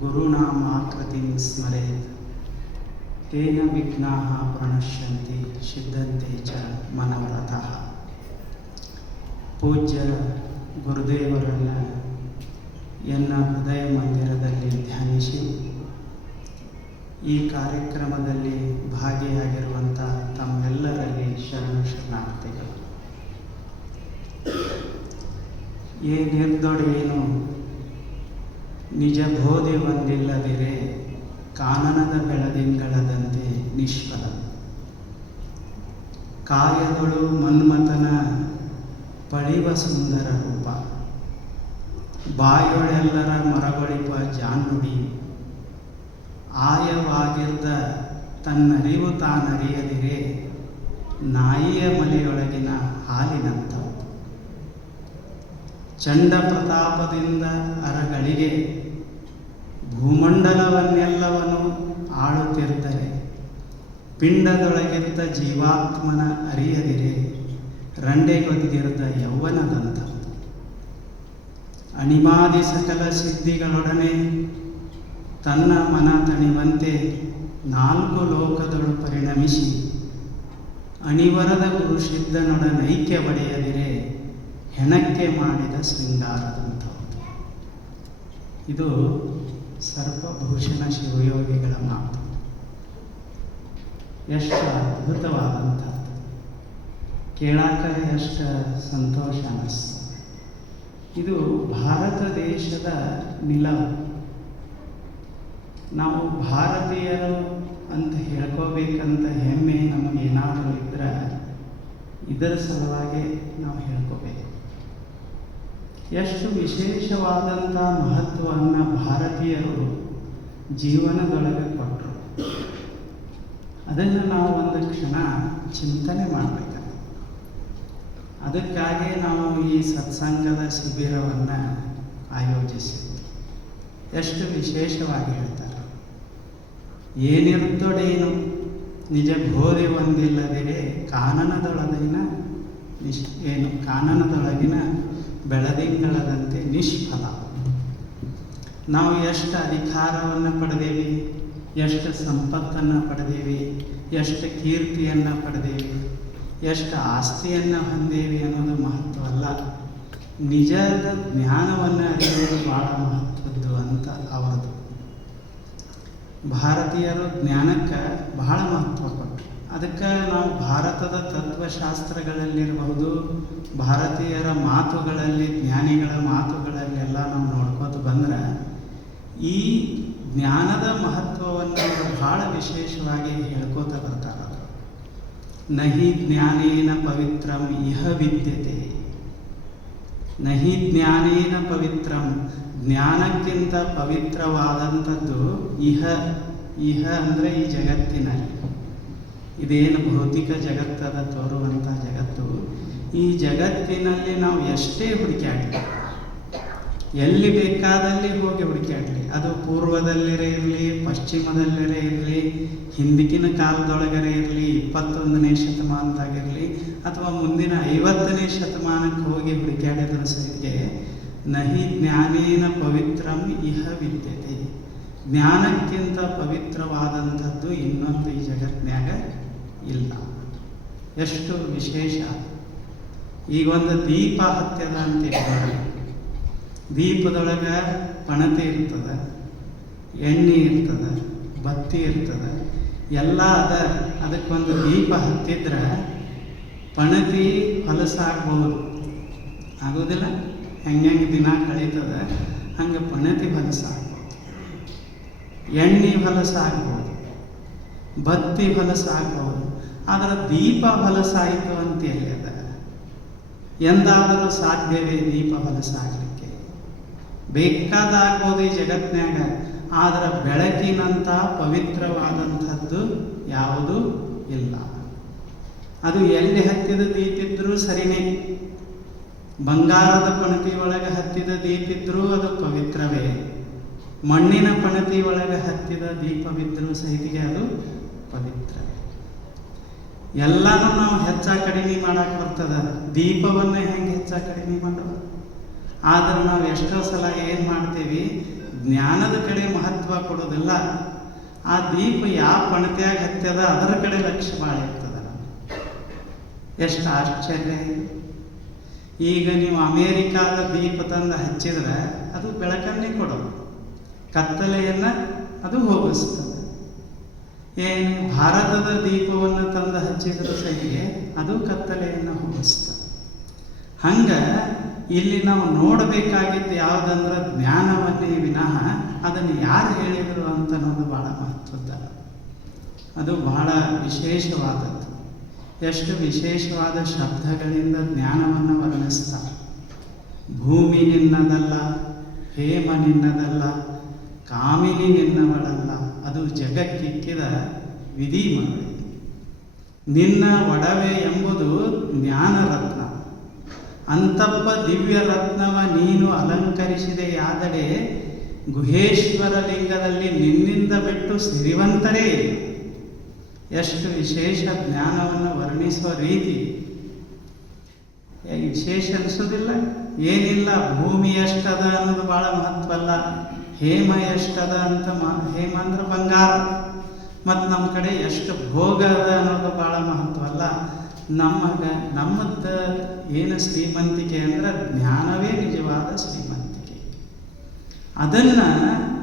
ಗುರುನಾಮಾಕೃತಿಂ ಸ್ಮರೇತ್ ತೇನ ವಿಘ್ನಾಃ ಪ್ರಣಶ್ಯಂತಿ ಸಿದ್ಧಂತೆ ಚ ಮನೋರಥಃ. ಪೂಜ್ಯ ಗುರುದೇವರನ್ನು ಎನ್ನ ಹೃದಯ ಮಂದಿರದಲ್ಲಿ ಧ್ಯಾನಿಸಿ ಈ ಕಾರ್ಯಕ್ರಮದಲ್ಲಿ ಭಾಗಿಯಾಗಿರುವಂಥ ತಮ್ಮೆಲ್ಲರಲ್ಲಿ ಶರಣಾರ್ಥಿಗಳು. ಏನಿರ್ದೊಡೇನು ನಿಜ ಬೋಧೆ ಒಂದಿಲ್ಲದಿರೆ ಕಾನನದ ಬೆಳದಿಂಗಳದಂತೆ ನಿಷ್ಫಲ. ಕಾಯದೊಳು ಮನ್ಮಥನ ಪಳಿವ ಸುಂದರ ರೂಪ, ಬಾಯೊಳೆಲ್ಲರ ಮರಗೊಳಿಪ ಜಾನುಡಿ. ಆಯವಾಗಿರ್ದ ತನ್ನರಿವು ತಾನರಿಯದಿರೆ ನಾಯಿಯ ಮಲೆಯೊಳಗಿನ ಹಾಲಿನಂಥವು. ಚಂಡ ಪ್ರತಾಪದಿಂದ ಅರಗಳಿಗೆ ಭೂಮಂಡಲವನ್ನೆಲ್ಲವನು ಆಳುತ್ತಿರ್ದರೆ ಪಿಂಡದೊಳಗಿದ್ದ ಜೀವಾತ್ಮನ ಅರಿಯದಿರೆ ರಂಡೆಗೊದ್ದಿರ್ದ ಯೌವನದಂಥವು. ಅಣಿಮಾದಿ ಸಕಲ ಸಿದ್ಧಿಗಳೊಡನೆ ತನ್ನ ಮನ ತಣಿವಂತೆ ನಾಲ್ಕು ಲೋಕದಳು ಪರಿಣಮಿಸಿ ಅಣಿವರದ ಗುರುಸಿದ್ಧನೊಡನೈಕ್ಯ ಒಡೆಯದಿರೆ ಹೆಣಕ್ಕೆ ಮಾಡಿದ ಶೃಂಗಾರದಂಥದ್ದು. ಇದು ಸರ್ಪಭೂಷಣ ಶಿವಯೋಗಿಗಳ ಮಾತು. ಎಷ್ಟು ಅದ್ಭುತವಾದಂಥದ್ದು, ಕೇಳಾಕ ಎಷ್ಟು ಸಂತೋಷ ಅನ್ನಿಸ್ತು. ಇದು ಭಾರತ ದೇಶದ ನಿಲವು. ನಾವು ಭಾರತೀಯರು ಅಂತ ಹೇಳ್ಕೋಬೇಕಂತ ಹೆಮ್ಮೆ ನಮಗೇನಾದರೂ ಇದ್ರೆ ಇದರ ಸಲುವಾಗಿ ನಾವು ಹೇಳ್ಕೋಬೇಕು. ಎಷ್ಟು ವಿಶೇಷವಾದಂಥ ಮಹತ್ವವನ್ನು ಭಾರತೀಯರು ಜೀವನದೊಳಗೆ ಕೊಟ್ಟರು. ಅದನ್ನು ನಾವು ಒಂದು ಕ್ಷಣ ಚಿಂತನೆ ಮಾಡಬೇಕು. ಅದಕ್ಕಾಗಿ ನಾವು ಈ ಸತ್ಸಂಗದ ಶಿಬಿರವನ್ನು ಆಯೋಜಿಸಿದ್ವಿ. ಎಷ್ಟು ವಿಶೇಷವಾಗಿ ಹೇಳ್ತಾರೆ. ಏನಿರ್ತೊಡೇನು ನಿಜ ಬೋಧೆ ಒಂದಿಲ್ಲದಿರೆ ಕಾನನದೊಳಗಿನ ಬೆಳದಿಂಗಳದಂತೆ ನಿಷ್ಫಲ. ನಾವು ಎಷ್ಟು ಅಧಿಕಾರವನ್ನು ಪಡೆದೇವಿ, ಎಷ್ಟು ಸಂಪತ್ತನ್ನು ಪಡೆದೇವಿ, ಎಷ್ಟು ಕೀರ್ತಿಯನ್ನು ಪಡೆದೇವಿ, ಎಷ್ಟು ಆಸ್ತಿಯನ್ನು ಹೊಂದೇವಿ ಅನ್ನೋದು ಮಹತ್ವ ಅಲ್ಲ. ನಿಜದ ಜ್ಞಾನವನ್ನು ಅರಿಯುವುದು ಭಾಳ ಮಹತ್ವದ್ದು ಅಂತ ಅವರದು. ಭಾರತೀಯರು ಜ್ಞಾನಕ್ಕೆ ಬಹಳ ಮಹತ್ವ ಕೊಟ್ಟರು. ಅದಕ್ಕೆ ನಾವು ಭಾರತದ ತತ್ವಶಾಸ್ತ್ರಗಳಲ್ಲಿರಬಹುದು, ಭಾರತೀಯರ ಮಾತುಗಳಲ್ಲಿ, ಜ್ಞಾನಿಗಳ ಮಾತುಗಳಲ್ಲೆಲ್ಲ ನಾವು ನೋಡ್ಕೋತ ಬಂದ್ರೆ ಈ ಜ್ಞಾನದ ಮಹತ್ವವನ್ನು ಬಹಳ ವಿಶೇಷವಾಗಿ ಹೇಳ್ಕೋತ ಬರ್ತಾರೆ. ನಹಿ ಜ್ಞಾನೇನ ಪವಿತ್ರಂ ಇಹ ವಿದ್ಯತೆ. ನಹಿ ಜ್ಞಾನೇನ ಪವಿತ್ರಂ, ಜ್ಞಾನಕ್ಕಿಂತ ಪವಿತ್ರವಾದಂಥದ್ದು ಇಹ ಅಂದರೆ ಈ ಜಗತ್ತಿನಲ್ಲಿ. ಇದೇನು ಭೌತಿಕ ಜಗತ್ತದ ತೋರುವಂಥ ಜಗತ್ತು, ಈ ಜಗತ್ತಿನಲ್ಲಿ ನಾವು ಎಷ್ಟೇ ಹುಡುಕಾಡಲಿ, ಎಲ್ಲಿ ಬೇಕಾದಲ್ಲಿ ಹೋಗಿ ಹುಡುಕಾಡಲಿ, ಅದು ಪೂರ್ವದಲ್ಲಿರೇ ಇರಲಿ, ಪಶ್ಚಿಮದಲ್ಲಿರೇ ಇರಲಿ, ಹಿಂದಿನ ಕಾಲದೊಳಗರೆ ಇರಲಿ, 21ನೇ ಶತಮಾನದಾಗಿರಲಿ, ಅಥವಾ ಮುಂದಿನ 50ನೇ ಶತಮಾನಕ್ಕೆ ಹೋಗಿ ಹುಡುಕಾಡಿದ್ರ ಸಹಿತ ನಹಿ ಜ್ಞಾನೇನ ಪವಿತ್ರಂ ಇಹ ವಿದ್ಯತೆ. ಜ್ಞಾನಕ್ಕಿಂತ ಪವಿತ್ರವಾದಂಥದ್ದು ಇನ್ನೊಂದು ಈ ಜಗತ್ತಿನಾಗ ಇಲ್ಲ. ಎಷ್ಟು ವಿಶೇಷ. ಈಗೊಂದು ದೀಪ ಹತ್ಯದ ಅಂತ ಇಟ್ಕೊಳ್ಳಿ. ದೀಪದೊಳಗೆ ಪಣತಿ ಇರ್ತದೆ, ಎಣ್ಣೆ ಇರ್ತದೆ, ಬತ್ತಿ ಇರ್ತದೆ, ಎಲ್ಲ ಅದಕ್ಕೊಂದು ದೀಪ ಹತ್ತಿದ್ರೆ ಪಣತಿ ಹೊಲಸಾಗ್ಬೋದು, ಆಗೋದಿಲ್ಲ? ಹೆಂಗೆ ದಿನ ಕಳೀತದೆ ಹಂಗೆ ಪಣತಿ ಹೊಲಸಾಗ್ಬೋದು, ಎಣ್ಣೆ ಹೊಲಸಾಗ್ಬೋದು, ಬತ್ತಿ ಹೊಲಸಾಗ್ಬೋದು. ಆದರೆ ದೀಪ ಹೊಲಸಾಯಿತು ಅಂತ ಎಲ್ಲಿದೆ? ಎಂದಾದರೂ ಸಾಧ್ಯವೇ ದೀಪ ಹೊಲಸಾಗಲಿಕ್ಕೆ? ಬೇಕಾದಾಗ್ಬೋದು ಈ ಜಗತ್ತಿನಾಗ, ಆದರೆ ಬೆಳಕಿನಂಥ ಪವಿತ್ರವಾದಂಥದ್ದು ಯಾವುದೂ ಇಲ್ಲ. ಅದು ಎಲ್ಲಿ ಹತ್ತಿದ ದೀಪಿದ್ರೂ ಸರಿನೇ. ಬಂಗಾರದ ಪಣತಿ ಒಳಗೆ ಹತ್ತಿದ ದೀಪಿದ್ರೂ ಅದು ಪವಿತ್ರವೇ. ಮಣ್ಣಿನ ಪಣತಿ ಒಳಗೆ ಹತ್ತಿದ ದೀಪವಿದ್ರೂ ಸಹಿತಿಗೆ ಅದು ಪವಿತ್ರವೇ. ಎಲ್ಲನೂ ನಾವು ಹೆಚ್ಚ ಕಡಿಮೆ ಮಾಡಕ್ಕೆ ಬರ್ತದ. ದೀಪವನ್ನು ಹೆಂಗೆ ಹೆಚ್ಚ ಕಡಿಮೆ ಮಾಡೋದು? ಆದ್ರೆ ನಾವು ಎಷ್ಟೋ ಸಲ ಏನು ಮಾಡ್ತೀವಿ, ಜ್ಞಾನದ ಕಡೆ ಮಹತ್ವ ಕೊಡೋದಿಲ್ಲ. ಆ ದೀಪ ಯಾವ ಪಣತ್ಯಾಗ ಹತ್ಯದ ಅದರ ಕಡೆ ಲಕ್ಷ್ಯ ಭಾಳ ಇರ್ತದ. ಎಷ್ಟು ಆಶ್ಚರ್ಯ! ಈಗ ನೀವು ಅಮೇರಿಕಾದ ದೀಪ ತಂದು ಹಚ್ಚಿದ್ರೆ ಅದು ಬೆಳಕನ್ನೇ ಕೊಡೋದು, ಕತ್ತಲೆಯನ್ನು ಅದು ಹೋಗಿಸ್ತದೆ. ಏನು ಭಾರತದ ದೀಪವನ್ನು ತಂದು ಹಚ್ಚಿದ್ರೆ ಸಹಿಗೆ ಅದು ಕತ್ತಲೆಯನ್ನು ಹೋಗಿಸ್ತದೆ. ಹಂಗೆ ಇಲ್ಲಿ ನಾವು ನೋಡಬೇಕಾಗಿದ್ದು ಯಾವುದಂದ್ರೆ ಜ್ಞಾನವನ್ನೇ ವಿನಃ ಅದನ್ನು ಯಾರು ಹೇಳಿದರು ಅಂತ ಅನ್ನೋದು ಭಾಳ ಮಹತ್ವದ, ಅದು ಬಹಳ ವಿಶೇಷವಾದದ್ದು. ಎಷ್ಟು ವಿಶೇಷವಾದ ಶಬ್ದಗಳಿಂದ ಜ್ಞಾನವನ್ನು ವರ್ಣಿಸ್ತಾರೆ. ಭೂಮಿ ನಿನ್ನದಲ್ಲ, ಹೇಮ ನಿನ್ನದಲ್ಲ, ಕಾಮಿನಿ ನಿನ್ನವಳಲ್ಲ, ಅದು ಜಗಕ್ಕಿಕ್ಕಿದ ವಿಧಿ ಮಾಡಿ. ನಿನ್ನ ಒಡವೆ ಎಂಬುದು ಜ್ಞಾನ ರತ್ನ, ಅಂತಪ್ಪ ದಿವ್ಯ ರತ್ನವ ನೀನು ಅಲಂಕರಿಸಿದೆಯಾದಡೆ ಗುಹೇಶ್ವರ ಲಿಂಗದಲ್ಲಿ ನಿನ್ನಿಂದ ಬಿಟ್ಟು ಸಿರಿವಂತರೇ. ಎಷ್ಟು ವಿಶೇಷ ಜ್ಞಾನವನ್ನು ವರ್ಣಿಸುವ ರೀತಿ ವಿಶೇಷ ಅನಿಸೋದಿಲ್ಲ? ಏನಿಲ್ಲ, ಭೂಮಿ ಎಷ್ಟದ ಅನ್ನೋದು ಭಾಳ ಮಹತ್ವ ಅಲ್ಲ, ಹೇಮ ಎಷ್ಟದ ಅಂತ ಹೇಮ ಅಂದ್ರೆ ಬಂಗಾರ, ಮತ್ತು ನಮ್ಮ ಕಡೆ ಎಷ್ಟು ಭೋಗ ಅದ ಅನ್ನೋದು ಭಾಳ ಮಹತ್ವ ಅಲ್ಲ. ನಮ್ಮದ್ದು ಏನು ಶ್ರೀಮಂತಿಕೆ ಅಂದ್ರೆ ಜ್ಞಾನವೇ ನಿಜವಾದ ಶ್ರೀಮಂತಿಕೆ. ಅದನ್ನು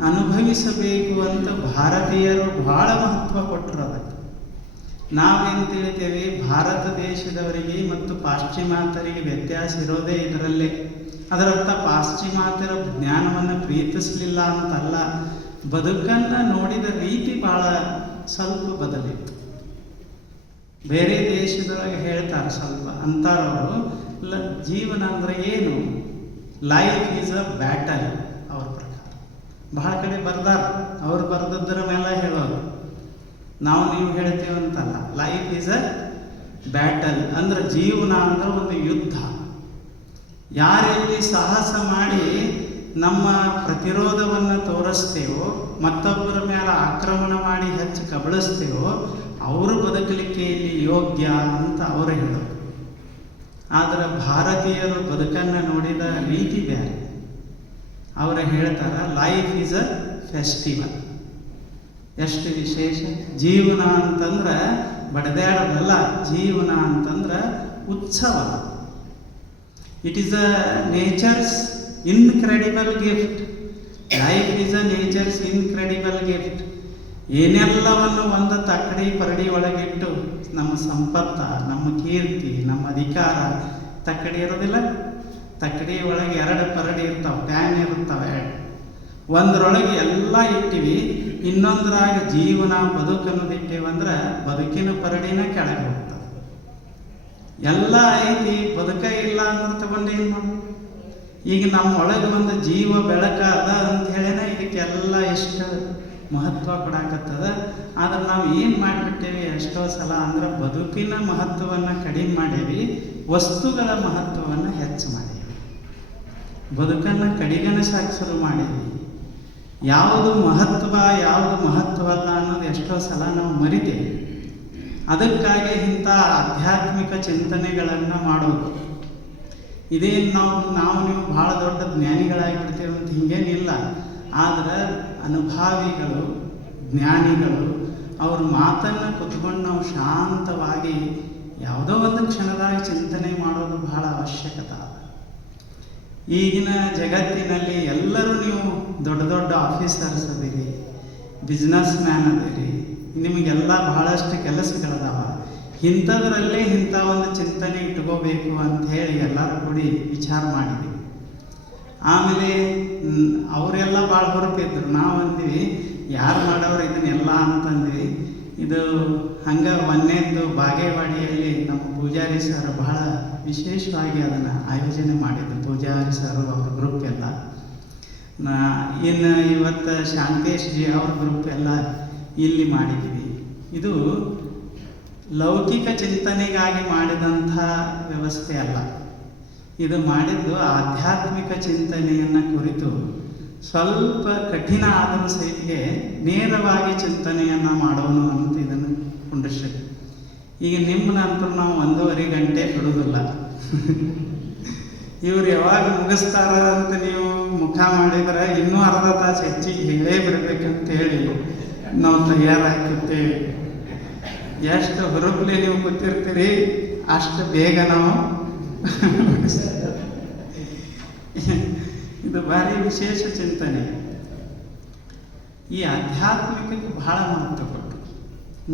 ಅನುಭವಿಸಬೇಕು ಅಂತ ಭಾರತೀಯರು ಭಾಳ ಮಹತ್ವ ಕೊಟ್ಟರು. ಅದಕ್ಕೆ ನಾವೇನು ತಿಳಿತೇವೆ, ಭಾರತ ದೇಶದವರಿಗೆ ಮತ್ತು ಪಾಶ್ಚಿಮಾತ್ಯರಿಗೆ ವ್ಯತ್ಯಾಸ ಇರೋದೇ ಇದರಲ್ಲೇ. ಅದರರ್ಥ ಪಾಶ್ಚಿಮಾತ್ಯರ ಜ್ಞಾನವನ್ನು ಪ್ರೀತಿಸಲಿಲ್ಲ ಅಂತಲ್ಲ, ಬದುಕನ್ನು ನೋಡಿದ ರೀತಿ ಭಾಳ ಸ್ವಲ್ಪ ಬದಲಿತ್ತು. ಬೇರೆ ದೇಶದೊಳಗೆ ಹೇಳ್ತಾರೆ ಸ್ವಲ್ಪ ಅಂತಾರವರು, ಜೀವನ ಅಂದರೆ ಏನು, ಲೈಫ್ ಈಸ್ ಅ ಬ್ಯಾಟಲ್ ಅವ್ರ ಪ್ರಕಾರ. ಬಹಳ ಕಡೆ ಬರ್ದಾರ, ಅವ್ರು ಬರೆದದ್ದರ ಮೇಲೆ ಹೇಳೋದು, ನಾವು ನೀವು ಹೇಳ್ತೇವಂತಲ್ಲ. ಲೈಫ್ ಈಸ್ ಅ ಬ್ಯಾಟಲ್ ಅಂದ್ರೆ ಜೀವನ ಅಂದ್ರೆ ಒಂದು ಯುದ್ಧ. ಯಾರೆಲ್ಲಿ ಸಾಹಸ ಮಾಡಿ ನಮ್ಮ ಪ್ರತಿರೋಧವನ್ನು ತೋರಿಸ್ತೇವೋ, ಮತ್ತೊಬ್ಬರ ಮೇಲೆ ಆಕ್ರಮಣ ಮಾಡಿ ಹೆಚ್ಚು ಕಬಳಿಸ್ತೇವೋ, ಅವರು ಬದುಕಲಿಕ್ಕೆ ಇಲ್ಲಿ ಯೋಗ್ಯ ಅಂತ ಅವರು ಹೇಳೋದು. ಆದರೆ ಭಾರತೀಯರು ಬದುಕನ್ನು ನೋಡಿದ ರೀತಿ ಬೇರೆ. ಅವರು ಹೇಳ್ತಾರೆ ಲೈಫ್ ಈಸ್ ಅ ಫೆಸ್ಟಿವಲ್. ಎಷ್ಟು ವಿಶೇಷ! ಜೀವನ ಅಂತಂದ್ರೆ ಬಡದಾಡೋದಲ್ಲ, ಜೀವನ ಅಂತಂದ್ರೆ ಉತ್ಸವ. It is a nature's incredible gift. Life is a nature's incredible gift. ಏನೆಲ್ಲವನ್ನು ಒಂದು ತಕ್ಕಡಿ ಪರಡಿ ಒಳಗಿಟ್ಟು ನಮ್ಮ ಸಂಪತ್ತ, ನಮ್ಮ ಕೀರ್ತಿ, ನಮ್ಮ ಅಧಿಕಾರ, ತಕ್ಕಡಿ ಇರೋದಿಲ್ಲ, ತಕ್ಕಡಿ ಒಳಗೆ 2 ಪರಡಿ ಇರ್ತಾವೆ, ಪ್ಯಾನ್ ಇರ್ತಾವೆ. ಒಂದರೊಳಗೆ ಎಲ್ಲ ಇಟ್ಟಿವಿ, ಇನ್ನೊಂದರಾಗ ಜೀವನ ಬದುಕನ್ನೋದು ಇಟ್ಟೇವಂದ್ರೆ ಬದುಕಿನ ಪರಡಿನ ಕೆಳಗೆ ಹೋಗ್ತದೆ. ಎಲ್ಲ ಐತಿ, ಬದುಕ ಇಲ್ಲ ಅಂದ್ರೆ ತಗೊಂಡು ಏನು ಮಾಡಿ. ಈಗ ನಮ್ಮ ಒಳಗೆ ಒಂದು ಜೀವ ಬೆಳಕ ಅದ ಅಂತ ಹೇಳಿನ ಇದಕ್ಕೆಲ್ಲ ಎಷ್ಟು ಮಹತ್ವ ಕೊಡಾಕತ್ತದ. ಆದ್ರೆ ನಾವು ಏನು ಮಾಡಿಬಿಟ್ಟೇವಿ ಎಷ್ಟೋ ಸಲ ಅಂದ್ರೆ ಬದುಕಿನ ಮಹತ್ವವನ್ನು ಕಡಿಮೆ ಮಾಡೇವಿ, ವಸ್ತುಗಳ ಮಹತ್ವವನ್ನು ಹೆಚ್ಚು ಮಾಡೇವಿ, ಬದುಕನ್ನು ಕಡಿಗಣಿಸಕ್ಕೆ ಶುರು ಮಾಡೇವಿ. ಯಾವುದು ಮಹತ್ವ ಯಾವುದು ಮಹತ್ವಲ್ಲ ಅನ್ನೋದು ಎಷ್ಟೋ ಸಲ ನಾವು ಮರಿತೇವೆ. ಅದಕ್ಕಾಗಿ ಇಂಥ ಆಧ್ಯಾತ್ಮಿಕ ಚಿಂತನೆಗಳನ್ನು ಮಾಡೋದು. ಇದೇನು ನಾವು ನೀವು ಭಾಳ ದೊಡ್ಡ ಜ್ಞಾನಿಗಳಾಗಿಬಿಡ್ತೇವೆ ಅಂತ ಹಿಂಗೇನಿಲ್ಲ. ಆದರೆ ಅನುಭಾವಿಗಳು, ಜ್ಞಾನಿಗಳು ಅವ್ರ ಮಾತನ್ನು ಕುತ್ಕೊಂಡು ನಾವು ಶಾಂತವಾಗಿ ಯಾವುದೋ ಒಂದು ಕ್ಷಣದಾಗ ಚಿಂತನೆ ಮಾಡೋದು ಬಹಳ ಅವಶ್ಯಕತೆ. ಈಗಿನ ಜಗತ್ತಿನಲ್ಲಿ ಎಲ್ಲರೂ ನೀವು ದೊಡ್ಡ ದೊಡ್ಡ ಆಫೀಸರ್ಸ್ ಅದಿರಿ, ಬಿಸ್ನೆಸ್ ಮ್ಯಾನ್ ಅದಿರಿ, ನಿಮಗೆಲ್ಲ ಬಹಳಷ್ಟು ಕೆಲಸಗಳದಾವ. ಇಂಥದ್ರಲ್ಲೇ ಇಂಥ ಒಂದು ಚಿಂತನೆ ಇಟ್ಕೋಬೇಕು ಅಂತ ಹೇಳಿ ಎಲ್ಲರೂ ಕೂಡಿ ವಿಚಾರ ಮಾಡಿದ್ವಿ. ಆಮೇಲೆ ಅವರೆಲ್ಲ ಭಾಳ ಹೊರಪಿದ್ರು. ನಾವು ಅಂದ್ವಿ ಯಾರು ಮಾಡೋರು ಇದನ್ನೆಲ್ಲ ಅಂತಂದ್ವಿ. ಇದು ಹಂಗೆ ಒಂದೇದ್ದು ಬಾಗೇವಾಡಿಯಲ್ಲಿ ನಮ್ಮ ಪೂಜಾರಿ ಸರ್ ಬಹಳ ವಿಶೇಷವಾಗಿ ಅದನ್ನು ಆಯೋಜನೆ ಮಾಡಿದ್ದು. ಪೂಜಾರಿ ಸರ್ ಅವ್ರ ಗ್ರೂಪ್ ಎಲ್ಲ, ಇನ್ನು ಇವತ್ತು ಶಾಂತೇಶ್ ಜಿ ಅವ್ರ ಗ್ರೂಪ್ ಎಲ್ಲ ಇಲ್ಲಿ ಮಾಡಿದ್ವಿ. ಇದು ಲೌಕಿಕ ಚಿಂತನೆಗಾಗಿ ಮಾಡಿದಂಥ ವ್ಯವಸ್ಥೆ ಅಲ್ಲ, ಇದು ಮಾಡಿದ್ದು ಆಧ್ಯಾತ್ಮಿಕ ಚಿಂತನೆಯನ್ನು ಕುರಿತು ಸ್ವಲ್ಪ ಕಠಿಣ ಆದರೂ ಸಹಿತ ನೇರವಾಗಿ ಚಿಂತನೆಯನ್ನು ಮಾಡೋಣ ಅಂತ ಇದನ್ನು ಕುಂಡ್ರಿಸಿದ್ವಿ. ಈಗ ನಿಮ್ಮ ನಂತರ ನಾವು 1.5 ಗಂಟೆ ಬಿಡೋದಿಲ್ಲ. ಇವ್ರು ಯಾವಾಗ ಮುಗಿಸ್ತಾರ ಅಂತ ನೀವು ಮುಖ ಮಾಡಿದ್ರೆ ಇನ್ನೂ ಅರ್ಧ ತಾಸು ಹೆಚ್ಚಿಗೆ ಹೇಳೇ ಬಿಡ್ಬೇಕಂತ ಹೇಳಿ ನಾವು ತಯಾರಾಗಿರ್ತೇವೆ. ಎಷ್ಟು ಹುರುಪ್ಲೆ ನೀವು ಕೂತಿರ್ತೀರಿ ಅಷ್ಟು ಬೇಗ ನಾವು ಇದು ಭಾರಿ ವಿಶೇಷ ಚಿಂತನೆ. ಈ ಆಧ್ಯಾತ್ಮಿಕಕ್ಕೆ ಬಹಳ ಮಹತ್ವ ಕೊಟ್ಟು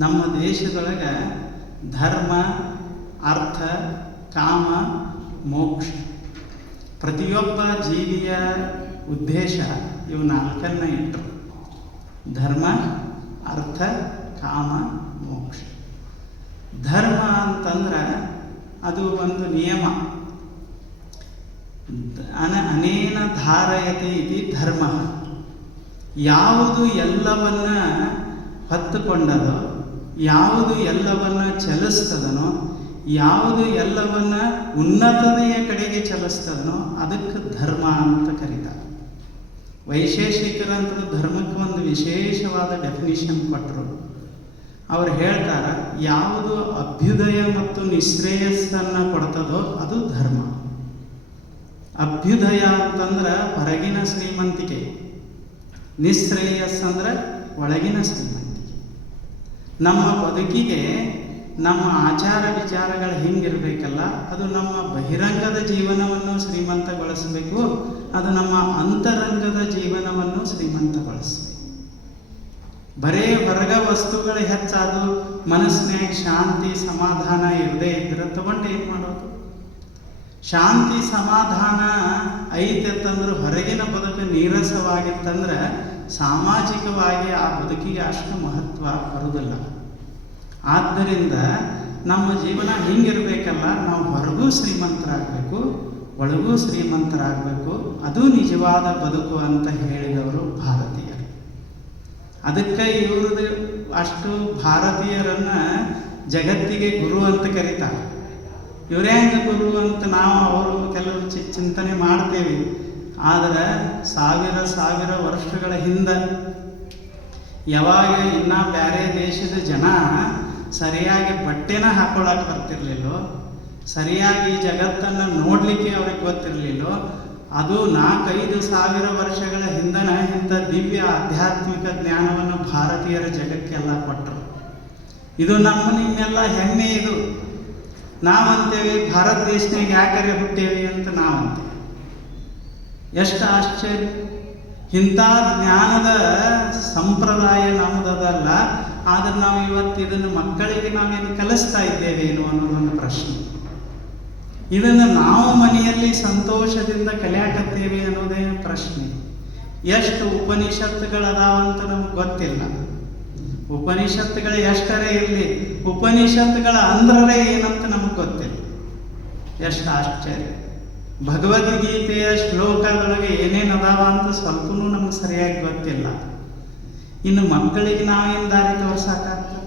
ನಮ್ಮ ದೇಶದೊಳಗೆ ಧರ್ಮ, ಅರ್ಥ, ಕಾಮ, ಮೋಕ್ಷ ಪ್ರತಿಯೊಬ್ಬ ಜೀವಿಯ ಉದ್ದೇಶ ಇವು ನಾಲ್ಕನ್ನ ಇಟ್ಟರು. ಧರ್ಮ, ಅರ್ಥ, ಕಾಮ, ಮೋಕ್ಷ. ಧರ್ಮ ಅಂತಂದ್ರೆ ಅದು ಒಂದು ನಿಯಮ. ಅನೇನ ಧಾರಯತೆ ಇತಿ ಧರ್ಮ. ಯಾವುದು ಎಲ್ಲವನ್ನ ಹೊತ್ತುಕೊಂಡದೋ, ಯಾವುದು ಎಲ್ಲವನ್ನ ಚಲಿಸ್ತದನೋ, ಯಾವುದು ಎಲ್ಲವನ್ನ ಉನ್ನತತೆಯ ಕಡೆಗೆ ಚಲಿಸ್ತದನೋ ಅದಕ್ಕೆ ಧರ್ಮ ಅಂತ ಕರೀತಾರೆ. ವೈಶೇಷಿಕರಂತರೂ ಧರ್ಮಕ್ಕೆ ಒಂದು ವಿಶೇಷವಾದ ಡೆಫಿನಿಷನ್ ಕೊಟ್ಟರು. ಅವ್ರು ಹೇಳ್ತಾರೆ, ಯಾವುದು ಅಭ್ಯುದಯ ಮತ್ತು ನಿಶ್ರೇಯಸ್ಸನ್ನು ಕೊಡ್ತದೋ ಅದು ಧರ್ಮ. ಅಭ್ಯುದಯ ಅಂತಂದ್ರೆ ಹೊರಗಿನ ಶ್ರೀಮಂತಿಕೆ, ನಿಶ್ರೇಯಸ್ ಅಂದ್ರೆ ಒಳಗಿನ ಶ್ರೀಮಂತಿಕೆ. ನಮ್ಮ ಬದುಕಿಗೆ ನಮ್ಮ ಆಚಾರ ವಿಚಾರಗಳು ಹಿಂಗಿರ್ಬೇಕಲ್ಲ, ಅದು ನಮ್ಮ ಬಹಿರಂಗದ ಜೀವನವನ್ನು ಶ್ರೀಮಂತಗೊಳಿಸಬೇಕು, ಅದು ನಮ್ಮ ಅಂತರಂಗದ ಜೀವನವನ್ನು ಶ್ರೀಮಂತಗೊಳಿಸಬೇಕು. ಬರೇ ಹೊರಗ ವಸ್ತುಗಳು ಹೆಚ್ಚಾದು ಮನಸ್ಸಿನಾಗ ಶಾಂತಿ ಸಮಾಧಾನ ಇರದೇ ಇದ್ರೆ ತಗೊಂಡು ಏನು ಮಾಡೋದು? ಶಾಂತಿ ಸಮಾಧಾನ ಐತೆಂತಂದ್ರೆ ಹೊರಗಿನ ಬದುಕು ನೀರಸವಾಗಿತ್ತಂದ್ರೆ ಸಾಮಾಜಿಕವಾಗಿ ಆ ಬದುಕಿಗೆ ಅಷ್ಟು ಮಹತ್ವ ಬರುವುದಿಲ್ಲ. ಆದ್ದರಿಂದ ನಮ್ಮ ಜೀವನ ಹಿಂಗಿರ್ಬೇಕಲ್ಲ, ನಾವು ಹೊರಗೂ ಶ್ರೀಮಂತರಾಗಬೇಕು, ಒಳಗೂ ಶ್ರೀಮಂತರಾಗಬೇಕು. ಅದು ನಿಜವಾದ ಬದುಕು ಅಂತ ಹೇಳಿದವರು ಭಾರತೀಯರು. ಅದಕ್ಕೆ ಇವ್ರದ್ದು ಅಷ್ಟು ಭಾರತೀಯರನ್ನ ಜಗತ್ತಿಗೆ ಗುರು ಅಂತ ಕರೀತಾರೆ. ಇವರೇ ಹೆಂಗೆ ಗುರು ಅಂತ ನಾವು ಅವರು ಕೆಲವು ಚಿಂತನೆ ಮಾಡ್ತೇವೆ. ಆದರೆ ಸಾವಿರ ವರ್ಷಗಳ ಹಿಂದೆ ಯಾವಾಗ ಇನ್ನ ಬೇರೆ ದೇಶದ ಜನ ಸರಿಯಾಗಿ ಬಟ್ಟೆನ ಹಾಕೊಳ್ಳಕ್ಕೆ ಬರ್ತಿರ್ಲಿಲ್ಲೋ, ಸರಿಯಾಗಿ ಜಗತ್ತನ್ನು ನೋಡಲಿಕ್ಕೆ ಅವ್ರಿಗೆ ಗೊತ್ತಿರಲಿಲ್ಲೋ, ಅದು 4-5 ಸಾವಿರ ವರ್ಷಗಳ ಹಿಂದನ ಇಂಥ ದಿವ್ಯ ಆಧ್ಯಾತ್ಮಿಕ ಜ್ಞಾನವನ್ನು ಭಾರತೀಯರ ಜಗಕ್ಕೆಲ್ಲ ಕೊಟ್ಟರು. ಇದು ನಿಮ್ಮೆಲ್ಲ ಹೆಮ್ಮೆ. ಇದು ನಾವಂತೇವೆ ಭಾರತ ದೇಶನಾಗ ಯಾಕರೆ ಹುಟ್ಟೇವಿ ಅಂತ ನಾವಂತೇವೆ. ಎಷ್ಟು ಆಶ್ಚರ್ಯ! ಇಂಥ ಜ್ಞಾನದ ಸಂಪ್ರದಾಯ ನಮ್ಮದಲ್ಲ, ಆದ್ರೆ ನಾವು ಇವತ್ತು ಇದನ್ನು ಮಕ್ಕಳಿಗೆ ನಾವೇನು ಕಲಿಸ್ತಾ ಇದ್ದೇವೇನು ಅನ್ನೋದೊಂದು ಪ್ರಶ್ನೆ. ಇದನ್ನು ನಾವು ಮನೆಯಲ್ಲಿ ಸಂತೋಷದಿಂದ ಕಲಿಯಾಕತ್ತೇವೆ ಅನ್ನೋದೇ ಪ್ರಶ್ನೆ. ಎಷ್ಟು ಉಪನಿಷತ್ತುಗಳದಾವಂತ ನಮ್ಗೆ ಗೊತ್ತಿಲ್ಲ. ಉಪನಿಷತ್ತುಗಳು ಎಷ್ಟರೇ ಇರಲಿ, ಉಪನಿಷತ್ತುಗಳ ಅಂದ್ರೇ ಏನಂತ ನಮಗೆ ಗೊತ್ತಿಲ್ಲ. ಎಷ್ಟು ಆಶ್ಚರ್ಯ! ಭಗವದ್ಗೀತೆಯ ಶ್ಲೋಕದೊಳಗೆ ಏನೇನು ಅದಾವ ಅಂತ ಸ್ವಲ್ಪನೂ ನಮ್ಗೆ ಸರಿಯಾಗಿ ಗೊತ್ತಿಲ್ಲ. ಇನ್ನು ಮಕ್ಕಳಿಗೆ ನಾವೇನು ದಾರಿ ತೋರ್ಸಕ್ಕಾಗ್ತದೆ?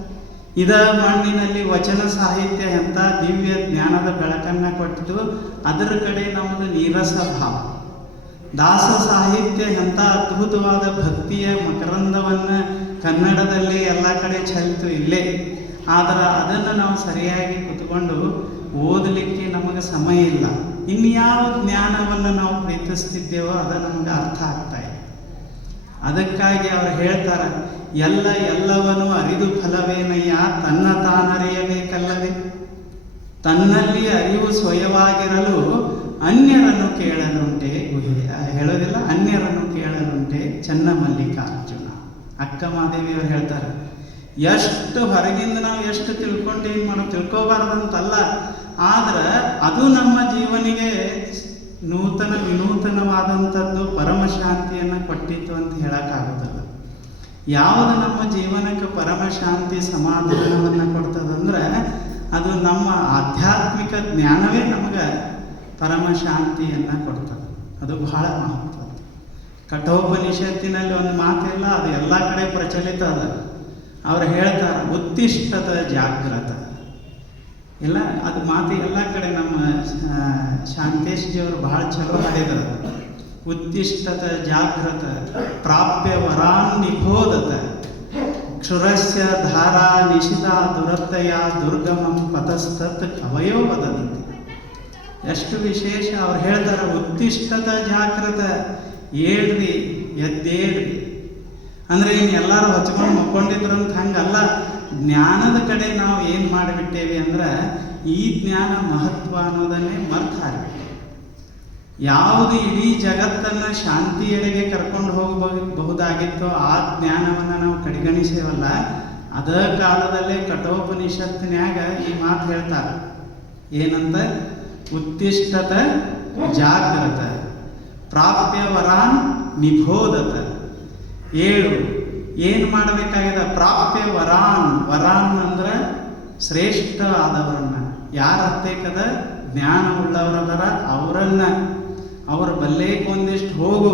ಇದ ಮಣ್ಣಿನಲ್ಲಿ ವಚನ ಸಾಹಿತ್ಯ ಎಂಥ ದಿವ್ಯ ಜ್ಞಾನದ ಬೆಳಕನ್ನು ಕೊಟ್ಟಿತು, ಅದರ ಕಡೆ ನಮ್ಮದು ನೀರಸ ಭಾವ. ದಾಸ ಸಾಹಿತ್ಯ ಎಂಥ ಅದ್ಭುತವಾದ ಭಕ್ತಿಯ ಮಕರಂದವನ್ನು ಕನ್ನಡದಲ್ಲಿ ಎಲ್ಲ ಕಡೆ ಚೆಲ್ತು ಇಲ್ಲೇ. ಆದರೆ ಅದನ್ನು ನಾವು ಸರಿಯಾಗಿ ಕುತ್ಕೊಂಡು ಓದಲಿಕ್ಕೆ ನಮಗೆ ಸಮಯ ಇಲ್ಲ. ಇನ್ಯಾವ ಜ್ಞಾನವನ್ನು ನಾವು ಪ್ರೀತಿಸ್ತಿದ್ದೇವೋ ಅದು ನಮಗೆ ಅರ್ಥ ಆಗ್ತಾ ಇದೆ. ಅದಕ್ಕಾಗಿ ಅವ್ರು ಹೇಳ್ತಾರೆ, ಎಲ್ಲವನ್ನೂ ಅರಿದು ಫಲವೇನಯ್ಯ, ತನ್ನ ತಾನರಿಯಬೇಕಲ್ಲವೇ. ತನ್ನಲ್ಲಿ ಅರಿವು ಸ್ವಯವಾಗಿರಲು ಅನ್ಯರನ್ನು ಕೇಳಲುಂಟೆ ಹೇಳೋದಿಲ್ಲ, ಅನ್ಯರನ್ನು ಕೇಳಲುಂಟೆ ಚನ್ನ ಮಲ್ಲಿಕಾರ್ಜುನ. ಅಕ್ಕ ಮಾದೇವಿಯವರು ಹೇಳ್ತಾರೆ, ಎಷ್ಟು ಹೊರಗಿಂದ ನಾವು ಎಷ್ಟು ತಿಳ್ಕೊಂಡು ಏನು ಮಾಡೋ ತಿಳ್ಕೋಬಾರ್ದಂತಲ್ಲ, ಆದ್ರೆ ಅದು ನಮ್ಮ ಜೀವನಿಗೆ ವಿನೂತನವಾದಂಥದ್ದು ಪರಮ ಶಾಂತಿಯನ್ನು ಕೊಟ್ಟಿತ್ತು ಅಂತ ಹೇಳೋಕ್ಕಾಗೋದಿಲ್ಲ. ಯಾವುದು ನಮ್ಮ ಜೀವನಕ್ಕೆ ಪರಮ ಶಾಂತಿ ಸಮಾಧಾನವನ್ನು ಕೊಡ್ತದಂದ್ರೆ ಅದು ನಮ್ಮ ಆಧ್ಯಾತ್ಮಿಕ ಜ್ಞಾನವೇ ನಮಗೆ ಪರಮ ಶಾಂತಿಯನ್ನು ಕೊಡ್ತದೆ. ಅದು ಬಹಳ ಮಹತ್ವ. ಕಠೋಪನಿಷತ್ತಿನಲ್ಲಿ ಒಂದು ಮಾತಿಲ್ಲ, ಅದು ಎಲ್ಲ ಕಡೆ ಪ್ರಚಲಿತ ಅದ. ಅವ್ರು ಹೇಳ್ತಾರೆ, ಉತ್ತಿಷ್ಠತ ಜಾಗ್ರತ ಎಲ್ಲ, ಅದು ಮಾತು ಎಲ್ಲ ಕಡೆ ನಮ್ಮ ಶಾಂತೇಶ್ಜಿಯವರು ಬಹಳ ಚಲೋ ಮಾಡಿದ್ದಾರೆ. ಉತ್ತಿಷ್ಠತ ಜಾಗ್ರತ ಪ್ರಾಪ್ಯ ವರಾನ್ ನಿಬೋಧತ ಕ್ಷುರಸ್ಯ ಧಾರಾ ನಿಶಿತಾ ದುರತ್ತಯ ದುರ್ಗಮಂ ಪತಸ್ತತ್ ಕವಯೋ ವದಂತಿ. ಎಷ್ಟು ವಿಶೇಷ. ಅವ್ರು ಹೇಳ್ತಾರೆ, ಉತ್ತಿಷ್ಠತ ಜಾಗೃತ, ಏಳ್ರಿ, ಎದ್ದೇಳ್ರಿ. ಅಂದರೆ ಇನ್ನು ಎಲ್ಲರೂ ಹಚ್ಕೊಂಡು ಮಕ್ಕೊಂಡಿದ್ರು ಅಂತ ಹಂಗಲ್ಲ. ಜ್ಞಾನದ ಕಡೆ ನಾವು ಏನು ಮಾಡಿಬಿಟ್ಟೇವಿ ಅಂದ್ರೆ, ಈ ಜ್ಞಾನ ಮಹತ್ವ ಅನ್ನೋದನ್ನೇ ಮರ್ತು ಹಾರಿಬಿಟ್ಟೇವೆ. ಯಾವುದು ಇಡೀ ಜಗತ್ತನ್ನು ಶಾಂತಿಯೆಡೆಗೆ ಕರ್ಕೊಂಡು ಹೋಗಬಹುದಾಗಿತ್ತೋ ಆ ಜ್ಞಾನವನ್ನು ನಾವು ಕಡೆಗಣಿಸೇವಲ್ಲ. ಅದ ಕಾಲದಲ್ಲೇ ಕಠೋಪನಿಷತ್ತಿನ್ಯಾಗ ಈ ಮಾತು ಹೇಳ್ತಾರೆ, ಏನಂತ? ಉತ್ತಿಷ್ಠತ ಜಾಗೃತ ಪ್ರಾಪ್ಯ ವರಾನ್ ನಿಬೋಧತ. ಏಳು ಏನು ಮಾಡಬೇಕಾಗಿದೆ? ಪ್ರಾಪ್ಯ ವರಾನ್. ವರಾನ್ ಅಂದ್ರೆ ಶ್ರೇಷ್ಠ ಆದವರನ್ನ, ಯಾರ ಹತ್ತೇಕದ ಜ್ಞಾನ ಉಳ್ಳವರದರ ಅವರನ್ನ, ಅವ್ರ ಬಲ್ಲೇಕ್ ಒಂದಿಷ್ಟು ಹೋಗು,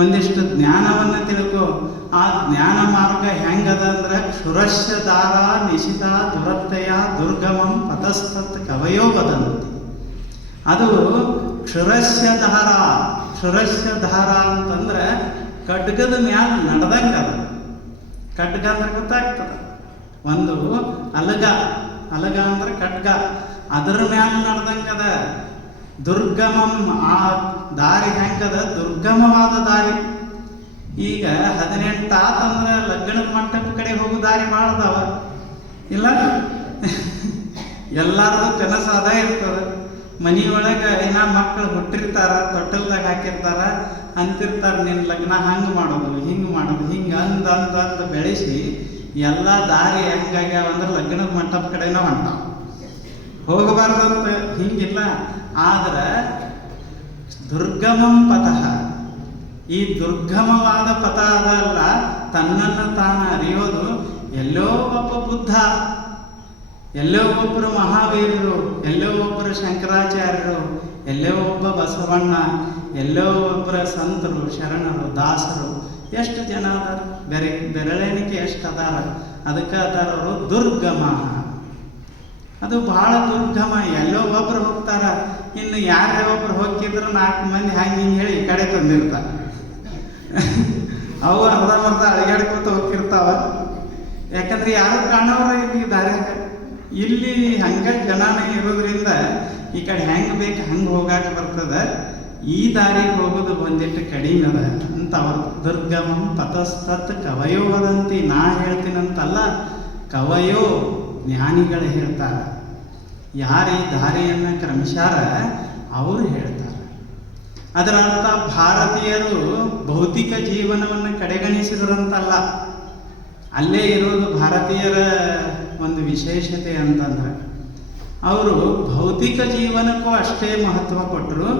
ಒಂದಿಷ್ಟು ಜ್ಞಾನವನ್ನು ತಿಳ್ಕೊ. ಆ ಜ್ಞಾನ ಮಾರ್ಗ ಹೆಂಗದ ಅಂದ್ರೆ, ಕ್ಷುರಶ್ಯ ದಾರ ನಿಶಿತ ದುರತ್ತೆಯ ದುರ್ಗಮಂ ಪತಸ್ತತ್ ಕವಯೋ ವದಂತಿ. ಅದು ಕ್ಷುರಶ್ಯ ದಾರ. ಕ್ಷುರಶ್ಯ ದಾರ ಅಂತಂದ್ರೆ ಖಡ್ಗದ ಮ್ಯಾಲ ನಡೆದಂಗದ. ಖಡ್ಗ ಅಂದ್ರೆ ಗೊತ್ತಾಗ್ತದ, ಒಂದು ಅಲಗ. ಅಲಗ ಅಂದ್ರೆ ಖಡ್ಗ, ಅದರ ಮ್ಯಾಲ ನಡೆದಂಗದ. ದುರ್ಗಮಂ, ಆ ದಾರಿ ಹೆಂಗದ? ದುರ್ಗಮವಾದ ದಾರಿ. ಈಗ 18 ಆತಂದ್ರೆ ಲಗ್ನದ ಮಂಟಪ ಕಡೆ ಹೋಗೋ ದಾರಿ ಮಾಡ್ದವ ಇಲ್ಲ? ಎಲ್ಲಾರದು ಕನಸು ಅದ ಇರ್ತದ. ಮನಿಯೊಳಗೆ ಏನ ಮಕ್ಕಳು ಹುಟ್ಟಿರ್ತಾರ, ತೊಟ್ಟಲ್ದಾಗ ಹಾಕಿರ್ತಾರ, ಅಂತಿರ್ತಾರ, ನಿನ್ನ ಲಗ್ನ ಹಂಗೆ ಮಾಡೋದು, ಹಿಂಗೆ ಮಾಡೋದು, ಹಿಂಗೆ ಅಂದ ಬೆಳೆಸಿ ಎಲ್ಲ ದಾರಿ ಹೆಂಗಾಗ್ಯಾವ ಅಂದ್ರೆ ಲಗ್ನದ ಮಂಟಪ ಕಡೆನ ಹೊಂಟಾವ. ಹೋಗಬಾರ್ದಂತ ಹಿಂಗಿಲ್ಲ. ಆದ್ರೆ ದುರ್ಗಮಂ ಪಥಃ, ಈ ದುರ್ಗಮವಾದ ಪಥ ಅದಲ್ಲ, ತನ್ನನ್ನು ತಾನು ಅರಿಯೋದು. ಎಲ್ಲೋ ಒಬ್ಬ ಬುದ್ಧ, ಎಲ್ಲೋ ಒಬ್ಬರು ಮಹಾವೀರರು, ಎಲ್ಲೋ ಒಬ್ಬರು ಶಂಕರಾಚಾರ್ಯರು, ಎಲ್ಲೋ ಒಬ್ಬ ಬಸವಣ್ಣ, ಎಲ್ಲೋ ಒಬ್ಬರ ಸಂತರು, ಶರಣರು, ದಾಸರು, ಎಷ್ಟು ಜನ ಅದಾರ? ಬೆರಳೆಣಿಕೆ ಎಷ್ಟು ಅದಾರ. ಅದಕ್ಕೆ ಅದಾರ ಅವರು ದುರ್ಗಮ. ಅದು ಬಹಳ ದುರ್ಗಮ. ಎಲ್ಲೋ ಒಬ್ರು ಹೋಗ್ತಾರ, ಇನ್ನು ಯಾರೇ ಒಬ್ರು ಹೋಗಿದ್ರು 4 ಮಂದಿ ಹಂಗೆ ಹಿಂಗೆ ಹೇಳಿ ಈ ಕಡೆ ತಂದಿರ್ತಾರ. ಅವು ಅರ್ಧಂಬರ್ಧ ಅಳಿಗಾಡ್ಕೊತ ಹೋಗ್ತಿರ್ತಾವ. ಯಾಕಂದ್ರೆ ಯಾರು ಕಾಣೋರ ಇಲ್ಲಿ ದಾರ್ಯಾಗ. ಇಲ್ಲಿ ಹಂಗ ಜನನೇ ಇರೋದ್ರಿಂದ ಈ ಕಡೆ ಹೆಂಗೆ ಬೇಕು ಹಂಗೆ ಹೋಗಾಕ ಬರ್ತದ. ಈ ದಾರಿಗೆ ಹೋಗೋದು ಒಂದಿಟ್ಟು ಕಡಿಮೆ ಅದ ಅಂತ ಅವ್ರು. ದುರ್ಗಮಂ ಪತಸ್ತತ್ ಕವಯೋ ವದಂತಿ. ನಾ ಹೇಳ್ತೀನಂತಲ್ಲ, ಕವಯೋ ಜ್ಞಾನಿಗಳು ಹೇಳ್ತಾರ. ಯಾರು ಈ ದಾರಿಯನ್ನು ಕ್ರಮಿಸ್ಯಾರ ಅವರು ಹೇಳ್ತಾರೆ. ಅದರ ಅರ್ಥ ಭಾರತೀಯರು ಭೌತಿಕ ಜೀವನವನ್ನು ಕಡೆಗಣಿಸಿದ್ರಂತಲ್ಲ. ಅಲ್ಲೇ ಇರೋದು ಭಾರತೀಯರ ಒಂದು ವಿಶೇಷತೆ ಅಂತಂದ್ರೆ, ಅವರು ಭೌತಿಕ ಜೀವನಕ್ಕೂ ಅಷ್ಟೇ ಮಹತ್ವ ಕೊಟ್ಟರು,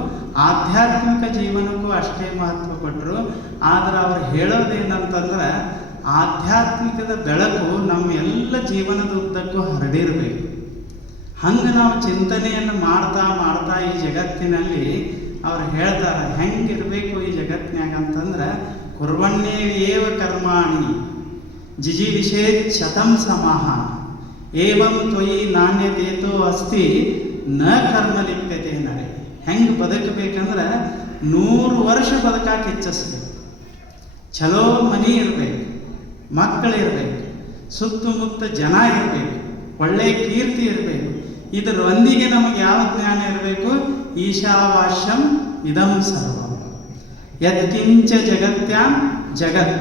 ಆಧ್ಯಾತ್ಮಿಕ ಜೀವನಕ್ಕೂ ಅಷ್ಟೇ ಮಹತ್ವ ಕೊಟ್ಟರು. ಆದ್ರೆ ಅವ್ರು ಹೇಳೋದೇನಂತಂದ್ರೆ, ಆಧ್ಯಾತ್ಮಿಕದ ಬೆಳಕು ನಮ್ಮ ಎಲ್ಲ ಜೀವನದ ಉದ್ದಕ್ಕೂ ಹರಡಿರಬೇಕು. ಹಂಗೆ ನಾವು ಚಿಂತನೆಯನ್ನು ಮಾಡ್ತಾ ಮಾಡ್ತಾ ಈ ಜಗತ್ತಿನಲ್ಲಿ ಅವ್ರು ಹೇಳ್ತಾರೆ ಹೆಂಗಿರಬೇಕು ಈ ಜಗತ್ತಿನಾಗ ಅಂತಂದ್ರೆ, ಕುರ್ವಣ್ಯೇವ ಕರ್ಮಾಣಿ ಜಿಜಿವಿಷೇತ್ ಶತಂ ಸಮಾಹ ಏವಂ ತ್ವಯಿ ನಾಣ್ಯತೇತೋ ಅಸ್ತಿ ನ ಕರ್ಮ ಲಿಪ್ಯತೆ ನಡೆ. ಹೆಂಗೆ ಬದುಕಬೇಕಂದ್ರೆ 100 ವರ್ಷ ಬದುಕಾಕೆ ಇಚ್ಛಿಸ್ಬೇಕು. ಚಲೋ ಮನಿ ಇರಬೇಕು, ಮಕ್ಕಳಿರ್ಬೇಕು, ಸುತ್ತಮುತ್ತ ಜನ ಇರಬೇಕು, ಒಳ್ಳೆಯ ಕೀರ್ತಿ ಇರಬೇಕು. ಇದರೊಂದಿಗೆ ನಮಗೆ ಯಾವ ಜ್ಞಾನ ಇರಬೇಕು? ಈಶಾವಾಸ್ಯಂ ಇದಂ ಸರ್ವಂ ಯತ್ಕಿಂಚ ಜಗತ್ಯಾಂ ಜಗತ್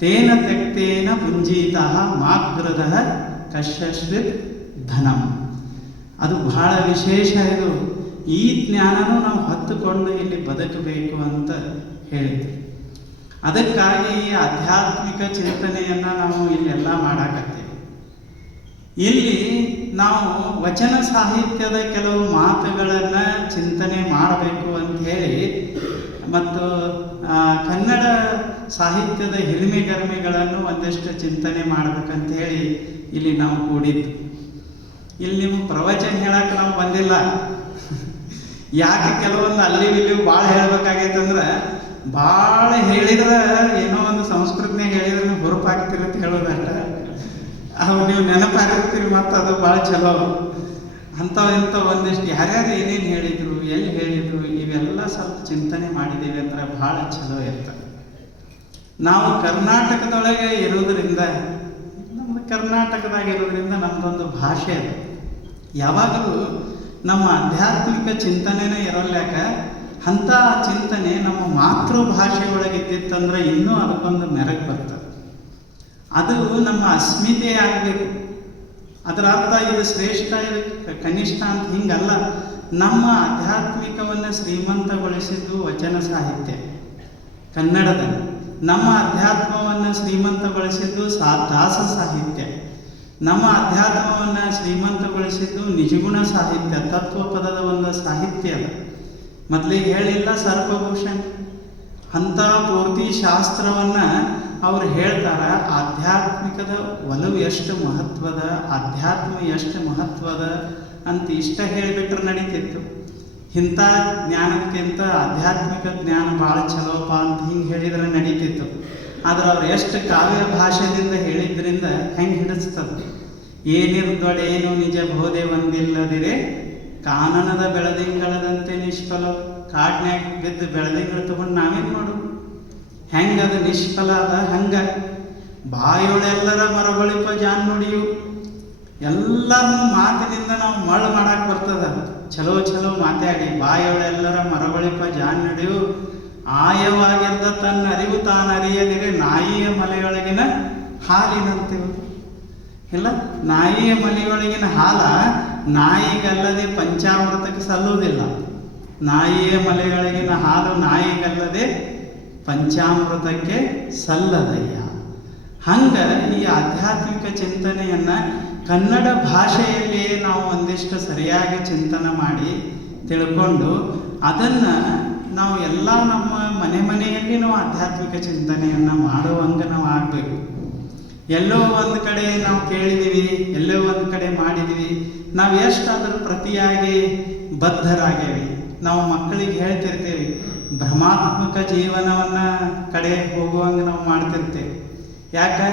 ತೇನ ತ್ಯಕ್ತೇನ ಪುಂಜೀತಃ ಮಾಗೃದಃ ಕಶ್ಯಶ್ವಿತ್ ಧನಂ. ಅದು ಬಹಳ ವಿಶೇಷ. ಇದು ಈ ಜ್ಞಾನನೂ ನಾವು ಹೊತ್ತುಕೊಂಡು ಇಲ್ಲಿ ಬದುಕಬೇಕು ಅಂತ ಹೇಳಿದ್ವಿ. ಅದಕ್ಕಾಗಿ ಈ ಆಧ್ಯಾತ್ಮಿಕ ಚಿಂತನೆಯನ್ನು ನಾವು ಇಲ್ಲೆಲ್ಲ ಮಾಡಾಕತ್ತೀವಿ. ಇಲ್ಲಿ ನಾವು ವಚನ ಸಾಹಿತ್ಯದ ಕೆಲವು ಮಾತುಗಳನ್ನು ಚಿಂತನೆ ಮಾಡಬೇಕು ಅಂತ ಹೇಳಿ, ಮತ್ತು ಕನ್ನಡ ಸಾಹಿತ್ಯದ ಹಿರಿಮೆಗರಿಮೆಗಳನ್ನು ಒಂದಷ್ಟು ಚಿಂತನೆ ಮಾಡ್ಬೇಕಂತ ಹೇಳಿ ಇಲ್ಲಿ ನಾವು ಕೂಡಿದ್ದು. ಇಲ್ಲಿ ನಿಮ್ಗೆ ಪ್ರವಚನ ಹೇಳಕ್ಕೆ ನಾವು ಬಂದಿಲ್ಲ. ಯಾಕೆ ಕೆಲವೊಂದು ಅಲ್ಲಿ ಇಲ್ಲಿ ಭಾಳ ಹೇಳ್ಬೇಕಾಗೈತಂದ್ರೆ, ಭಾಳ ಹೇಳಿದ್ರೆ ಏನೋ ಒಂದು ಸಂಸ್ಕೃತಿನಾಗ ಹೇಳಿದ್ರೆ ಹುರುಪಾಗ್ತಿರತ್ತೆ ಹೇಳೋದಷ್ಟ. ಅವು ನೀವು ನೆನಪಾಗಿರ್ತೀರಿ, ಮತ್ತು ಅದು ಭಾಳ ಚಲೋ. ಇಂಥ ಒಂದಿಷ್ಟು ಯಾರ್ಯಾರು ಏನೇನು ಹೇಳಿದರು, ಎಲ್ಲಿ ಹೇಳಿದರು, ಇವೆಲ್ಲ ಸ್ವಲ್ಪ ಚಿಂತನೆ ಮಾಡಿದ್ದೀವಿ ಅಂದ್ರೆ ಭಾಳ ಚಲೋ ಇರ್ತದೆ. ನಾವು ಕರ್ನಾಟಕದೊಳಗೆ ಇರೋದ್ರಿಂದ, ನಮ್ಮದು ಕರ್ನಾಟಕದಾಗಿರೋದ್ರಿಂದ ನಮ್ಮದೊಂದು ಭಾಷೆ ಅದು. ಯಾವಾಗಲೂ ನಮ್ಮ ಆಧ್ಯಾತ್ಮಿಕ ಚಿಂತನೆನೇ ಇರೋಲ್ಯಾಕ ಅಂಥ ಚಿಂತನೆ ನಮ್ಮ ಮಾತೃಭಾಷೆ ಒಳಗೆ ಇದ್ದಿತ್ತಂದ್ರೆ ಇನ್ನೂ ಅದಕ್ಕೊಂದು ಮೆರಗು ಬರ್ತದೆ. ಅದು ನಮ್ಮ ಅಸ್ಮಿತೆ ಆಗಬೇಕು. ಅದರ ಅರ್ಥ ಇದು ಶ್ರೇಷ್ಠ, ಇದು ಕನಿಷ್ಠ ಅಂತ ಹಿಂಗಲ್ಲ. ನಮ್ಮ ಆಧ್ಯಾತ್ಮಿಕವನ್ನು ಶ್ರೀಮಂತಗೊಳಿಸಿದ್ದು ವಚನ ಸಾಹಿತ್ಯ ಕನ್ನಡದಲ್ಲಿ. ನಮ್ಮ ಅಧ್ಯಾತ್ಮವನ್ನು ಶ್ರೀಮಂತಗೊಳಿಸಿದ್ದು ದಾಸ ಸಾಹಿತ್ಯ. ನಮ್ಮ ಅಧ್ಯಾತ್ಮವನ್ನು ಶ್ರೀಮಂತಗೊಳಿಸಿದ್ದು ನಿಜಗುಣ ಸಾಹಿತ್ಯ, ತತ್ವಪದದ ಒಂದು ಸಾಹಿತ್ಯ ಅದ. ಮೊದಲಿಗೆ ಹೇಳಿಲ್ಲ ಸರ್ಪಭೂಷಣ್ ಅಂಥ ಪೂರ್ತಿ ಶಾಸ್ತ್ರವನ್ನು ಅವ್ರು ಹೇಳ್ತಾರ. ಆಧ್ಯಾತ್ಮಿಕದ ಒಲವು ಎಷ್ಟು ಮಹತ್ವದ, ಅಧ್ಯಾತ್ಮ ಎಷ್ಟು ಮಹತ್ವದ ಅಂತ ಇಷ್ಟ ಹೇಳಿಬಿಟ್ರೆ ನಡೀತಿತ್ತು. ಇಂಥ ಜ್ಞಾನಕ್ಕಿಂತ ಆಧ್ಯಾತ್ಮಿಕ ಜ್ಞಾನ ಭಾಳ ಚಲೋಪ ಅಂತ ಹಿಂಗೆ ಹೇಳಿದ್ರೆ ನಡೀತಿತ್ತು. ಆದ್ರೆ ಅವ್ರು ಎಷ್ಟು ಕಾವ್ಯ ಭಾಷೆಯಿಂದ ಹೇಳಿದ್ರಿಂದ ಹೆಂಗೆ ಹಿಡಿಸ್ತದೆ. ಏನಿರ್ದೊಡೇನು ನಿಜ ಬೋಧೆ ಒಂದಿಲ್ಲದಿರೆ ಕಾನನದ ಬೆಳದಿಂಗಳದಂತೆ ನಿಷ್ಫಲ. ಕಾಡ್ನ್ಯಾಗ ಬಿದ್ದು ಬೆಳದಿಂಗಳು ತಗೊಂಡು ನಾವೇನು ಮಾಡು, ಹೆಂಗೆ ಅದು ನಿಷ್ಫಲ ಅದ. ಹಂಗೆ ಬಾಯೊಳೆಲ್ಲರ ಮರಬಳಿಪ ಜಾನ್ ನುಡಿಯು. ಎಲ್ಲರನ್ನೂ ಮಾತಿನಿಂದ ನಾವು ಮಳ್ಳು ಮಾಡಕ್ಕೆ ಬರ್ತದ. ಚಲೋ ಚಲೋ ಮಾತಾಡಿ ಬಾಯೊಳೆಲ್ಲರ ಮರಬಳಿಪ ಜಾನ್ ನುಡಿಯು. ಆಯವಾಗಿರ್ದ ತನ್ನ ಅರಿವು ತಾನು ಅರಿಯದಿರೆ ನಾಯಿಯ ಮಲೆಯೊಳಗಿನ ಹಾಲಿನಂತೆವು. ಇಲ್ಲ, ನಾಯಿಯ ಮಲೆಯೊಳಗಿನ ಹಾಲ ನಾಯಿಗಲ್ಲದೆ ಪಂಚಾಮೃತಕ್ಕೆ ಸಲ್ಲುವುದಿಲ್ಲ. ನಾಯಿಯ ಮಲೆಯೊಳಗಿನ ಹಾಲು ನಾಯಿಗಲ್ಲದೆ ಪಂಚಾಮೃತಕ್ಕೆ ಸಲ್ಲದಯ್ಯ. ಹಂಗೆ ಈ ಆಧ್ಯಾತ್ಮಿಕ ಚಿಂತನೆಯನ್ನು ಕನ್ನಡ ಭಾಷೆಯಲ್ಲಿಯೇ ನಾವು ಒಂದಿಷ್ಟು ಸರಿಯಾಗಿ ಚಿಂತನೆ ಮಾಡಿ ತಿಳ್ಕೊಂಡು ಅದನ್ನು ನಾವು ಎಲ್ಲ ನಮ್ಮ ಮನೆಯಲ್ಲಿ ನಾವು ಆಧ್ಯಾತ್ಮಿಕ ಚಿಂತನೆಯನ್ನು ಮಾಡುವಂಗೆ ನಾವು ಆಗಬೇಕು. ಎಲ್ಲೋ ಒಂದು ಕಡೆ ನಾವು ಕೇಳಿದ್ದೀವಿ, ಎಲ್ಲೋ ಒಂದು ಕಡೆ ಮಾಡಿದ್ದೀವಿ, ನಾವು ಎಷ್ಟು ಅದರ ಪ್ರತಿಯಾಗಿ ಬದ್ಧರಾಗೇವಿ. ನಾವು ಮಕ್ಕಳಿಗೆ ಹೇಳ್ತಿರ್ತೇವೆ, ಭ್ರಮಾತ್ಮಕ ಜೀವನವನ್ನು ಕಡೆ ಹೋಗುವಂಗೆ ನಾವು ಮಾಡ್ತಿರ್ತೇವೆ. ಯಾಕೆ?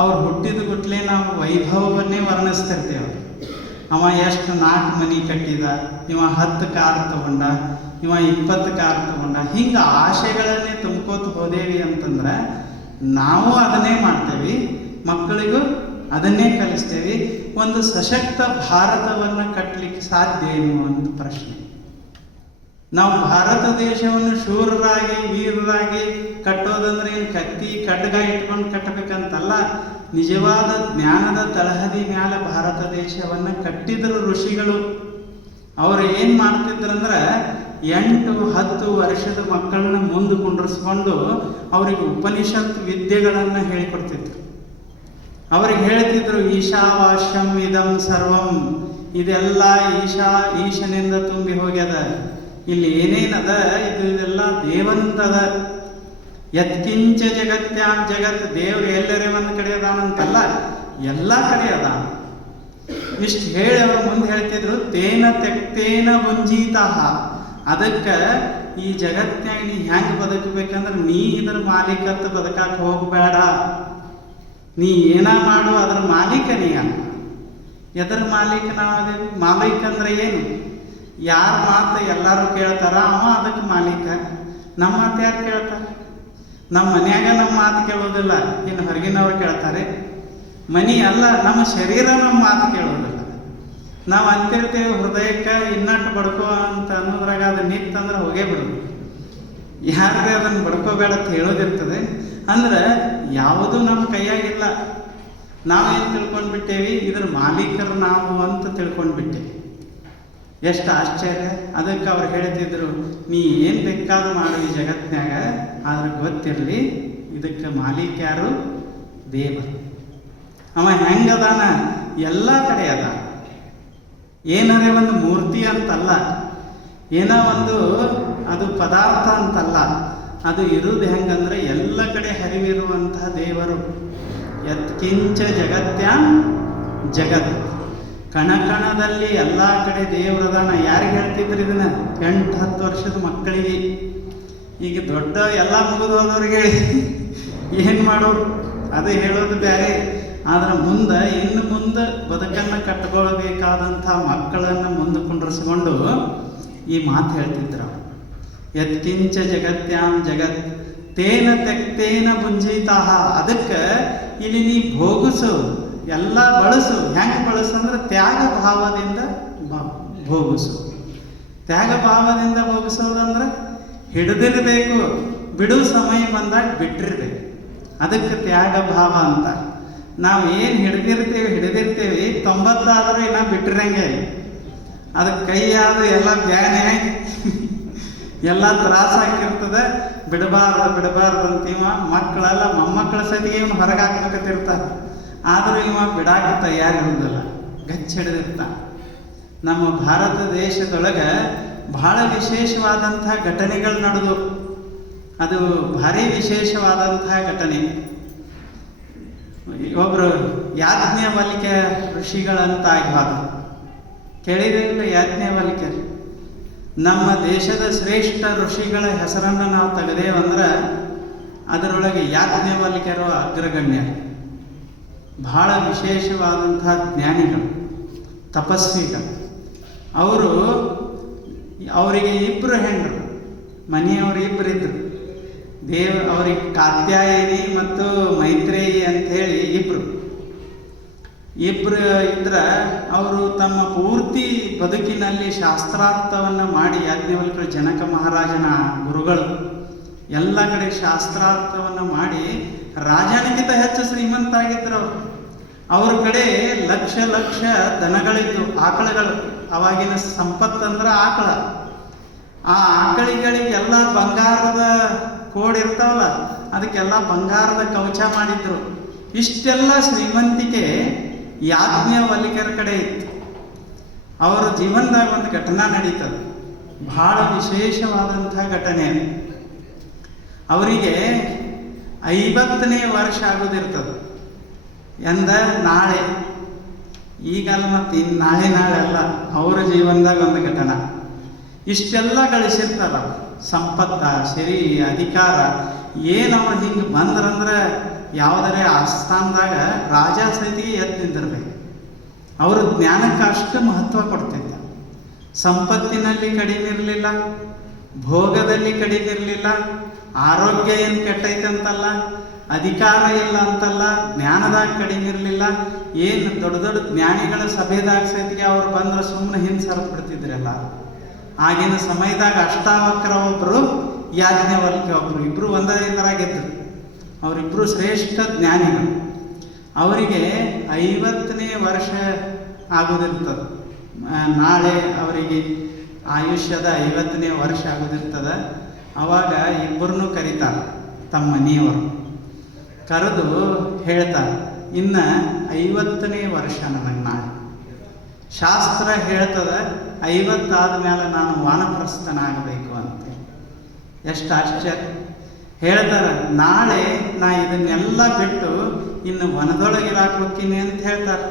ಅವ್ರು ಹುಟ್ಟಿದ ಗುಟ್ಲೆ ನಾವು ವೈಭವವನ್ನೇ ವರ್ಣಿಸ್ತಿರ್ತೇವೆ. ಅವ ಎಷ್ಟು 4 ಮನೆ ಕಟ್ಟಿದ, ಇವ 10 ಕಾರ್ ತಗೊಂಡ, ಇವ 20 ಕಾರ್ ತಗೊಂಡ, ಹಿಂಗೆ ಆಶೆಗಳನ್ನೇ ತುಂಬ್ಕೋತ ಹೋದೇವಿ ಅಂತಂದ್ರೆ ನಾವು ಅದನ್ನೇ ಮಾಡ್ತೇವೆ, ಮಕ್ಕಳಿಗೂ ಅದನ್ನೇ ಕಲಿಸ್ತೇವೆ. ಒಂದು ಸಶಕ್ತ ಭಾರತವನ್ನು ಕಟ್ಟಲಿಕ್ಕೆ ಸಾಧ್ಯ ಏನು ಅಂತ ಪ್ರಶ್ನೆ. ನಾವು ಭಾರತ ದೇಶವನ್ನು ಶೂರರಾಗಿ ವೀರರಾಗಿ ಕಟ್ಟೋದಂದ್ರೆ ಏನು ಕತ್ತಿ ಖಡ್ಗ ಇಟ್ಕೊಂಡು ಕಟ್ಟಬೇಕಂತಲ್ಲ. ನಿಜವಾದ ಜ್ಞಾನದ ತಳಹದಿ ಮ್ಯಾಲ ಭಾರತ ದೇಶವನ್ನು ಕಟ್ಟಿದ್ರು ಋಷಿಗಳು. ಅವರು ಏನು ಮಾಡ್ತಿದ್ರಂದ್ರೆ 8-10 ವರ್ಷದ ಮಕ್ಕಳನ್ನ ಮುಂದೆ ಕುಂಡ್ರಿಸ್ಕೊಂಡು ಅವರಿಗೆ ಉಪನಿಷತ್ ವಿದ್ಯೆಗಳನ್ನು ಹೇಳಿಕೊಡ್ತಿದ್ರು. ಅವ್ರಿಗೆ ಹೇಳ್ತಿದ್ರು, ಈಶಾವಾಸ್ಯಂ ಇದಂ ಸರ್ವಂ, ಇದೆಲ್ಲ ಈಶನಿಂದ ತುಂಬಿ ಹೋಗ್ಯದ. ಇಲ್ಲಿ ಏನೇನದ ಇದೆಲ್ಲ ದೇವಂತದ. ಯತ್ಕಿಂಚ ಜಗತ್ಯಾಂ ಜಗತ್, ದೇವ್ರು ಎಲ್ಲರೇ ಒಂದು ಕಡೆ ಅದಾನಂತಲ್ಲ, ಎಲ್ಲ ಕಡೆ ಅದ. ಇಷ್ಟು ಹೇಳಿ ಅವರು ಮುಂದೆ ಹೇಳ್ತಿದ್ರು, ತೇನ ತೆಕ್ತೇನ ಮುಂಜೀತಾಹ. ಅದಕ್ಕೆ ಈ ಜಗತ್ನಾಗ ನೀ ಹೆಂಗೆ ಬದುಕಬೇಕಂದ್ರೆ ನೀ ಇದ್ರ ಮಾಲೀಕತ್ವ ಬದುಕಕ್ಕೆ ಹೋಗಬೇಡ. ನೀ ಏನ ಮಾಡು ಅದ್ರ ಮಾಲೀಕ ನೀ ಅಲ್ಲ. ಎದ್ರ ಮಾಲೀಕ ನಾವು ಅದೇವಿ? ಮಾಲೀಕ ಅಂದ್ರೆ ಏನು? ಯಾರ ಮಾತು ಎಲ್ಲರೂ ಕೇಳ್ತಾರ ಅವ ಅದಕ್ಕೆ ಮಾಲೀಕ. ನಮ್ಮ ಮಾತು ಯಾರು ಕೇಳ್ತಾರೆ? ನಮ್ಮ ಮನ್ಯಾಗ ನಮ್ಮ ಮಾತು ಕೇಳೋದಿಲ್ಲ, ಇನ್ನು ಹೊರಗಿನವ್ರು ಕೇಳ್ತಾರೆ. ಮನಿ ಅಲ್ಲ, ನಮ್ಮ ಶರೀರ ನಮ್ಮ ಮಾತು ಕೇಳೋದಿಲ್ಲ. ನಾವು ಅಂತಿರ್ತೇವೆ ಹೃದಯಕ್ಕೆ ಇನ್ನಟ್ಟು ಬಡ್ಕೋ ಅಂತ ಅನ್ನೋದ್ರಾಗ ಅದು ನಿಂತಂದ್ರೆ ಹೋಗೇ ಬಿಡೋದು. ಯಾರೇ ಅದನ್ನು ಬಡ್ಕೋಬೇಡ ಅಂತ ಹೇಳೋದಿರ್ತದೆ. ಅಂದ್ರೆ ಯಾವುದೂ ನಮ್ಮ ಕೈಯಾಗಿಲ್ಲ. ನಾವೇನು ತಿಳ್ಕೊಂಡ್ಬಿಟ್ಟೇವಿ, ಇದ್ರ ಮಾಲೀಕರು ನಾವು ಅಂತ ತಿಳ್ಕೊಂಡ್ಬಿಟ್ಟೇವಿ. ಎಷ್ಟು ಆಶ್ಚರ್ಯ. ಅದಕ್ಕೆ ಅವ್ರು ಹೇಳ್ತಿದ್ರು, ನೀ ಏನು ಬೇಕಾದ್ರೂ ಮಾಡು ಈ ಜಗತ್ನ್ಯಾಗ, ಆದ್ರೆ ಗೊತ್ತಿರಲಿ ಇದಕ್ಕೆ ಮಾಲೀಕ ಯಾರು? ದೇವ. ಅವ ಹೆಂಗದಾನ? ಎಲ್ಲ ಕಡೆ ಅದ. ಏನರೇ ಒಂದು ಮೂರ್ತಿ ಅಂತಲ್ಲ, ಏನೋ ಒಂದು ಅದು ಪದಾರ್ಥ ಅಂತಲ್ಲ, ಅದು ಇರುವುದು ಹೆಂಗಂದ್ರೆ ಎಲ್ಲ ಕಡೆ ಹರಿವಿರುವಂತಹ ದೇವರು. ಯತ್ಕಿಂಚ ಜಗತ್ಯಾಂ ಜಗತ್, ಕಣಕಣದಲ್ಲಿ ಎಲ್ಲ ಕಡೆ ದೇವರದಾನ. ಯಾರಿಗೆ ಹೇಳ್ತಿದ್ರು ಇದನ್ನ? 8-10 ವರ್ಷದ ಮಕ್ಕಳಿಗೆ. ಈಗ ದೊಡ್ಡ ಎಲ್ಲ ಮುಗಿದು ಹೋದವ್ರಿಗೆ ಏನು ಮಾಡೋರು ಅದೇ ಹೇಳೋದು ಬೇರೆ. ಆದ್ರೆ ಇನ್ನು ಮುಂದೆ ಬದುಕನ್ನು ಕಟ್ಕೊಳ್ಬೇಕಾದಂಥ ಮಕ್ಕಳನ್ನು ಮುಂದೆ ಕುಂಡ್ರಿಸ್ಕೊಂಡು ಈ ಮಾತು ಹೇಳ್ತಿದ್ರು. ಯತ್ಕಿಂಚ ಜಗತ್ಯಾಂ ಜಗತ್ ತೇನ ತೆಕ್ತೇನ ಭುಂಜಿತಾಹ. ಅದಕ್ಕೆ ಇಲ್ಲಿ ನೀ ಭೋಗಿಸು, ಎಲ್ಲ ಬಳಸು. ಹೆಂಗೆ ಬಳಸು ಅಂದ್ರೆ ತ್ಯಾಗ ಭಾವದಿಂದ ಭೋಗಿಸೋದು. ತ್ಯಾಗ ಭಾವದಿಂದ ಭೋಗಿಸೋದಂದ್ರೆ ಹಿಡಿದಿರಬೇಕು, ಬಿಡು ಸಮಯ ಬಂದಾಗ ಬಿಟ್ಟಿರ್ಬೇಕು. ಅದಕ್ಕೆ ತ್ಯಾಗ ಭಾವ ಅಂತ. ನಾವು ಏನು ಹಿಡಿದಿರ್ತೀವಿ 90 ಆದರೂ ಇನ್ನೂ ಬಿಟ್ಟಿರಂಗೆ. ಅದಕ್ಕೆ ಕೈಯಾದ ಎಲ್ಲ ಬ್ಯಾನೆ ಎಲ್ಲ ತ್ರಾಸ ಹಾಕಿರ್ತದೆ. ಬಿಡಬಾರ್ದು ಅಂತೀವ. ಮಕ್ಕಳೆಲ್ಲ ಮೊಮ್ಮಕ್ಕಳ ಸತಿಗೆ ಇವನು ಹೊರಗೆ ಹಾಕ್ಬೇಕಂತಿರ್ತಾರೆ. ಆದರೂ ಇವ ಬಿಡಾಕ ತಯಾರಿರುವುದಿಲ್ಲ, ಗಚ್ಚ ಹಿಡಿದಿರ್ತಾನೆ. ನಮ್ಮ ಭಾರತ ದೇಶದೊಳಗೆ ಬಹಳ ವಿಶೇಷವಾದಂತಹ ಘಟನೆಗಳು ನಡೆದು, ಅದು ಭಾರಿ ವಿಶೇಷವಾದಂತಹ ಘಟನೆ. ಒಬ್ಬರು ಯಾಜ್ಞವಲ್ಕ್ಯ ಋಷಿಗಳಂತ ಆಗ್ಬಾರ್ದು, ಕೇಳಿದಿಲ್ಲ? ಯಾಜ್ಞವಲ್ಕ್ಯ ನಮ್ಮ ದೇಶದ ಶ್ರೇಷ್ಠ ಋಷಿಗಳ ಹೆಸರನ್ನು ನಾವು ತೆಗೆದೇವಂದ್ರೆ ಅದರೊಳಗೆ ಯಾಜ್ಞವಲ್ಕ್ಯರು ಅಗ್ರಗಣ್ಯರು. ಬಹಳ ವಿಶೇಷವಾದಂತಹ ಜ್ಞಾನಿಗಳು, ತಪಸ್ವಿಗಳು. ಅವರಿಗೆ 2 ಹೆಂಡರು, ಮನೆಯವರು 2 ಇದ್ರು. ಅವರಿಗೆ ಕಾತ್ಯಾಯಿನಿ ಮತ್ತು ಮೈತ್ರೇಯಿ ಅಂಥೇಳಿ 2 ಇದ್ರೆ ಅವರು ತಮ್ಮ ಪೂರ್ತಿ ಬದುಕಿನಲ್ಲಿ ಶಾಸ್ತ್ರಾರ್ಥವನ್ನು ಮಾಡಿ, ಯಾಜ್ಞವಲ್ಕ್ಯರು ಜನಕ ಮಹಾರಾಜನ ಗುರುಗಳು, ಎಲ್ಲ ಕಡೆ ಶಾಸ್ತ್ರಾರ್ಥವನ್ನು ಮಾಡಿ ರಾಜನಿಗಿಂತ ಹೆಚ್ಚು ಶ್ರೀಮಂತರಾಗಿದ್ದರು ಅವರು. ಅವ್ರ ಕಡೆ ಲಕ್ಷ ದನಗಳಿದ್ದು, ಆಕಳಗಳು. ಅವಾಗಿನ ಸಂಪತ್ತಂದ್ರೆ ಆಕಳ. ಆ ಆಕಳಿಗಳಿಗೆಲ್ಲ ಬಂಗಾರದ ಕೋಡ್ ಇರ್ತಾವಲ್ಲ, ಅದಕ್ಕೆಲ್ಲ ಬಂಗಾರದ ಕವಚ ಮಾಡಿದ್ರು. ಇಷ್ಟೆಲ್ಲ ಶ್ರೀಮಂತಿಕೆ ಯಾಜ್ಞವಲ್ಕ್ಯರ ಕಡೆ ಇತ್ತು. ಅವರ ಜೀವನದಾಗ ಒಂದು ಘಟನಾ ನಡೀತದೆ, ಬಹಳ ವಿಶೇಷವಾದಂತಹ ಘಟನೆ. ಅವರಿಗೆ 50ನೇ ವರ್ಷ ಆಗೋದಿರ್ತದೆ. ನಾಳೆ, ಈಗಲ್ಲ, ಮತ್ತು ನಾಳೆ ಅಲ್ಲ, ಅವರ ಜೀವನದಾಗ ಒಂದು ಘಟನಾ. ಇಷ್ಟೆಲ್ಲ ಗಳಿಸಿರ್ತಾರ, ಸಂಪತ್ತ, ಸಿರಿ, ಅಧಿಕಾರ ಏನು. ಅವ್ರು ಹಿಂಗೆ ಬಂದ್ರಂದ್ರೆ ಯಾವುದರೇ ಆಸ್ಥಾನದಾಗ ರಾಜ ಸಹಿತಿಗೆ ಎದ್ದು ನಿಂದಿರ್ಬೇಕು. ಅವರು ಜ್ಞಾನಕ್ಕೆ ಅಷ್ಟು ಮಹತ್ವ ಕೊಡ್ತಿದ್ದ. ಸಂಪತ್ತಿನಲ್ಲಿ ಕಡಿಮೆ ಇರಲಿಲ್ಲ, ಭೋಗದಲ್ಲಿ ಕಡಿಮೆ ಇರಲಿಲ್ಲ, ಆರೋಗ್ಯ ಏನು ಕೆಟ್ಟೈತೆ ಅಂತಲ್ಲ, ಅಧಿಕಾರ ಇಲ್ಲ ಅಂತಲ್ಲ, ಜ್ಞಾನದಾಗ ಕಡಿಮೆ ಇರಲಿಲ್ಲ. ಏನು ದೊಡ್ಡ ಜ್ಞಾನಿಗಳ ಸಭೆದಾಗ ಸಹಿತಿಗೆ ಅವ್ರು ಬಂದ್ರೆ ಸುಮ್ಮನೆ ಹಿಂದೆ ಸರಿದು ಬಿಡ್ತಿದ್ರಲ್ಲ. ಆಗಿನ ಸಮಯದಾಗ ಅಷ್ಟಾವಕ್ರ ಒಬ್ಬರು, ಯಾಜ್ಞವಲ್ಕ್ಯ ಒಬ್ಬರು, 2 ಒಂದೇ ಇದರಾಗಿದ್ದರು. ಅವರಿಬ್ಬರು ಶ್ರೇಷ್ಠ ಜ್ಞಾನಿಗಳು. ಅವರಿಗೆ 50ನೇ ವರ್ಷ ಆಗೋದಿರ್ತದೆ. ನಾಳೆ ಅವರಿಗೆ ಆಯುಷ್ಯದ 50ನೇ ವರ್ಷ ಆಗೋದಿರ್ತದೆ. ಅವಾಗ ಇಬ್ಬರನ್ನೂ ಕರೀತಾರೆ, ತಮ್ಮ ಮನೆಯವರು ಕರೆದು ಹೇಳ್ತಾರೆ, ಇನ್ನು 50ನೇ ವರ್ಷ ನನಗೆ ನಾಳೆ. ಶಾಸ್ತ್ರ ಹೇಳ್ತದೆ 50 ಆದಮೇಲೆ ನಾನು ವಾನಪ್ರಸ್ಥನಾಗಬೇಕು ಅಂತ. ಎಷ್ಟು ಆಶ್ಚರ್ಯ! ಹೇಳ್ತಾರೆ, ನಾಳೆ ನಾ ಇದನ್ನೆಲ್ಲ ಬಿಟ್ಟು ಇನ್ನು ವನದೊಳಗೆ ಹೋಗ್ತೀನಿ ಅಂತ ಹೇಳ್ತಾರೆ.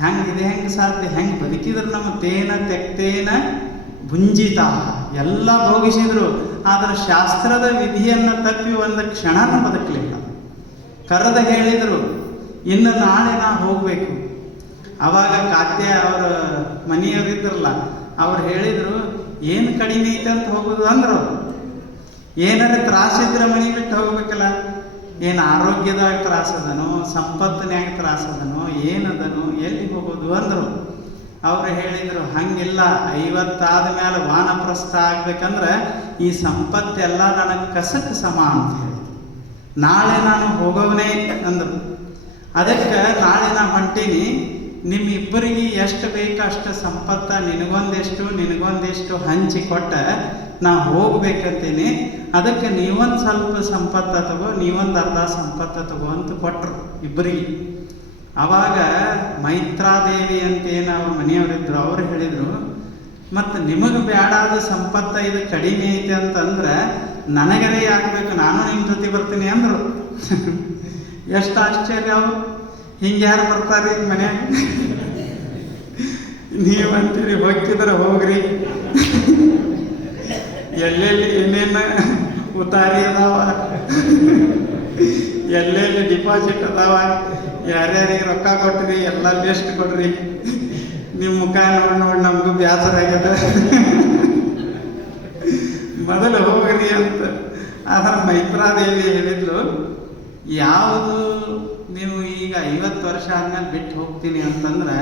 ಹೆಂಗೆ ಸಾಧ್ಯ? ಹೆಂಗೆ ಬದುಕಿದ್ರು? ನಮ್ಮ ತೇನ ತೆಕ್ತೇನ ಭುಂಜಿತ ಎಲ್ಲ ಭೋಗಿಸಿದ್ರು, ಆದರೆ ಶಾಸ್ತ್ರದ ವಿಧಿಯನ್ನು ತಪ್ಪಿ ಒಂದು ಕ್ಷಣನೂ ಬದುಕಲಿಲ್ಲ. ಕರೆದು ಹೇಳಿದರು, ಇನ್ನು ನಾಳೆ ನಾ ಹೋಗಬೇಕು. ಅವಾಗ ಕಾತ್ಯ ಅವರ ಮನೆಯವರಿದ್ರಲ್ಲ, ಅವ್ರು ಹೇಳಿದರು, ಏನು ಕಡಿಮೆ ಐತೆ ಅಂತ ಹೋಗೋದು ಅಂದರು. ಏನಾರ ತ್ರಾಸಿದ್ರೆ ಮನೆ ಬಿಟ್ಟು ಹೋಗ್ಬೇಕಲ್ಲ. ಏನು ಆರೋಗ್ಯದಾಗ ತ್ರಾಸದನೋ, ಸಂಪತ್ತಿನಾಗ ತ್ರಾಸದನೋ, ಏನದನೋ, ಎಲ್ಲಿ ಹೋಗೋದು ಅಂದರು. ಅವ್ರು ಹೇಳಿದರು, ಹಂಗಿಲ್ಲ, 50 ಆದಮೇಲೆ ವಾನಪ್ರಸ್ಥ ಆಗ್ಬೇಕಂದ್ರೆ ಈ ಸಂಪತ್ತೆಲ್ಲ ನನಗೆ ಕಸಕ್ಕೆ ಸಮ ಅಂತ ಹೇಳಿ, ನಾಳೆ ನಾನು ಹೋಗೋವನೇ ಅಂದರು. ಅದಕ್ಕೆ ನಾಳೆ ನಾ ಹೊಂಟೀನಿ, ನಿಮ್ಮಿಬ್ಬರಿಗೆ ಎಷ್ಟು ಬೇಕು ಅಷ್ಟು ಸಂಪತ್ತ, ನಿನಗೊಂದೆಷ್ಟು ಹಂಚಿಕೊಟ್ಟ ನಾ ಹೋಗ್ಬೇಕಂತೀನಿ. ಅದಕ್ಕೆ ನೀವೊಂದು ಸ್ವಲ್ಪ ಸಂಪತ್ತ ತಗೋ, ನೀವೊಂದು ಅರ್ಧ ಸಂಪತ್ತ ತಗೋ ಅಂತ ಕೊಟ್ಟರು ಇಬ್ಬರಿಗೆ. ಆವಾಗ ಮೈತ್ರಾದೇವಿ ಅಂತೇನು ಅವ್ರ ಮನೆಯವರಿದ್ರು, ಅವ್ರು ಹೇಳಿದರು, ಮತ್ತು ನಿಮಗೆ ಬೇಡಾದ ಸಂಪತ್ತ ಇದು ಕಡಿಮೆ ಐತೆ ಅಂತಂದ್ರೆ ನನಗರೇ ಯಾಕಬೇಕು, ನಾನು ನಿಮ್ಮ ಜೊತೆ ಬರ್ತೀನಿ ಅಂದರು. ಎಷ್ಟು ಆಶ್ಚರ್ಯ! ಅವರು ಹಿಂಗೆ ಯಾರು ಬರ್ತಾರೆ ಮನ್ಯಾಗ? ನೀವಂತೀರಿ ಹೋಗ್ತಿದ್ರೆ ಹೋಗ್ರಿ, ಎಲ್ಲೆಲ್ಲಿ ಏನೇನು ಉತಾರಿ ಅದಾವ, ಎಲ್ಲೆಲ್ಲಿ ಡಿಪಾಸಿಟ್ ಅದಾವ, ಯಾರ್ಯಾರಿಗೆ ರೊಕ್ಕ ಕೊಟ್ರಿ ಎಲ್ಲ ಲಿಸ್ಟ್ ಕೊಡ್ರಿ, ನಿಮ್ಮ ಮುಖ ನೋಡಿ ನಮಗೂ ಬೇಸರ ಆಗ್ಯದ, ಮೊದಲು ಹೋಗ್ರಿ ಅಂತ. ಆದ್ರೆ ಮೈತ್ರಾದೇವಿ ಹೇಳಿದ್ಲು, ಯಾವುದು ನೀವು ಈಗ 50 ವರ್ಷ ಆದ್ಮೇಲೆ ಬಿಟ್ಟು ಹೋಗ್ತೀನಿ ಅಂತಂದ್ರೆ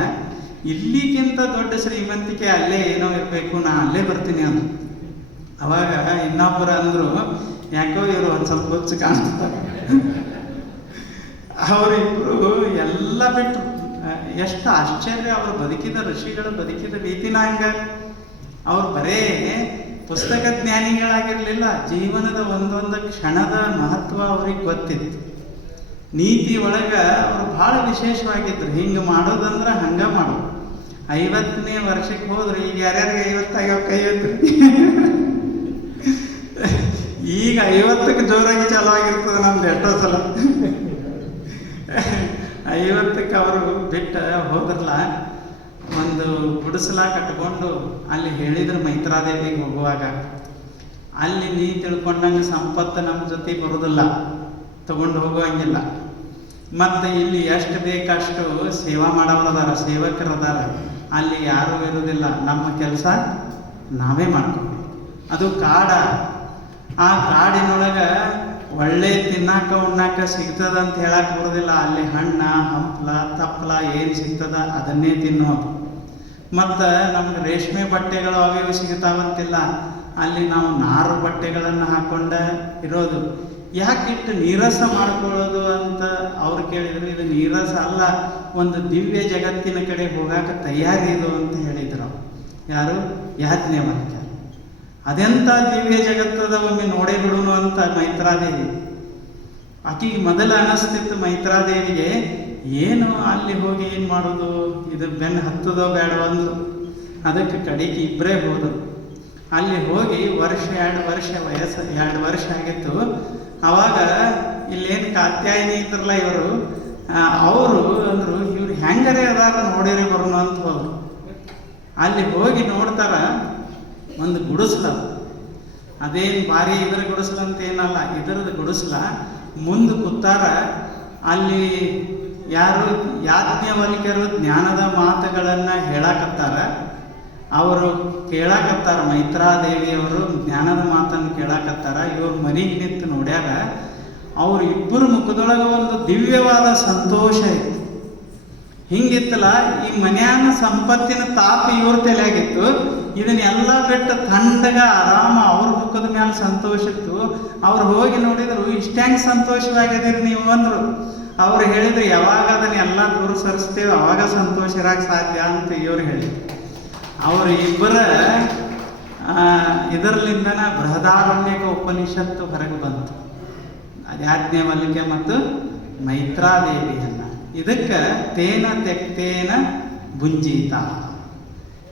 ಇಲ್ಲಿಗಿಂತ ದೊಡ್ಡ ಶ್ರೀಮಂತಿಕೆ ಅಲ್ಲೇ ಏನೋ ಇರಬೇಕು, ನಾ ಅಲ್ಲೇ ಬರ್ತೀನಿ ಅಂತ. ಅವಾಗ ಇನ್ನೊಬ್ಬರು ಅಂದರು, ಯಾಕೋ ಇವರು ಒಂದು ಸ್ವಲ್ಪ ಹುಚ್ಚು ಕಾಣಿಸ್ತಾರೆ. ಅವರಿಬ್ಬರು ಎಲ್ಲ ಬಿಟ್ಟು, ಎಷ್ಟು ಆಶ್ಚರ್ಯ, ಅವರು ಬದುಕಿದ ಋಷಿಗಳು ಬದುಕಿದ ರೀತಿನ ಹಂಗ. ಅವ್ರು ಬರೇ ಪುಸ್ತಕ ಜ್ಞಾನಿಗಳಾಗಿರಲಿಲ್ಲ, ಜೀವನದ ಒಂದೊಂದು ಕ್ಷಣದ ಮಹತ್ವ ಅವ್ರಿಗೆ ಗೊತ್ತಿತ್ತು. ನೀತಿ ಒಳಗೆ ಅವರು ಭಾಳ ವಿಶೇಷವಾಗಿದ್ರು. ಹಿಂಗೆ ಮಾಡೋದಂದ್ರೆ ಹಂಗೆ ಮಾಡೋದು. 50ನೇ ವರ್ಷಕ್ಕೆ ಹೋದ್ರೆ, ಈಗ ಯಾರ್ಯಾರಿಗೆ 50 ಆಗ್ಯಾವ ಕೈ ಎತ್ರಿ. ಈಗ 50ಕ್ಕೆ ಜೋರಾಗಿ ಚಾಲು ಆಗಿರ್ತದೆ ನಮ್ದು ಎಷ್ಟೋ ಸಲ. 50ಕ್ಕೆ ಅವರು ಬಿಟ್ಟು ಹೋದ್ರಲ್ಲ, ಒಂದು ಗುಡಿಸಲ ಕಟ್ಕೊಂಡು ಅಲ್ಲಿ ಹೇಳಿದ್ರು ಮೈತ್ರಾದೇವಿಗೆ ಹೋಗುವಾಗ, ಅಲ್ಲಿ ನೀ ತಿಳ್ಕೊಂಡಂಗೆ ಸಂಪತ್ತು ನಮ್ಮ ಜೊತೆ ಬರೋದಿಲ್ಲ, ತಗೊಂಡು ಹೋಗುವಂಗಿಲ್ಲ. ಮತ್ತು ಇಲ್ಲಿ ಎಷ್ಟು ಬೇಕಷ್ಟು ಸೇವಾ ಮಾಡೋರದಾರ, ಸೇವಕರದಾರ, ಅಲ್ಲಿ ಯಾರೂ ಇರೋದಿಲ್ಲ. ನಮ್ಮ ಕೆಲಸ ನಾವೇ ಮಾಡ್ಕೋಬೇಕು. ಅದು ಕಾಡ. ಆ ಕಾಡಿನೊಳಗೆ ಒಳ್ಳೆ ತಿನ್ನಾಕ ಉಣ್ಣಾಕ ಸಿಗ್ತದಂತ ಹೇಳಕ್ಕೆ ಬರೋದಿಲ್ಲ. ಅಲ್ಲಿ ಹಣ್ಣ ಹಂಪ್ಲ ತಪ್ಪಲ ಏನು ಸಿಗ್ತದ ಅದನ್ನೇ ತಿನ್ನೋದು. ಮತ್ತು ನಮ್ಗೆ ರೇಷ್ಮೆ ಬಟ್ಟೆಗಳು ಅವು ಸಿಗ್ತಾವಂತಿಲ್ಲ. ಅಲ್ಲಿ ನಾವು ನಾರು ಬಟ್ಟೆಗಳನ್ನು ಹಾಕ್ಕೊಂಡ ಇರೋದು. ಯಾಕಿಟ್ಟು ನೀರಸ ಮಾಡ್ಕೊಳ್ಳೋದು ಅಂತ ಅವ್ರು ಕೇಳಿದ್ರು. ಇದು ನೀರಸ ಅಲ್ಲ, ಒಂದು ದಿವ್ಯ ಜಗತ್ತಿನ ಕಡೆ ಹೋಗಾಕ ತಯಾರಿ ಇದು ಅಂತ ಹೇಳಿದ್ರು. ಯಾರು? ಯಾಜ್ಞವಲ್ಕ್ಯ. ಅದೆಂಥ ದಿವ್ಯ ಜಗತ್ತದ ಒಮ್ಮೆ ನೋಡೇ ಬಿಡುನು ಅಂತ ಮೈತ್ರಾದೇವಿ. ಆಕೆಗೆ ಮೊದಲು ಅನಿಸ್ತಿತ್ತು ಮೈತ್ರಾದೇವಿಗೆ, ಏನು ಅಲ್ಲಿ ಹೋಗಿ ಏನು ಮಾಡೋದು, ಇದು ಬೆನ್ನು ಹತ್ತದೋ ಬೇಡೋ ಅಂದರು. ಅದಕ್ಕೆ ಕಡೆಗೆ ಇಬ್ಬರೇ ಹೋದರು. ಅಲ್ಲಿ ಹೋಗಿ 2 ವರ್ಷ ಆಗಿತ್ತು. ಆವಾಗ ಇಲ್ಲೇನು ಕಾತ್ಯಾಯಿನಿ ಇದ್ರಲ್ಲ ಇವರು, ಅವರು ಅಂದರು, ಇವ್ರು ಹೆಂಗರೇ ಅದಾರ ನೋಡಿರಿ ಬರೋಣ ಅಂತ ಹೋದ್ರು. ಅಲ್ಲಿ ಹೋಗಿ ನೋಡ್ತಾರ, ಒಂದು ಗುಡಿಸ್ಲ. ಅದೇನು ಭಾರಿ ಇದರ ಗುಡಿಸ್ಲ ಅಂತ ಏನಲ್ಲ, ಇದರದ ಗುಡಿಸ್ಲ. ಮುಂದೆ ಕೂತಾರ. ಅಲ್ಲಿ ಯಾರು? ಯಾಜ್ಞವಲ್ಕ್ಯರು ಜ್ಞಾನದ ಮಾತುಗಳನ್ನು ಹೇಳಕತ್ತಾರ. ಅವರು ಕೇಳಾಕತ್ತಾರ. ಮೈತ್ರಾದೇವಿಯವರು ಜ್ಞಾನದ ಮಾತನ್ನು ಕೇಳಾಕತ್ತಾರ. ಇವ್ರು ಮನೆಗೆ ನಿಂತು ನೋಡ್ಯಾರ. ಅವ್ರ ಇಬ್ಬರು ಮುಖದೊಳಗೆ ಒಂದು ದಿವ್ಯವಾದ ಸಂತೋಷ ಇತ್ತು. ಹಿಂಗಿತ್ತಲ್ಲ, ಈ ಮನ್ಯಾನ ಸಂಪತ್ತಿನ ತಾಪ ಇವ್ರ ತಲೆಯಾಗಿತ್ತು. ಇದನ್ನೆಲ್ಲ ಬಿಟ್ಟು ತಣ್ಣಗ ಆರಾಮ ಅವ್ರ ಮುಖದ ಮೇಲೆ ಸಂತೋಷ ಇತ್ತು. ಅವ್ರು ಹೋಗಿ ನೋಡಿದ್ರು, ಇಷ್ಟಂಗೆ ಸಂತೋಷವಾಗಿದ್ದೀರಿ ನೀವು ಅಂದರು. ಅವ್ರು ಹೇಳಿದ್ರು, ಯಾವಾಗ ಅದನ್ನೆಲ್ಲ ದೂರ ಸರಿಸ್ತೇವೆ ಅವಾಗ ಸಂತೋಷ ಇರಕ್ಕೆ ಸಾಧ್ಯ ಅಂತ ಇವ್ರು ಹೇಳಿದ್ರು. ಅವರು ಇಬ್ಬರ ಇದರಲ್ಲಿಂದನ ಬೃಹದಾರಣ್ಯಕ ಉಪನಿಷತ್ತು ಹೊರಗೆ ಬಂತು. ಯಾಜ್ಞವಲ್ಕ್ಯ ಮತ್ತು ಮೈತ್ರಾದೇವಿಯನ್ನ. ಇದಕ್ಕೆ ತೇನ ತೆಕ್ತೇನ ಭುಂಜೀತ.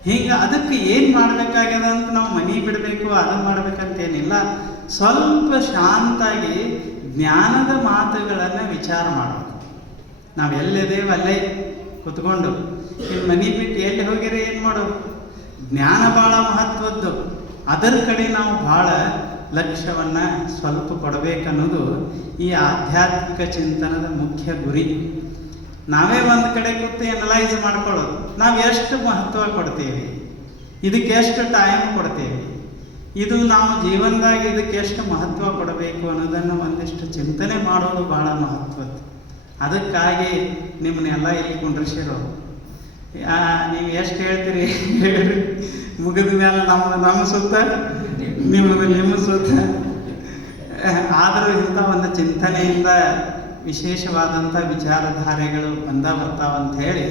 ಹಿಂಗೆ ಅದಕ್ಕೆ ಏನು ಮಾಡಬೇಕಾಗ್ಯದ ಅಂತ ನಾವು ಮನೆ ಬಿಡಬೇಕು, ಅದನ್ನು ಮಾಡ್ಬೇಕಂತೇನಿಲ್ಲ. ಸ್ವಲ್ಪ ಶಾಂತಾಗಿ ಜ್ಞಾನದ ಮಾತುಗಳನ್ನು ವಿಚಾರ ಮಾಡಬೇಕು. ನಾವು ಎಲ್ಲಿದ್ದೇವೆ ಅಲ್ಲೇ ಕುತ್ಕೊಂಡು, ಇಲ್ಲಿ ಮನೆ ಬಿಟ್ಟು ಎಲ್ಲಿ ಹೋಗಿರಿ ಏನು ಮಾಡೋದು? ಜ್ಞಾನ ಭಾಳ ಮಹತ್ವದ್ದು. ಅದರ ಕಡೆ ನಾವು ಭಾಳ ಲಕ್ಷ್ಯವನ್ನು ಸ್ವಲ್ಪ ಕೊಡಬೇಕನ್ನೋದು ಈ ಆಧ್ಯಾತ್ಮಿಕ ಚಿಂತನದ ಮುಖ್ಯ ಗುರಿ. ನಾವೇ ಒಂದು ಕಡೆ ಕೂತು ಎನಲೈಸ್ ಮಾಡ್ಕೊಳ್ಳೋದು, ನಾವು ಎಷ್ಟು ಮಹತ್ವ ಕೊಡ್ತೀವಿ, ಇದಕ್ಕೆ ಎಷ್ಟು ಟೈಮ್ ಕೊಡ್ತೀವಿ, ಇದು ನಾವು ಜೀವನದಾಗ ಇದಕ್ಕೆ ಎಷ್ಟು ಮಹತ್ವ ಕೊಡಬೇಕು ಅನ್ನೋದನ್ನು ಒಂದಿಷ್ಟು ಚಿಂತನೆ ಮಾಡೋದು ಭಾಳ ಮಹತ್ವದ್ದು. ಅದಕ್ಕಾಗಿ ನಿಮ್ಮನ್ನೆಲ್ಲ ಇಲ್ಲಿ ಕುಂಡ್ರಿಸಿರೋದು. ನೀವು ಎಷ್ಟು ಹೇಳ್ತೀರಿ ಮುಗಿದ ಮೇಲೆ ನಮ್ಮ ಸುತ್ತ, ನಿಮ್ಮ ಸುತ್ತ. ಆದರೂ ಇಂಥ ಒಂದು ಚಿಂತನೆಯಿಂದ ವಿಶೇಷವಾದಂಥ ವಿಚಾರಧಾರೆಗಳು ಬರ್ತಾವಂತ ಹೇಳಿ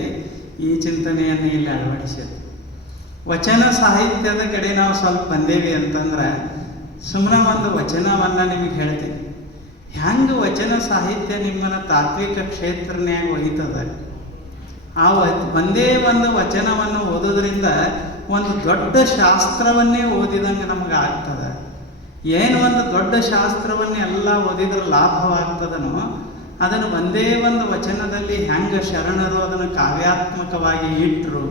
ಈ ಚಿಂತನೆಯನ್ನು ಇಲ್ಲಿ ಅಳವಡಿಸಿದೆ. ವಚನ ಸಾಹಿತ್ಯದ ಕಡೆ ನಾವು ಸ್ವಲ್ಪ ಬಂದೇವಿ ಅಂತಂದ್ರೆ, ಸುಮ್ಮನೆ ಒಂದು ವಚನವನ್ನು ನಿಮಗೆ ಹೇಳ್ತೀನಿ. ಹೆಂಗೆ ವಚನ ಸಾಹಿತ್ಯ ನಿಮ್ಮನ್ನು ತಾತ್ವಿಕ ಕ್ಷೇತ್ರನ್ಯಾಗ ಒಯ್ತದ. ಆ ಒಂದೇ ಒಂದು ವಚನವನ್ನು ಓದೋದ್ರಿಂದ ಒಂದು ದೊಡ್ಡ ಶಾಸ್ತ್ರವನ್ನೇ ಓದಿದಂಗೆ ನಮ್ಗೆ ಆಗ್ತದೆ. ಏನು ಒಂದು ದೊಡ್ಡ ಶಾಸ್ತ್ರವನ್ನೇ ಎಲ್ಲ ಓದಿದ್ರೆ ಲಾಭವಾಗ್ತದನೋ, ಅದನ್ನು ಒಂದೇ ಒಂದು ವಚನದಲ್ಲಿ ಹೆಂಗೆ ಶರಣರು ಅದನ್ನು ಕಾವ್ಯಾತ್ಮಕವಾಗಿ ಇಟ್ಟರು,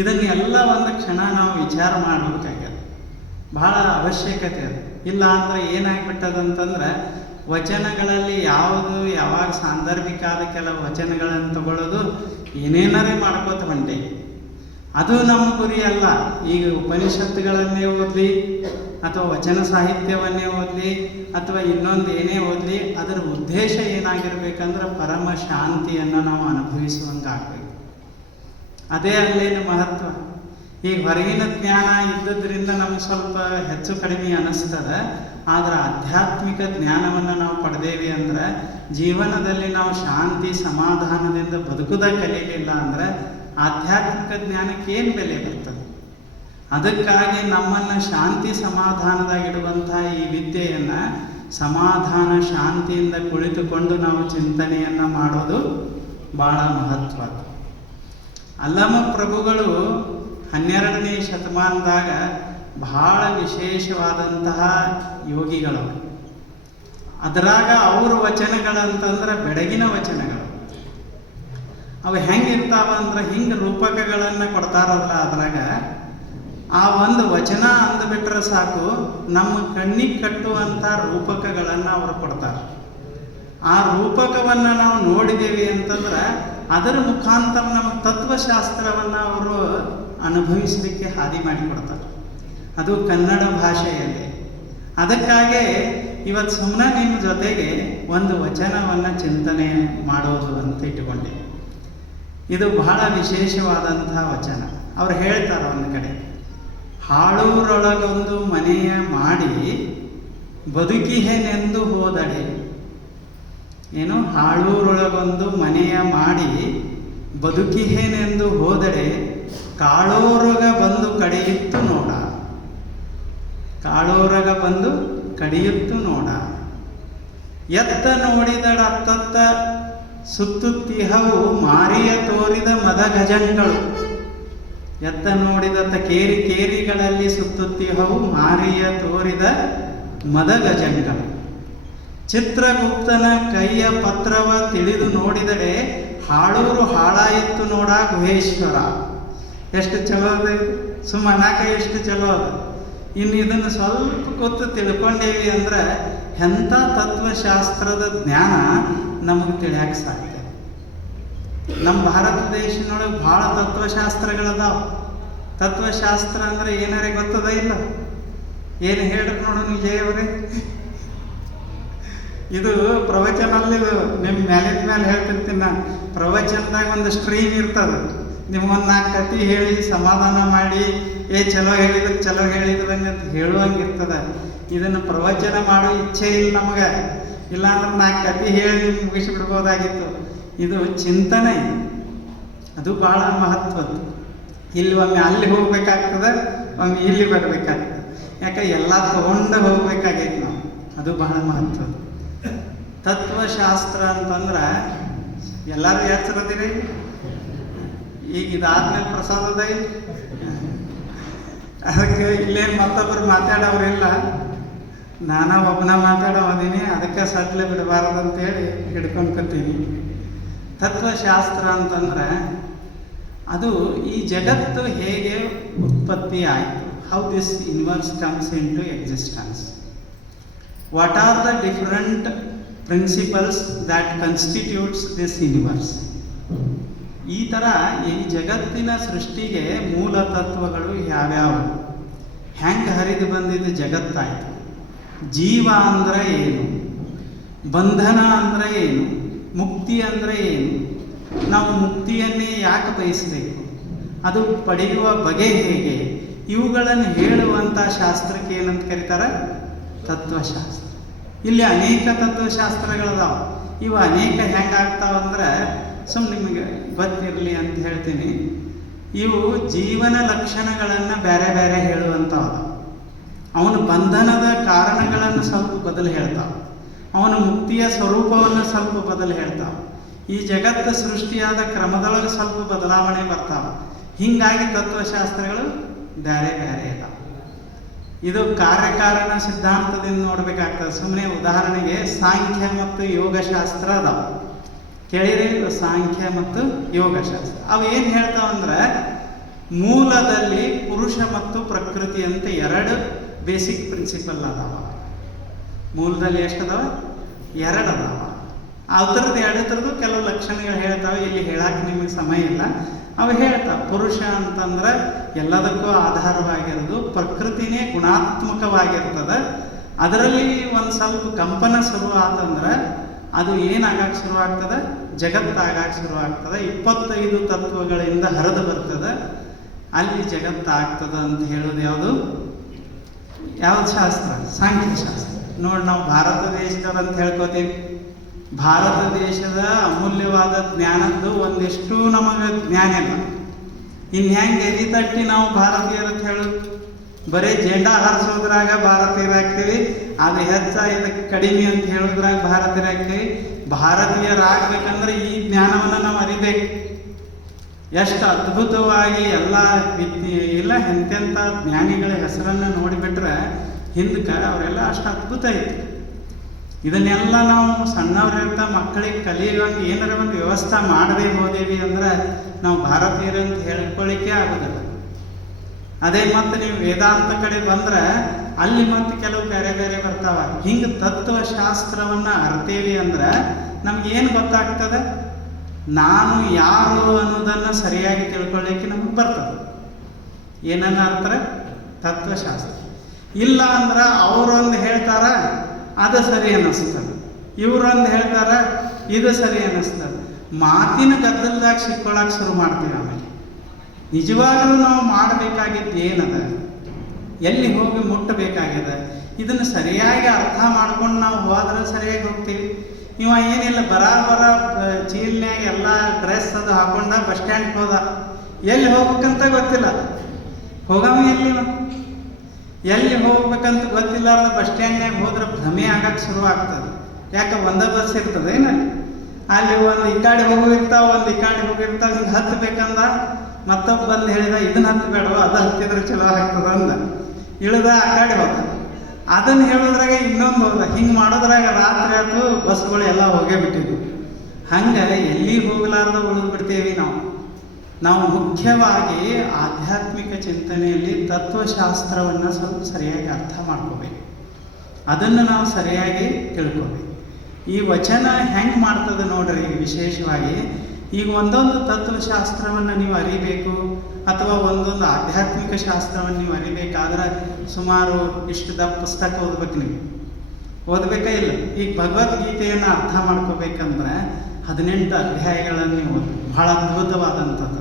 ಇದನ್ನೆಲ್ಲ ಒಂದು ಕ್ಷಣ ನಾವು ವಿಚಾರ ಮಾಡಬೇಕಾಗ್ಯದ. ಭಾಳ ಅವಶ್ಯಕತೆ ಅದು. ಇಲ್ಲ ಅಂದರೆ ಏನಾಗ್ಬಿಟ್ಟದಂತಂದ್ರೆ, ವಚನಗಳಲ್ಲಿ ಯಾವುದು ಯಾವಾಗ ಸಾಂದರ್ಭಿಕ ಆದ ಕೆಲವು ವಚನಗಳನ್ನು ತಗೊಳ್ಳೋದು, ಏನೇನಾರೇ ಮಾಡ್ಕೋತ ಹೊಂಟೆ. ಅದು ನಮ್ಮ ಗುರಿ ಅಲ್ಲ. ಈಗ ಉಪನಿಷತ್ತುಗಳನ್ನೇ ಓದಲಿ ಅಥವಾ ವಚನ ಸಾಹಿತ್ಯವನ್ನೇ ಓದಲಿ ಅಥವಾ ಇನ್ನೊಂದು ಏನೇ ಓದಲಿ, ಅದರ ಉದ್ದೇಶ ಏನಾಗಿರ್ಬೇಕಂದ್ರೆ ಪರಮ ಶಾಂತಿಯನ್ನು ನಾವು ಅನುಭವಿಸುವಂಗೆ ಆಗಬೇಕು. ಅದೇ ಅಲ್ಲೇನು ಮಹತ್ವ. ಈಗ ಹೊರಗಿನ ಜ್ಞಾನ ಇದ್ದದ್ರಿಂದ ನಮ್ಗೆ ಸ್ವಲ್ಪ ಹೆಚ್ಚು ಕಡಿಮೆ ಅನಿಸ್ತದೆ. ಆದ್ರೆ ಆಧ್ಯಾತ್ಮಿಕ ಜ್ಞಾನವನ್ನು ನಾವು ಪಡೆದೇವಿ ಅಂದ್ರೆ, ಜೀವನದಲ್ಲಿ ನಾವು ಶಾಂತಿ ಸಮಾಧಾನದಿಂದ ಬದುಕುದ ಕಲೀಲಿಲ್ಲ ಅಂದ್ರೆ ಆಧ್ಯಾತ್ಮಿಕ ಜ್ಞಾನಕ್ಕೆ ಏನು ಬೆಲೆ ಬರ್ತದೆ? ಅದಕ್ಕಾಗಿ ನಮ್ಮನ್ನು ಶಾಂತಿ ಸಮಾಧಾನದಾಗಿಡುವಂತಹ ಈ ವಿದ್ಯೆಯನ್ನು ಸಮಾಧಾನ ಶಾಂತಿಯಿಂದ ಕುಳಿತುಕೊಂಡು ನಾವು ಚಿಂತನೆಯನ್ನು ಮಾಡೋದು ಭಾಳ ಮಹತ್ವ. ಅಲ್ಲಮ ಪ್ರಭುಗಳು 12ನೇ ಶತಮಾನದಾಗ ಬಹಳ ವಿಶೇಷವಾದಂತಹ ಯೋಗಿಗಳು. ಅದರಾಗ ಅವ್ರ ವಚನಗಳಂತಂದ್ರೆ ಬೆಳಗಿನ ವಚನಗಳು. ಅವು ಹೆಂಗಿರ್ತಾವ ಅಂದ್ರೆ ಹಿಂಗೆ ರೂಪಕಗಳನ್ನು ಕೊಡ್ತಾರಲ್ಲ, ಅದ್ರಾಗ ಆ ಒಂದು ವಚನ ಅಂದ್ಬಿಟ್ರೆ ಸಾಕು, ನಮ್ಮ ಕಣ್ಣಿಗೆ ಕಟ್ಟುವಂಥ ರೂಪಕಗಳನ್ನು ಅವರು ಕೊಡ್ತಾರೆ. ಆ ರೂಪಕವನ್ನು ನಾವು ನೋಡಿದ್ದೇವೆ ಅಂತಂದ್ರೆ ಅದರ ಮುಖಾಂತರ ನಮ್ಮ ತತ್ವಶಾಸ್ತ್ರವನ್ನು ಅವರು ಅನುಭವಿಸಲಿಕ್ಕೆ ಹಾದಿ ಮಾಡಿಕೊಡ್ತಾರೆ, ಅದು ಕನ್ನಡ ಭಾಷೆಯಲ್ಲಿ. ಅದಕ್ಕಾಗೇ ಇವತ್ತು ಸುಮ್ಮನೆ ನಿಮ್ಮ ಜೊತೆಗೆ ಒಂದು ವಚನವನ್ನು ಚಿಂತನೆ ಮಾಡೋದು ಅಂತ ಇಟ್ಟುಕೊಂಡೆ. ಇದು ಬಹಳ ವಿಶೇಷವಾದಂತಹ ವಚನ. ಅವ್ರು ಹೇಳ್ತಾರೆ ಒಂದು ಕಡೆ, ಹಾಳೂರೊಳಗೊಂದು ಮನೆಯ ಮಾಡಿ ಬದುಕಿಹೆನೆಂದು ಹೋದಡೆ. ಏನು? ಹಾಳೂರೊಳಗೊಂದು ಮನೆಯ ಮಾಡಿ ಬದುಕಿಹೇನೆಂದು ಹೋದಡೆ, ಕಾಳೋರಗ ಬಂದು ಕಡೆಯಿತ್ತು ನೋಡ. ಕಾಳೋರಗ ಬಂದು ಕಡಿಯುತ್ತು ನೋಡ. ಎತ್ತ ನೋಡಿದಡತ್ತತ್ತ ಸುತ್ತುತ್ತಿಹವು ಮಾರಿಯ ತೋರಿದ ಮದಗಜಗಳು. ಎತ್ತ ನೋಡಿದತ್ತ ಕೇರಿ ಕೇರಿಗಳಲ್ಲಿ ಸುತ್ತುತ್ತಿಹವು ಮಾರಿಯ ತೋರಿದ ಮದಗಜಗಳು. ಚಿತ್ರಗುಪ್ತನ ಕೈಯ ಪತ್ರವ ತಿಳಿದು ನೋಡಿದರೆ ಹಾಳೂರು ಹಾಳಾಯಿತು ನೋಡ ಗುಹೇಶ್ವರ. ಎಷ್ಟು ಚಲೋ ಅದ! ಸುಮ್ಮನಾಕ ಎಷ್ಟು ಚಲೋ ಅದ. ಇನ್ನು ಇದನ್ನು ಸ್ವಲ್ಪ ಗೊತ್ತು ತಿಳ್ಕೊಂಡೇವಿ ಅಂದ್ರೆ ಎಂಥ ತತ್ವಶಾಸ್ತ್ರದ ಜ್ಞಾನ ನಮಗೆ ತಿಳಿಯಕ್ಕೆ ಸಾಧ್ಯ. ನಮ್ಮ ಭಾರತ ದೇಶದೊಳಗೆ ಭಾಳ ತತ್ವಶಾಸ್ತ್ರಗಳದಾವ. ತತ್ವಶಾಸ್ತ್ರ ಅಂದ್ರೆ ಏನಾರೇ ಗೊತ್ತದ ಇಲ್ಲ? ಏನು ಹೇಳ್ರಿ ನೋಡು ವಿಜಯವ್ರೆ. ಇದು ಪ್ರವಚನಲ್ಲಿ ನಿಮ್ಮ ಮೇಲಿನ ಮೇಲೆ ಹೇಳ್ತಿರ್ತೀನಿ ನಾನು. ಪ್ರವಚನದಾಗ ಒಂದು ಸ್ಟ್ರೀಮ್ ಇರ್ತದೆ, ನಿಮ್ಗೊಂದು 4 ಕತೆ ಹೇಳಿ ಸಮಾಧಾನ ಮಾಡಿ ಚಲೋ ಹೇಳಿದ್ರೆ ಅಂತ ಹೇಳುವಂಗಿರ್ತದೆ. ಇದನ್ನು ಪ್ರವಚನ ಮಾಡೋ ಇಚ್ಛೆ ಇಲ್ಲ ನಮಗೆ. ಇಲ್ಲಾಂದ್ರೆ 4 ಕತೆ ಹೇಳಿ ಮುಗಿಸಿಬಿಡ್ಬೋದಾಗಿತ್ತು. ಇದು ಚಿಂತನೆ, ಅದು ಭಾಳ ಮಹತ್ವದ್ದು. ಇಲ್ಲಿ ಒಮ್ಮೆ ಅಲ್ಲಿ ಹೋಗ್ಬೇಕಾಗ್ತದೆ, ಒಮ್ಮೆ ಇಲ್ಲಿ ಬರಬೇಕಾಗ್ತದೆ. ಯಾಕೆ ಎಲ್ಲ ತಗೊಂಡು ಹೋಗ್ಬೇಕಾಗೈತೆ ನಾವು. ಅದು ಬಹಳ ಮಹತ್ವದ್ದು. ತತ್ವಶಾಸ್ತ್ರ ಅಂತಂದ್ರೆ ಎಲ್ಲರೂ ಎಚ್ಚರದಿರಿ. ಈಗ ಇದಾದ್ಮೇಲೆ ಪ್ರಸಾದದ ಇಲ್ಲ, ಅದಕ್ಕೆ ಇಲ್ಲೇನು ಮತ್ತೊಬ್ಬರು ಮಾತಾಡೋರಿಲ್ಲ, ನಾನಾ ಒಬ್ಬನ ಮಾತಾಡೋದೀನಿ. ಅದಕ್ಕೆ ಸಡ್ಲೆ ಬಿಡಬಾರದಂತೇಳಿ ಹಿಡ್ಕೊಂಡ್ಕೊತೀನಿ. ತತ್ವಶಾಸ್ತ್ರ ಅಂತಂದ್ರೆ ಅದು ಈ ಜಗತ್ತು ಹೇಗೆ ಉತ್ಪತ್ತಿ ಆಯಿತು, how this universe comes into existence, what are the different principles that constitutes this universe. ಈ ಥರ ಈ ಜಗತ್ತಿನ ಸೃಷ್ಟಿಗೆ ಮೂಲ ತತ್ವಗಳು ಯಾವ್ಯಾವು, ಹೆಂಗೆ ಹರಿದು ಬಂದಿದ್ದು ಜಗತ್ತಾಯಿತು, ಜೀವ ಅಂದರೆ ಏನು, ಬಂಧನ ಅಂದರೆ ಏನು, ಮುಕ್ತಿ ಅಂದರೆ ಏನು, ನಾವು ಮುಕ್ತಿಯನ್ನೇ ಯಾಕೆ ಬಯಸಬೇಕು, ಅದು ಪಡೆಯುವ ಬಗೆ ಹೇಗೆ, ಇವುಗಳನ್ನು ಹೇಳುವಂಥ ಶಾಸ್ತ್ರಕ್ಕೆ ಏನಂತ ಕರೀತಾರೆ? ತತ್ವಶಾಸ್ತ್ರ. ಇಲ್ಲಿ ಅನೇಕ ತತ್ವಶಾಸ್ತ್ರಗಳದಾವ. ಇವು ಅನೇಕ ಹೆಂಗಾಗ್ತಾವಂದ್ರೆ ಸುಮ್ಮನೆ ನಿಮಗೆ ಗೊತ್ತಿರಲಿ ಅಂತ ಹೇಳ್ತೀನಿ. ಇವು ಜೀವನ ಲಕ್ಷಣಗಳನ್ನು ಬೇರೆ ಬೇರೆ ಹೇಳುವಂಥವು. ಅವನ ಬಂಧನದ ಕಾರಣಗಳನ್ನು ಸ್ವಲ್ಪ ಬದಲು ಹೇಳ್ತಾವೆ, ಅವನ ಮುಕ್ತಿಯ ಸ್ವರೂಪವನ್ನು ಸ್ವಲ್ಪ ಬದಲು ಹೇಳ್ತಾವೆ, ಈ ಜಗತ್ತು ಸೃಷ್ಟಿಯಾದ ಕ್ರಮದೊಳಗೆ ಸ್ವಲ್ಪ ಬದಲಾವಣೆ ಬರ್ತಾವೆ. ಹೀಗಾಗಿ ತತ್ವಶಾಸ್ತ್ರಗಳು ಬೇರೆ ಬೇರೆ ಇದಾವೆ. ಇದು ಕಾರ್ಯಕಾರಣ ಸಿದ್ಧಾಂತದಿಂದ ನೋಡಬೇಕಾಗ್ತದೆ. ಸುಮ್ಮನೆ ಉದಾಹರಣೆಗೆ ಸಾಂಖ್ಯ ಮತ್ತು ಯೋಗಶಾಸ್ತ್ರ ಅದಾವೆ, ಕೇಳಿರಿ? ಸಾಂಖ್ಯ ಮತ್ತು ಯೋಗಶಾಸ್ತ್ರ ಅವು ಏನು ಹೇಳ್ತಾವಂದ್ರೆ, ಮೂಲದಲ್ಲಿ ಪುರುಷ ಮತ್ತು ಪ್ರಕೃತಿ ಅಂತ 2 ಬೇಸಿಕ್ ಪ್ರಿನ್ಸಿಪಲ್ ಅದಾವ. ಮೂಲದಲ್ಲಿ ಎಷ್ಟು ಅದಾವ? 2 ಅದಾವ. ಅದರದ್ದು 2 ಥರದ್ದು ಕೆಲವು ಲಕ್ಷಣಗಳು ಹೇಳ್ತಾವೆ. ಇಲ್ಲಿ ಹೇಳಕ್ಕೆ ನಿಮಗೆ ಸಮಯ ಇಲ್ಲ. ಅವು ಹೇಳ್ತಾವೆ, ಪುರುಷ ಅಂತಂದ್ರೆ ಎಲ್ಲದಕ್ಕೂ ಆಧಾರವಾಗಿರೋದು, ಪ್ರಕೃತಿನೇ ಗುಣಾತ್ಮಕವಾಗಿರ್ತದೆ. ಅದರಲ್ಲಿ ಒಂದು ಸ್ವಲ್ಪ ಕಂಪನ ಶುರು ಆತಂದ್ರೆ ಅದು ಏನಾಗಕ್ಕೆ ಶುರುವಾಗ್ತದೆ? ಜಗತ್ತಾಗಕ್ಕೆ ಶುರುವಾಗ್ತದೆ. 25 ತತ್ವಗಳಿಂದ ಹರಿದು ಬರ್ತದೆ, ಅಲ್ಲಿ ಜಗತ್ತಾಗ್ತದೆ ಅಂತ ಹೇಳೋದು ಯಾವುದು? ಯಾವ್ದು ಶಾಸ್ತ್ರ? ಸಾಂಖ್ಯಶಾಸ್ತ್ರ. ನೋಡಿ, ನಾವು ಭಾರತ ದೇಶದವ್ರು ಅಂತ ಹೇಳ್ಕೋತೀವಿ. ಭಾರತ ದೇಶದ ಅಮೂಲ್ಯವಾದ ಜ್ಞಾನದ್ದು ಒಂದಿಷ್ಟು ನಮಗೆ ಜ್ಞಾನ ಇಲ್ಲ. ಇನ್ನು ಹೆಂಗೆ ಎದಿ ತಟ್ಟಿ ನಾವು ಭಾರತೀಯರಂತ ಹೇಳೋದು? ಬರೀ ಜೆಂಡಾ ಹಾರಿಸೋದ್ರಾಗ ಭಾರತೀಯರಾಗ್ತೀವಿ, ಅದು ಹೆಚ್ಚ ಇದಕ್ಕೆ ಕಡಿಮೆ ಅಂತ ಹೇಳೋದ್ರಾಗ ಭಾರತೀಯರಾಗ್ತೀವಿ. ಭಾರತೀಯರಾಗಬೇಕಂದ್ರೆ ಈ ಜ್ಞಾನವನ್ನು ನಾವು ಅರಿಬೇಕು. ಎಷ್ಟು ಅದ್ಭುತವಾಗಿ ಎಲ್ಲ ಎಂತೆಂಥ ಜ್ಞಾನಿಗಳ ಹೆಸರನ್ನು ನೋಡಿಬಿಟ್ರೆ ಹಿಂದಕ್ಕೆ ಅವರೆಲ್ಲ ಅಷ್ಟು ಅದ್ಭುತ ಇತ್ತು. ಇದನ್ನೆಲ್ಲ ನಾವು ಸಣ್ಣವರಿಂದ ಮಕ್ಕಳಿಗೆ ಕಲಿಯುವಂಗೆ ಏನಾರ ಒಂದು ವ್ಯವಸ್ಥೆ ಮಾಡದೆ ಹೋದೇವಿ ಅಂದ್ರೆ ನಾವು ಭಾರತೀಯರಂತ ಹೇಳ್ಕೊಳ್ಳಿಕ್ಕೆ ಆಗೋದಿಲ್ಲ. ಅದೇ ಮತ್ತು ನೀವು ವೇದಾಂತ ಕಡೆ ಬಂದ್ರೆ ಅಲ್ಲಿ ಮತ್ತು ಕೆಲವು ಬೇರೆ ಬೇರೆ ಬರ್ತಾವ. ಹಿಂಗೆ ತತ್ವಶಾಸ್ತ್ರವನ್ನು ಅರ್ತೇವಿ ಅಂದ್ರೆ ನಮ್ಗೇನು ಗೊತ್ತಾಗ್ತದೆ? ನಾನು ಯಾರು ಅನ್ನೋದನ್ನು ಸರಿಯಾಗಿ ತಿಳ್ಕೊಳ್ಳಿಕ್ಕೆ ನಮಗೆ ಬರ್ತದೆ. ಏನನ್ನ ಅರ್ಥ? ತತ್ವಶಾಸ್ತ್ರ. ಇಲ್ಲ ಅಂದ್ರೆ ಅವರೊಂದು ಹೇಳ್ತಾರ, ಅದು ಸರಿ ಅನ್ನಿಸ್ತದೆ, ಇವರೊಂದು ಹೇಳ್ತಾರ, ಇದು ಸರಿ ಅನ್ನಿಸ್ತದೆ. ಮಾತಿನ ಗದ್ದಲದಾಗ ಸಿಕ್ಕೊಳ್ಳೋಕೆ ಶುರು ಮಾಡ್ತೀವಿ. ಆಮೇಲೆ ನಿಜವಾಗಲೂ ನಾವು ಮಾಡಬೇಕಾಗಿದ್ದು ಏನದ? ಎಲ್ಲಿ ಹೋಗಿ ಮುಟ್ಟಬೇಕಾಗಿದೆ? ಇದನ್ನು ಸರಿಯಾಗಿ ಅರ್ಥ ಮಾಡ್ಕೊಂಡು ನಾವು ಹೋದ್ರೆ ಸರಿಯಾಗಿ ಹೋಗ್ತೀವಿ. ಇವ ಏನಿಲ್ಲ, ಬರಾಬರ ಚೀಲ್ನ್ಯಾಗ ಎಲ್ಲ ಡ್ರೆಸ್ ಅದು ಹಾಕೊಂಡ ಬಸ್ ಸ್ಟ್ಯಾಂಡ್ಗೆ ಹೋದ, ಎಲ್ಲಿ ಹೋಗ್ಬೇಕಂತ ಗೊತ್ತಿಲ್ಲ. ಹೋಗವ ಎಲ್ಲಿ ಹೋಗ್ಬೇಕಂತ ಗೊತ್ತಿಲ್ಲಾರ್ದ ಬಸ್ ಸ್ಟ್ಯಾಂಡ್ನಾಗ ಹೋದ್ರೆ ಭ್ರಮೆ ಆಗಕ್ಕೆ ಶುರು ಆಗ್ತದೆ. ಯಾಕೆ? ಒಂದೇ ಬಸ್ ಇರ್ತದೆ ಏನಲ್ಲಿ, ಅಲ್ಲಿ ಒಂದು ಈ ಕಡೆ ಹೋಗಿರ್ತಾವ, ಒಂದು ಈ ಕಡೆ ಹೋಗಿರ್ತಾವ. ಹಿಂಗೆ ಹತ್ತಬೇಕಂದ ಮತ್ತೊಬ್ಬ ಬಂದು ಹೇಳಿದ, ಇದನ್ನ ಹತ್ತಬೇಡವ, ಅದು ಹತ್ತಿದ್ರೆ ಚಲೋ ಆಗ್ತದ ಅಂದ. ಇಳಿದ ಆ ಕಡೆ ಹೋದ, ಅದನ್ನು ಹೇಳೋದ್ರಾಗ ಇನ್ನೊಂದು ಹೋದ. ಹಿಂಗೆ ಮಾಡೋದ್ರಾಗ ರಾತ್ರಿ ಆಯ್ತು, ಬಸ್ಗಳು ಎಲ್ಲ ಹೋಗೇ ಬಿಟ್ಟಿದ್ವು. ಹಂಗೆ ಎಲ್ಲಿ ಹೋಗಲಾರ್ದ ಉಳಿದು ಬಿಡ್ತೇವೆ ನಾವು ಮುಖ್ಯವಾಗಿ ಆಧ್ಯಾತ್ಮಿಕ ಚಿಂತನೆಯಲ್ಲಿ ತತ್ವಶಾಸ್ತ್ರವನ್ನು ಸ್ವಲ್ಪ ಸರಿಯಾಗಿ ಅರ್ಥ ಮಾಡ್ಕೋಬೇಕು. ಅದನ್ನು ನಾವು ಸರಿಯಾಗಿ ತಿಳ್ಕೋಬೇಕು. ಈ ವಚನ ಹೆಂಗೆ ಮಾಡ್ತದೆ ನೋಡ್ರಿ. ವಿಶೇಷವಾಗಿ ಈಗ ಒಂದೊಂದು ತತ್ವಶಾಸ್ತ್ರವನ್ನು ನೀವು ಅರಿಬೇಕು ಅಥವಾ ಒಂದೊಂದು ಆಧ್ಯಾತ್ಮಿಕ ಶಾಸ್ತ್ರವನ್ನು ನೀವು ಅರಿಬೇಕಾದ್ರೆ ಸುಮಾರು ಇಷ್ಟು ಪುಸ್ತಕ ಓದ್ಬೇಕು. ನೀವು ಓದಬೇಕಾ ಇಲ್ಲ? ಈಗ ಭಗವದ್ಗೀತೆಯನ್ನು ಅರ್ಥ ಮಾಡ್ಕೋಬೇಕಂದ್ರೆ 18 ಅಧ್ಯಾಯಗಳನ್ನು ನೀವು ಓದಿ. ಬಹಳ ಅದ್ಭುತವಾದಂಥದ್ದು.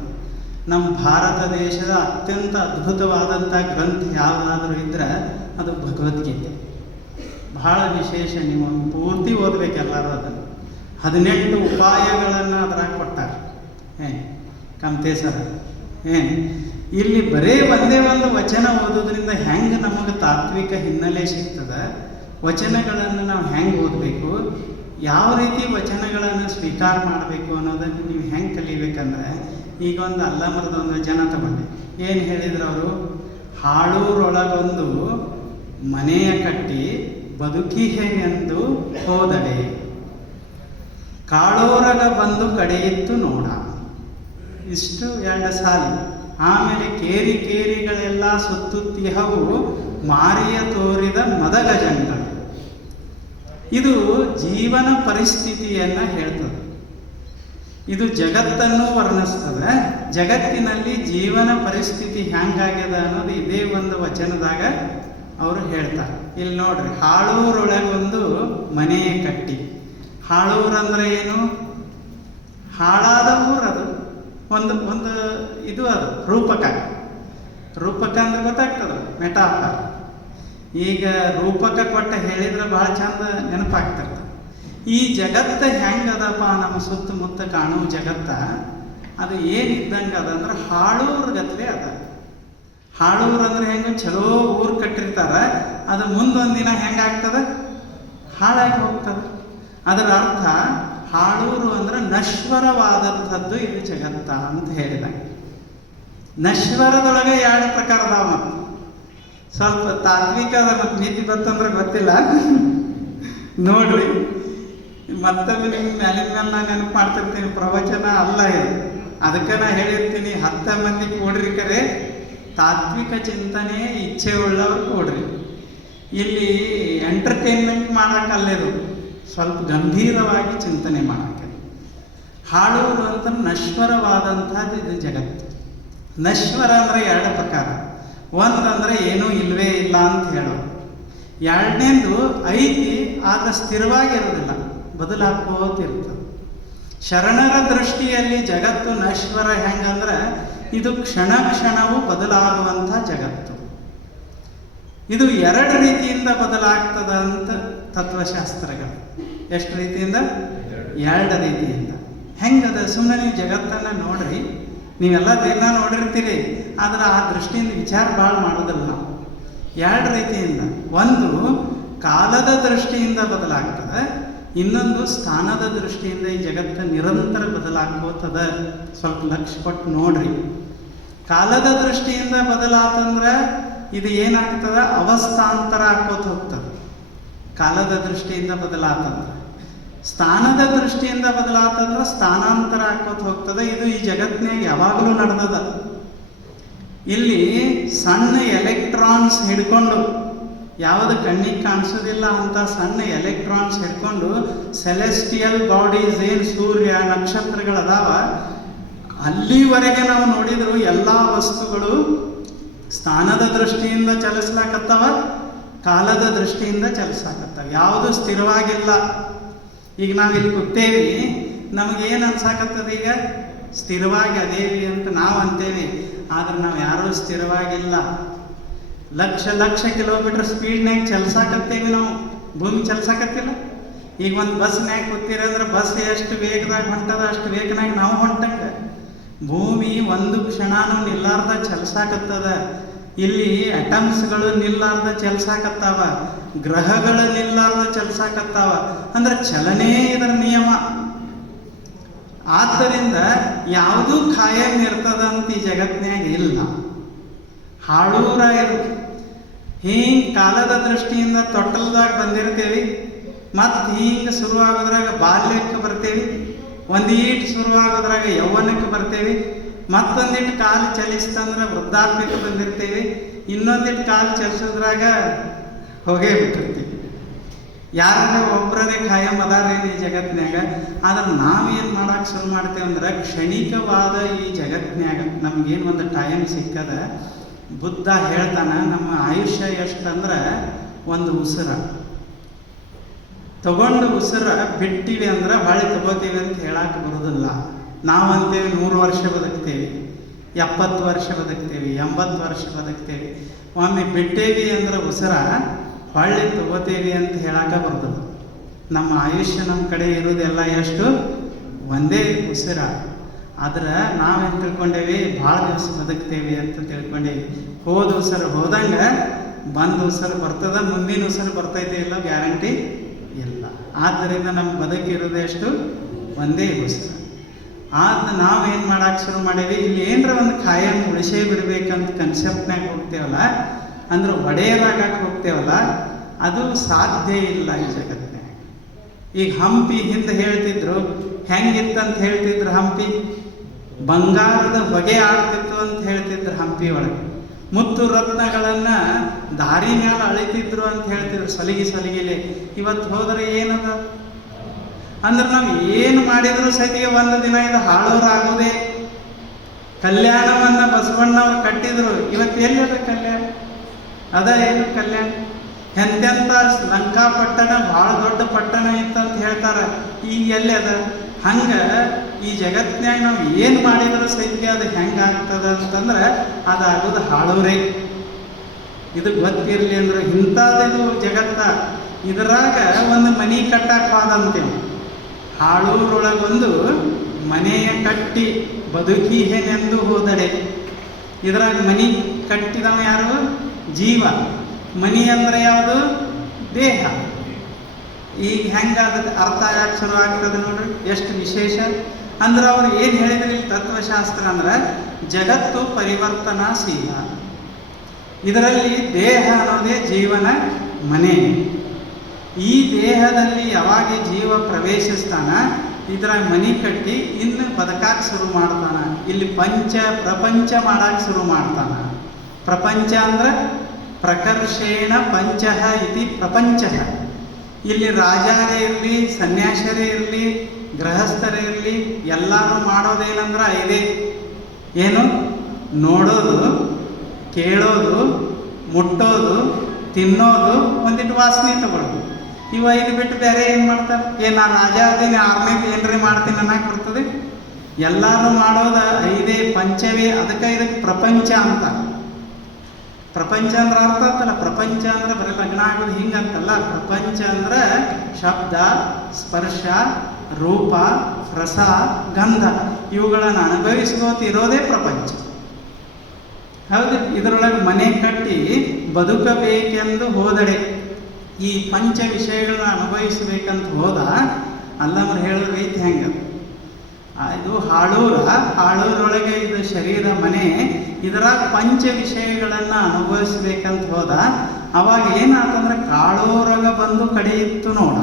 ನಮ್ಮ ಭಾರತ ದೇಶದ ಅತ್ಯಂತ ಅದ್ಭುತವಾದಂಥ ಗ್ರಂಥ ಯಾವುದಾದ್ರೂ ಇದ್ದರೆ ಅದು ಭಗವದ್ಗೀತೆ. ಬಹಳ ವಿಶೇಷ. ನೀವು ಪೂರ್ತಿ ಓದಬೇಕೆಲ್ಲರೂ ಅದನ್ನು. 18 ಉಪಾಯಗಳನ್ನು ಅದ್ರಾಗ ಕೊಟ್ಟಾರೆ. ಕಮತೇಶ್ವರ ಇಲ್ಲಿ ಬರೇ ಒಂದೇ ಒಂದು ವಚನ ಓದೋದ್ರಿಂದ ಹೆಂಗೆ ನಮಗೆ ತಾತ್ವಿಕ ಹಿನ್ನೆಲೆ ಸಿಗ್ತದೆ, ವಚನಗಳನ್ನು ನಾವು ಹೆಂಗೆ ಓದಬೇಕು, ಯಾವ ರೀತಿ ವಚನಗಳನ್ನು ಸ್ವೀಕಾರ ಮಾಡಬೇಕು ಅನ್ನೋದನ್ನು ನೀವು ಹೆಂಗೆ ಕಲಿಬೇಕಂದ್ರೆ, ಈಗ ಒಂದು ಅಲ್ಲಮರದ ಒಂದು ವಚನ ತಗೊಂಡೆ. ಏನು ಹೇಳಿದ್ರು ಅವರು? ಹಾಳೂರೊಳಗೊಂದು ಮನೆಯ ಕಟ್ಟಿ ಬದುಕಿಹೆ ಎಂದು ಹೋದಡೆ, ಕಾಳೋರಗ ಬಂದು ಕಡೆಯಿತ್ತು ನೋಡ. ಇಷ್ಟು 2 ಸಾಲಿ. ಆಮೇಲೆ ಕೇರಿ ಕೇರಿಗಳೆಲ್ಲ ಸುತ್ತುತ್ತಿಹವು ಮಾರಿಯ ತೋರಿದ ಮದಗಜಂಗಳು. ಇದು ಜೀವನ ಪರಿಸ್ಥಿತಿಯನ್ನು ಹೇಳ್ತದೆ. ಇದು ಜಗತ್ತನ್ನು ವರ್ಣಿಸ್ತದೆ. ಜಗತ್ತಿನಲ್ಲಿ ಜೀವನ ಪರಿಸ್ಥಿತಿ ಹೆಂಗಾಗ್ಯದ ಅನ್ನೋದು ಇದೇ ಒಂದು ವಚನದಾಗ ಅವರು ಹೇಳ್ತಾರೆ. ಇಲ್ಲಿ ನೋಡ್ರಿ, ಹಾಳೂರೊಳಗೊಂದು ಮನೆಯ ಕಟ್ಟಿ. ಹಾಳೂರು ಅಂದ್ರೆ ಏನು? ಹಾಳಾದ ಊರು. ಅದು ಒಂದು ಇದು, ಅದು ರೂಪಕ. ರೂಪಕ ಅಂದ್ರೆ ಗೊತ್ತಾಗ್ತದೆ, ಮೆಟಾಫರ್. ಈಗ ರೂಪಕ ಕೊಟ್ಟ ಹೇಳಿದ್ರೆ ಭಾಳ ಚಂದ ನೆನಪಾಗ್ತಿರ್ತದೆ. ಈ ಜಗತ್ತು ಹೆಂಗದಪ್ಪ, ನಮ್ಮ ಸುತ್ತಮುತ್ತ ಕಾಣುವ ಜಗತ್ತ ಅದು ಏನಿದ್ದಂಗೆ ಅದಂದ್ರೆ ಹಾಳೂರು ಗತ್ಲೆ ಅದ. ಹಾಳೂರು ಅಂದ್ರೆ ಹೆಂಗೆ? ಚಲೋ ಊರು ಕಟ್ಟಿರ್ತಾರೆ, ಅದು ಮುಂದೊಂದಿನ ಹೆಂಗಾಗ್ತದೆ? ಹಾಳಾಗಿ ಹೋಗ್ತದೆ. ಅದರ ಅರ್ಥ ಹಾಳೂರು ಅಂದ್ರೆ ನಶ್ವರವಾದಂಥದ್ದು ಇದು ಜಗತ್ತ ಅಂತ ಹೇಳಿದ. ನಶ್ವರದೊಳಗೆ 2 ಪ್ರಕಾರದಾವ. ಮತ್ತು ಸ್ವಲ್ಪ ತಾತ್ವಿಕದ ಮತ್ತು ನೀತಿ ಬರ್ತಂದ್ರೆ ಗೊತ್ತಿಲ್ಲ, ನೋಡ್ರಿ. ಮತ್ತೊಮ್ಮೆ ನಿಮ್ಮ ಮೇಲಿನ ಮೇಲೆ ನಾನು ನೆನಪು ಮಾಡ್ತಿರ್ತೀನಿ. ಪ್ರವಚನ ಅಲ್ಲ ಇದು, ಅದಕ್ಕೆ ನಾ ಹೇಳಿರ್ತೀನಿ 10 ಮಂದಿ ಕೂಡ್ರಿ, ಕರೆ ತಾತ್ವಿಕ ಚಿಂತನೆ ಇಚ್ಛೆ ಉಳ್ಳವ್ರು ಕೂಡ್ರಿ. ಇಲ್ಲಿ ಎಂಟರ್ಟೈನ್ಮೆಂಟ್ ಮಾಡೋಕ್ಕಲ್ಲೇದು, ಸ್ವಲ್ಪ ಗಂಭೀರವಾಗಿ ಚಿಂತನೆ ಮಾಡೋಕ್ಕೆ. ಹಾಳೂರು ಅಂತ ನಶ್ವರವಾದಂಥದ್ದು ಇದು ಜಗತ್ತು. ನಶ್ವರ ಅಂದರೆ 2 ಪ್ರಕಾರ. ಒಂದಂದರೆ ಏನೂ ಇಲ್ಲವೇ ಇಲ್ಲ ಅಂತ ಹೇಳೋದು. 2ನೇದು ಐತಿ, ಆದರೆ ಸ್ಥಿರವಾಗಿರೋದಿಲ್ಲ, ಬದಲಾಕೋತಿರ್ತದೆ. ಶರಣರ ದೃಷ್ಟಿಯಲ್ಲಿ ಜಗತ್ತು ನಶ್ವರ ಹೆಂಗಂದ್ರೆ ಇದು ಕ್ಷಣ ಕ್ಷಣವೂ ಬದಲಾಗುವಂಥ ಜಗತ್ತು. ಇದು 2 ರೀತಿಯಿಂದ ಬದಲಾಗ್ತದ ಅಂತ ತತ್ವಶಾಸ್ತ್ರಗಳು. ಎಷ್ಟು ರೀತಿಯಿಂದ? 2 ರೀತಿಯಿಂದ. ಹೆಂಗದ? ಸುಮ್ಮನೆ ನೀವು ಜಗತ್ತನ್ನು ನೋಡ್ರಿ, ನೀವೆಲ್ಲ ದಿನ ನೋಡಿರ್ತೀರಿ, ಆದ್ರೆ ಆ ದೃಷ್ಟಿಯಿಂದ ವಿಚಾರ ಭಾಳ ಮಾಡೋದಿಲ್ಲ ನಾವು. 2 ರೀತಿಯಿಂದ. ಒಂದು ಕಾಲದ ದೃಷ್ಟಿಯಿಂದ ಬದಲಾಗ್ತದೆ, ಇನ್ನೊಂದು ಸ್ಥಾನದ ದೃಷ್ಟಿಯಿಂದ ಈ ಜಗತ್ತು ನಿರಂತರ ಬದಲಾಗ್ಕೋತದ. ಸ್ವಲ್ಪ ಲಕ್ಷ್ಯ ಕೊಟ್ಟು ನೋಡ್ರಿ. ಕಾಲದ ದೃಷ್ಟಿಯಿಂದ ಬದಲಾತಂದ್ರೆ ಇದು ಏನಾಗ್ತದ? ಅವಸ್ಥಾಂತರ ಆಕೋತ ಹೋಗ್ತದೆ. ಕಾಲದ ದೃಷ್ಟಿಯಿಂದ ಬದಲಾತಂದ್ರೆ. ಸ್ಥಾನದ ದೃಷ್ಟಿಯಿಂದ ಬದಲಾತಂದ್ರೆ ಸ್ಥಾನಾಂತರ ಆಕೋತ ಹೋಗ್ತದೆ. ಇದು ಈ ಜಗತ್ತಿನಾಗ ಯಾವಾಗಲೂ ನಡೆದದ. ಇಲ್ಲಿ ಸಣ್ಣ ಎಲೆಕ್ಟ್ರಾನ್ಸ್ ಹಿಡ್ಕೊಂಡು, ಯಾವುದು ಕಣ್ಣಿಗೆ ಕಾಣಿಸೋದಿಲ್ಲ ಅಂತ ಸಣ್ಣ ಎಲೆಕ್ಟ್ರಾನ್ಸ್ ಹಿಡ್ಕೊಂಡು ಸೆಲೆಸ್ಟಿಯಲ್ ಬಾಡೀಸ್ ಏನು ಸೂರ್ಯ ನಕ್ಷತ್ರಗಳದಾವ, ಅಲ್ಲಿವರೆಗೆ ನಾವು ನೋಡಿದ್ರು ಎಲ್ಲ ವಸ್ತುಗಳು ಸ್ಥಾನದ ದೃಷ್ಟಿಯಿಂದ ಚಲಿಸ್ಲಾಕತ್ತವ, ಕಾಲದ ದೃಷ್ಟಿಯಿಂದ ಚಲಿಸಾಕತ್ತವ. ಯಾವುದು ಸ್ಥಿರವಾಗಿಲ್ಲ. ಈಗ ನಾವಿಲ್ಲಿ ಕೂತೇವಿ, ನಮಗೇನು ಅನ್ಸಾಕತ್ತದ? ಈಗ ಸ್ಥಿರವಾಗಿ ಅದೇವಿ ಅಂತ ನಾವು ಅಂತೇವಿ, ಆದ್ರೆ ನಾವು ಯಾರೂ ಸ್ಥಿರವಾಗಿಲ್ಲ. ಲಕ್ಷ ಲಕ್ಷ ಕಿಲೋಮೀಟರ್ ಸ್ಪೀಡ್ನಾಗ ಚಲಿಸಾಕತ್ತೇವಿ ನಾವು. ಭೂಮಿ ಚಲಿಸಾಕತ್ತಿಲ್ಲ. ಈಗ ಒಂದು ಬಸ್ನ್ಯಾಗ ಕೂತೀರಂದ್ರೆ ಬಸ್ ಎಷ್ಟು ವೇಗದಾಗ ಹೊಂಟದ ಅಷ್ಟು ವೇಗನಾಗ ನಾವು ಹೊಂಟಂಗ. ಭೂಮಿ ಒಂದು ಕ್ಷಣನೂ ನಿಲ್ಲಾರ್ದ ಚಲಿಸಾಕತ್ತದ. ಇಲ್ಲಿ ಅಟಮ್ಸ್ಗಳು ನಿಲ್ಲಾರ್ದ ಚಲಿಸಾಕತ್ತಾವ, ಗ್ರಹಗಳು ನಿಲ್ಲಾರ್ದ ಚಲಿಸಾಕತ್ತಾವ. ಅಂದ್ರೆ ಚಲನೆ ಇದರ ನಿಯಮ. ಆದ್ದರಿಂದ ಯಾವುದೂ ಖಾಯಂ ಇರ್ತದಂತ ಈ ಜಗತ್ತಿನಾಗ ಇಲ್ಲ. ಹಾಳೂರಾಯರು ಹಿಂಗೆ ಕಾಲದ ದೃಷ್ಟಿಯಿಂದ ತೊಟ್ಟಲ್ದಾಗ ಬಂದಿರ್ತೇವಿ, ಮತ್ತು ಹಿಂಗೆ ಶುರುವಾಗೋದ್ರಾಗ ಬಾಲ್ಯಕ್ಕೆ ಬರ್ತೇವಿ, ಒಂದೀಟ್ ಶುರುವಾಗೋದ್ರಾಗ ಯೌವನಕ್ಕೆ ಬರ್ತೇವಿ, ಮತ್ತೊಂದಿಟ್ಟು ಕಾಲು ಚಲಿಸ್ತಂದ್ರೆ ವೃದ್ಧಾಪ್ಯಕ್ಕೆ ಬಂದಿರ್ತೇವಿ, ಇನ್ನೊಂದಿಟ್ಟು ಕಾಲು ಚಲಿಸೋದ್ರಾಗ ಹೋಗೇ ಬಿಟ್ಟಿರ್ತೀವಿ. ಯಾರಾಗ ಒಬ್ಬರೇ ಖಾಯಂ ಅದಾರೇನು ಈ ಜಗತ್ತಿನಾಗ. ಆದ್ರೆ ನಾವೇನು ಮಾಡಕ್ಕೆ ಶುರು ಮಾಡ್ತೇವೆ ಅಂದ್ರೆ ಕ್ಷಣಿಕವಾದ ಈ ಜಗತ್ತಿನಾಗ ನಮ್ಗೇನು ಒಂದು ಟೈಮ್ ಸಿಕ್ಕದ. ಬುದ್ಧ ಹೇಳ್ತಾನೆ, ನಮ್ಮ ಆಯುಷ್ಯ ಎಷ್ಟಂದ್ರೆ ಒಂದು ಉಸಿರ. ತಗೊಂಡು ಉಸಿರ ಬಿಟ್ಟಿವಿ ಅಂದ್ರೆ ಹೊಳೆ ತಗೋತೀವಿ ಅಂತ ಹೇಳಕ್ಕೆ ಬರೋದಿಲ್ಲ. ನಾವಂತೇವೆ 100 ವರ್ಷ ಬದುಕ್ತೇವೆ, 70 ವರ್ಷ ಬದುಕ್ತೇವೆ, 80 ವರ್ಷ ಬದುಕ್ತೇವೆ. ಒಮ್ಮೆ ಬಿಟ್ಟೇವಿ ಅಂದ್ರೆ ಉಸಿರ ಹೊಳ್ಳಿ ತಗೋತೇವಿ ಅಂತ ಹೇಳಕ್ಕೆ ಬರ್ತದೆ. ನಮ್ಮ ಆಯುಷ್ಯ ನಮ್ಮ ಕಡೆ ಇರೋದೆಲ್ಲ ಎಷ್ಟು? ಒಂದೇ ಉಸಿರ. ಆದ್ರೆ ನಾವೇನು ತಿಳ್ಕೊಂಡೇವಿ? ಭಾಳ ದಿವಸ ಬದುಕ್ತೇವಿ ಅಂತ ತಿಳ್ಕೊಂಡೇವಿ. ಹೋದ ಉಸಿರು ಹೋದಂಗೆ ಬಂದು ಉಸಿರು ಬರ್ತದ, ಮುಂದಿನ ಉಸಿರು ಬರ್ತೈತೆ ಇಲ್ಲ ಗ್ಯಾರಂಟಿ ಇಲ್ಲ. ಆದ್ದರಿಂದ ನಮ್ಮ ಬದುಕಿರೋದು ಎಷ್ಟು? ಒಂದೇ ಉಸಿರು. ಆದ್ರೆ ನಾವೇನು ಮಾಡಕ್ಕೆ ಶುರು ಮಾಡೇವಿ? ಇಲ್ಲಿ ಏನರ ಒಂದು ಖಾಯಂ ಉಳಿಸೇ ಬಿಡ್ಬೇಕಂತ ಕನ್ಸೆಪ್ಟ್ನಾಗ ಹೋಗ್ತೇವಲ್ಲ, ಅಂದ್ರೆ ಒಡೆಯರಾಗಕ್ಕೆ ಹೋಗ್ತೇವಲ್ಲ, ಅದು ಸಾಧ್ಯ ಇಲ್ಲ ಈ ಜಗತ್ತಿನಾಗ. ಈಗ ಹಂಪಿ ಹಿಂದೆ ಹೇಳ್ತಿದ್ರು, ಹೆಂಗಿತ್ತಂತ ಹೇಳ್ತಿದ್ರು? ಹಂಪಿ ಬಂಗಾರದ ಹೊಗೆ ಆಡ್ತಿತ್ತು ಅಂತ ಹೇಳ್ತಿದ್ರು. ಹಂಪಿ ಒಳಗೆ ಮುತ್ತು ರತ್ನಗಳನ್ನು ದಾರಿ ಮ್ಯಾಲ ಅಳಿತಿದ್ರು ಅಂತ ಹೇಳ್ತಿದ್ರು, ಸಲಿಗಿಲೆ. ಇವತ್ತು ಹೋದರೆ ಏನದ ಅಂದ್ರೆ ನಾವು ಏನು ಮಾಡಿದ್ರು ಸಹಿತ ಒಂದು ದಿನ ಇದು ಹಾಳೋರಾಗೋದೇ. ಕಲ್ಯಾಣವನ್ನು ಬಸವಣ್ಣವ್ರು ಕಟ್ಟಿದ್ರು, ಇವತ್ತು ಎಲ್ಲಿದೆ ಕಲ್ಯಾಣ? ಅದ ಏನು ಕಲ್ಯಾಣ? ಎಂತೆಂಥ ಲಂಕಾಪಟ್ಟಣ ಭಾಳ ದೊಡ್ಡ ಪಟ್ಟಣ ಇತ್ತಂತ ಹೇಳ್ತಾರೆ, ಈಗ ಎಲ್ಲಿ ಅದ? ಹಂಗೆ ಈ ಜಗತ್ತಿನಾಗ ನಾವು ಏನು ಮಾಡಿದ್ರು ಸಹಿತ ಅದು ಹೆಂಗೆ ಆಗ್ತದ ಅಂತಂದ್ರೆ ಅದಾಗೋದು ಹಾಳೂರೇ. ಇದು ಗೊತ್ತಿರಲಿ ಅಂದ್ರೆ ಇಂಥದ್ದು ಜಗತ್ತ. ಇದರಾಗ ಒಂದು ಮನೆ ಕಟ್ಟಕ್ಕೆ ಹೋದಂತೇವೆ. ಹಾಳೂರೊಳಗೊಂದು ಮನೆಯ ಕಟ್ಟಿ ಬದುಕಿ ಏನೆಂದು ಹೋದಡೆ. ಇದರಾಗ ಮನೆ ಕಟ್ಟಿದವ ಯಾರು? ಜೀವ. ಮನಿ ಅಂದ್ರೆ ಯಾವುದು? ದೇಹ. ಈಗ ಹೆಂಗೆ ಅದಕ್ಕೆ ಅರ್ಥ ಆಗಕ್ಕೆ ಶುರು ಆಗ್ತದೆ ನೋಡ್ರಿ, ಎಷ್ಟು ವಿಶೇಷ. ಅಂದ್ರೆ ಅವ್ರು ಏನು ಹೇಳಿದ್ರು ಇಲ್ಲಿ ತತ್ವಶಾಸ್ತ್ರ ಅಂದ್ರೆ ಜಗತ್ತು ಪರಿವರ್ತನಾಶೀಲ. ಇದರಲ್ಲಿ ದೇಹ ಅನ್ನೋದೇ ಜೀವನ ಮನೆ. ಈ ದೇಹದಲ್ಲಿ ಯಾವಾಗ ಜೀವ ಪ್ರವೇಶಿಸ್ತಾನ, ಇದರ ಮನೆ ಕಟ್ಟಿ ಇನ್ನು ಬದುಕಕ್ಕೆ ಶುರು ಮಾಡ್ತಾನ. ಇಲ್ಲಿ ಪ್ರಪಂಚ ಮಾಡಕ್ಕೆ ಶುರು ಮಾಡ್ತಾನ. ಪ್ರಪಂಚ ಅಂದ್ರೆ ಪ್ರಕರ್ಷೇಣ ಪಂಚಃ ಇತಿ ಪ್ರಪಂಚ. ಇಲ್ಲಿ ರಾಜರೇ ಇರಲಿ, ಸನ್ಯಾಸರೇ ಇರಲಿ, ಗೃಹಸ್ಥರೇ ಇರಲಿ, ಎಲ್ಲರೂ ಮಾಡೋದೇನಂದ್ರೆ ಇದೇ. ಏನು? ನೋಡೋದು, ಕೇಳೋದು, ಮುಟ್ಟೋದು, ತಿನ್ನೋದು, ಒಂದಿಟ್ಟು ವಾಸನೆ ತಗೊಳ್ಳೋದು. ಇದು ಬಿಟ್ಟು ಬೇರೆ ಏನು ಮಾಡ್ತಾರೆ? ನಾನು ರಾಜ ಅದೀನಿ, ಆರ್ಮೇಗೆ ಏನ್ರಿ ಮಾಡ್ತೀನಿ ಅನ್ನಕ್ಕೆ ಬರ್ತದೆ? ಎಲ್ಲರೂ ಮಾಡೋದು 5 ಪಂಚವೇ. ಇದಕ್ಕೆ ಪ್ರಪಂಚ ಅಂತ. ಪ್ರಪಂಚ ಅಂದ್ರೆ ಅರ್ಥ ಆಗ್ತಲ್ಲ. ಪ್ರಪಂಚ ಅಂದ್ರೆ ಬರೀ ಲಗ್ನ ಆಗೋದು ಹಿಂಗಂತಲ್ಲ. ಪ್ರಪಂಚ ಅಂದ್ರೆ ಶಬ್ದ, ಸ್ಪರ್ಶ, ರೂಪ, ರಸ, ಗಂಧ ಇವುಗಳನ್ನು ಅನುಭವಿಸ್ಕೋತಿರೋದೇ ಪ್ರಪಂಚ. ಹೌದು. ಇದರೊಳಗೆ ಮನೆ ಕಟ್ಟಿ ಬದುಕಬೇಕೆಂದು ಹೋದಡೆ ಈ ಪಂಚ ವಿಷಯಗಳನ್ನ ಅನುಭವಿಸ್ಬೇಕಂತ ಹೋದ ಅಲ್ಲಂದ್ರೆ ಹೇಳೋ ರೀತಿ ಹೆಂಗೆ? ಇದು ಹಾಳೂರೊಳಗೆ ಇದು ಶರೀರ ಮನೆ. ಇದರ ಪಂಚ ವಿಷಯಗಳನ್ನು ಅನುಭವಿಸ್ಬೇಕಂತ ಹೋದ. ಅವಾಗ ಏನಾತಂದ್ರೆ ಕಾಳೂರಾಗ ಬಂದು ಕಡಿಯಿತ್ತು ನೋಡ.